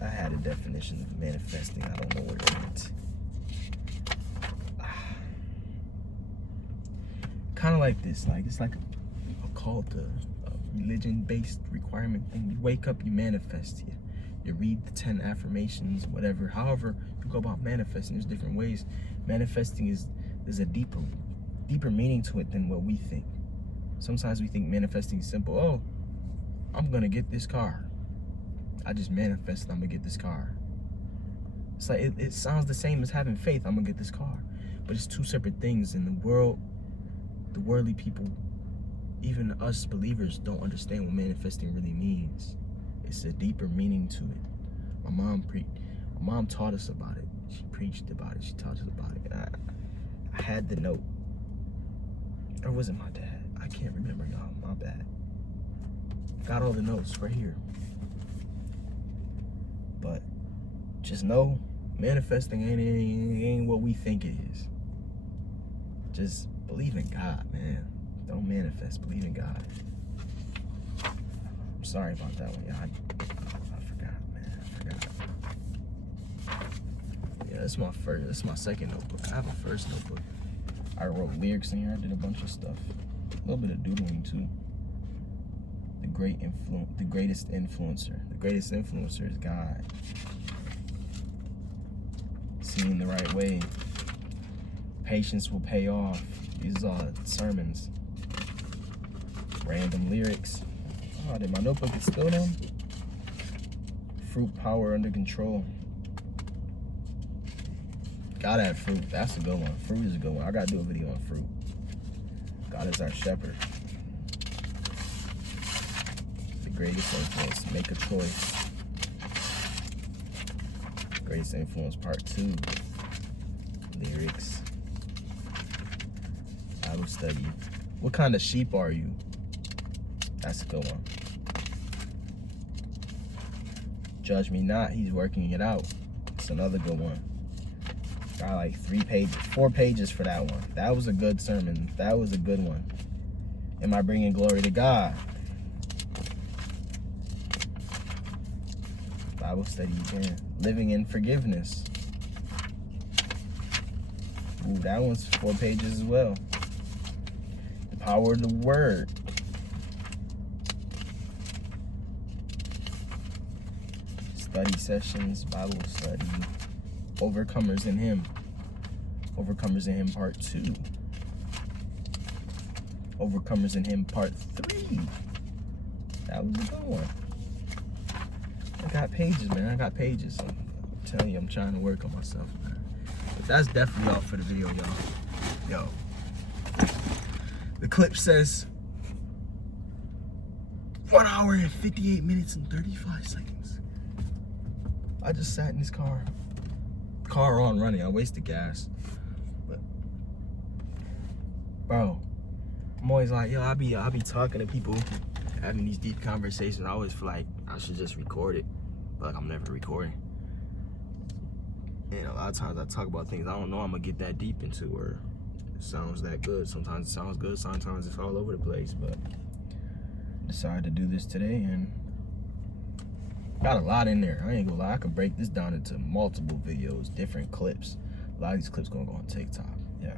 I had a definition of manifesting. I don't know what it meant. Kind of like this. Like, it's like a cult, a religion-based requirement thing. You wake up, you manifest. You read the 10 affirmations, whatever. However you go about manifesting, there's different ways. Manifesting there's a deeper meaning to it than what we think. Sometimes we think manifesting is simple. Oh, I'm gonna get this car. I just manifested I'm gonna get this car. It's like it sounds the same as having faith. I'm gonna get this car, but it's two separate things. In the world, the worldly people, even us believers, don't understand what manifesting really means. It's a deeper meaning to it. My mom taught us about it. She preached about it. She taught us about it. I had the note. Or was it my dad? I can't remember, y'all. My bad. Got all the notes right here. But just know, manifesting ain't what we think it is. Just believe in God, man. Don't manifest. Believe in God. I'm sorry about that one, y'all. I forgot, man. I forgot. Yeah, that's my second notebook. I have a first notebook. I wrote lyrics in here. I did a bunch of stuff. A little bit of doodling too. The greatest influencer. The greatest influencer is God. Seeing the right way. Patience will pay off. These are sermons. Random lyrics. Oh, did my notebook get spilled on? Fruit power under control. Gotta have fruit. That's a good one. Fruit is a good one. I gotta do a video on fruit. God is our shepherd. The greatest influence. Make a choice. Greatest influence part 2. Lyrics. Bible study. What kind of sheep are you? That's a good one. Judge me not. He's working it out. It's another good one. Got like 4 pages for that one. That was a good sermon. That was a good one. Am I bringing glory to God? Bible study again. Living in forgiveness. Ooh, that one's 4 pages as well. The power of the word. Study sessions, Bible study. Overcomers in Him. Overcomers in Him part 2. Overcomers in Him part 3. That was a good one. I got pages, man. I got pages. I'm telling you, I'm trying to work on myself, man. But that's definitely all for the video, y'all. Yo. The clip says 1 hour and 58 minutes and 35 seconds. I just sat in this car on running. I wasted gas. But bro, I'm always like, yo, I be talking to people, having these deep conversations. I always feel like I should just record it, but like I'm never recording. And a lot of times I talk about things I don't know I'm gonna get that deep into, or it sounds that good. Sometimes it sounds good, sometimes it's all over the place. But I decided to do this today and got a lot in there. I ain't gonna lie, I could break this down into multiple videos, different clips. A lot of these clips gonna go on TikTok, yeah.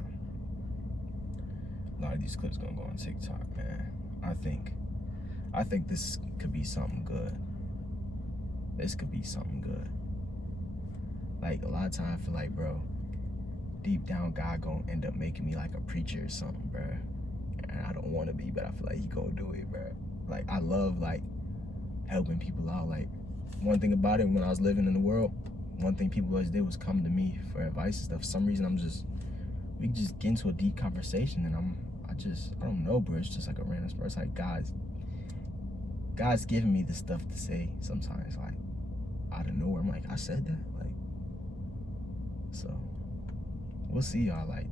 A lot of these clips gonna go on TikTok, man. I think this could be something good. This could be something good. Like, a lot of times I feel like, bro, deep down, God gonna end up making me like a preacher or something, bro. And I don't wanna be, but I feel like He gonna do it, bro. Like, I love, like, helping people out. Like, one thing about it, when I was living in the world, one thing people always did was come to me for advice and stuff. For some reason, we could just get into a deep conversation, and I don't know, bro. It's just like a random story. It's like God God's giving me this stuff to say sometimes, like, out of nowhere. I'm like, I said that? Like, so, we'll see, y'all, like,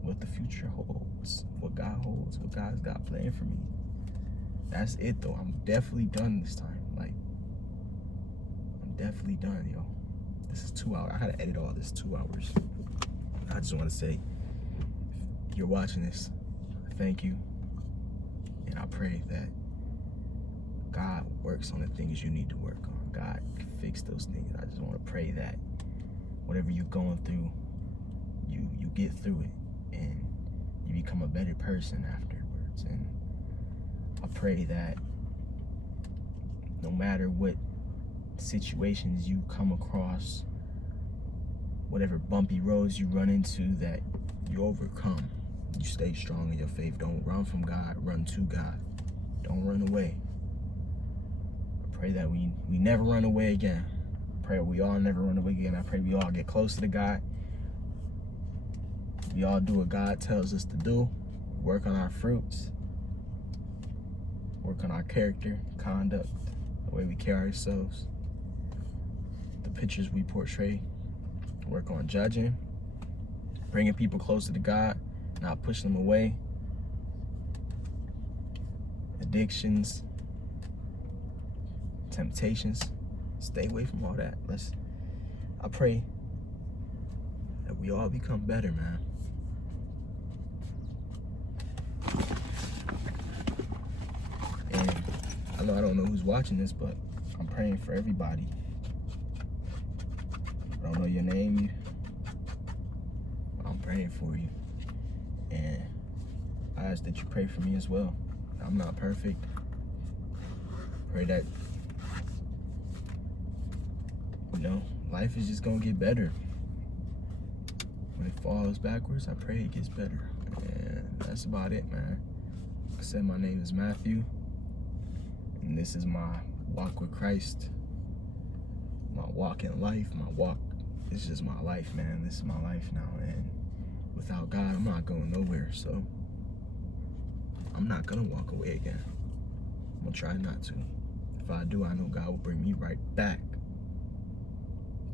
what the future holds, what God holds, what God's got planned for me. That's it, though. I'm definitely done this time. Like, I'm definitely done, yo. This is 2 hours. I gotta edit all this 2 hours. I just want to say, if you're watching this, thank you. And I pray that God works on the things you need to work on. God can fix those things. I just want to pray that whatever you're going through, you get through it and you become a better person afterwards. And I pray that no matter what situations you come across, whatever bumpy roads you run into, that you overcome. You stay strong in your faith. Don't run from God, run to God. Don't run away. I pray that we never run away again. I pray we all never run away again. I pray we all get closer to God. We all do what God tells us to do. Work on our fruits. Work on our character, conduct, the way we carry ourselves, the pictures we portray. Work on judging, bringing people closer to God, not pushing them away. Addictions, temptations, stay away from all that. I pray that we all become better, man. And I know I don't know who's watching this, but I'm praying for everybody. I don't know your name, I'm praying for you. And I ask that you pray for me as well. I'm not perfect. Pray that, life is just gonna get better. When it falls backwards, I pray it gets better. And that's about it, man. I said my name is Matthew, and this is my walk with Christ. My walk in life, it's just my life, man. This is my life now, and without God, I'm not going nowhere, so I'm not gonna walk away again. I'm gonna try not to. If I do, I know God will bring me right back.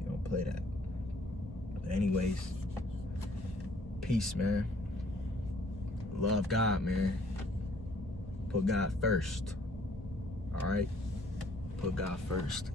You don't play that. But anyways, peace, man. Love God, man. Put God first. All right? Put God first.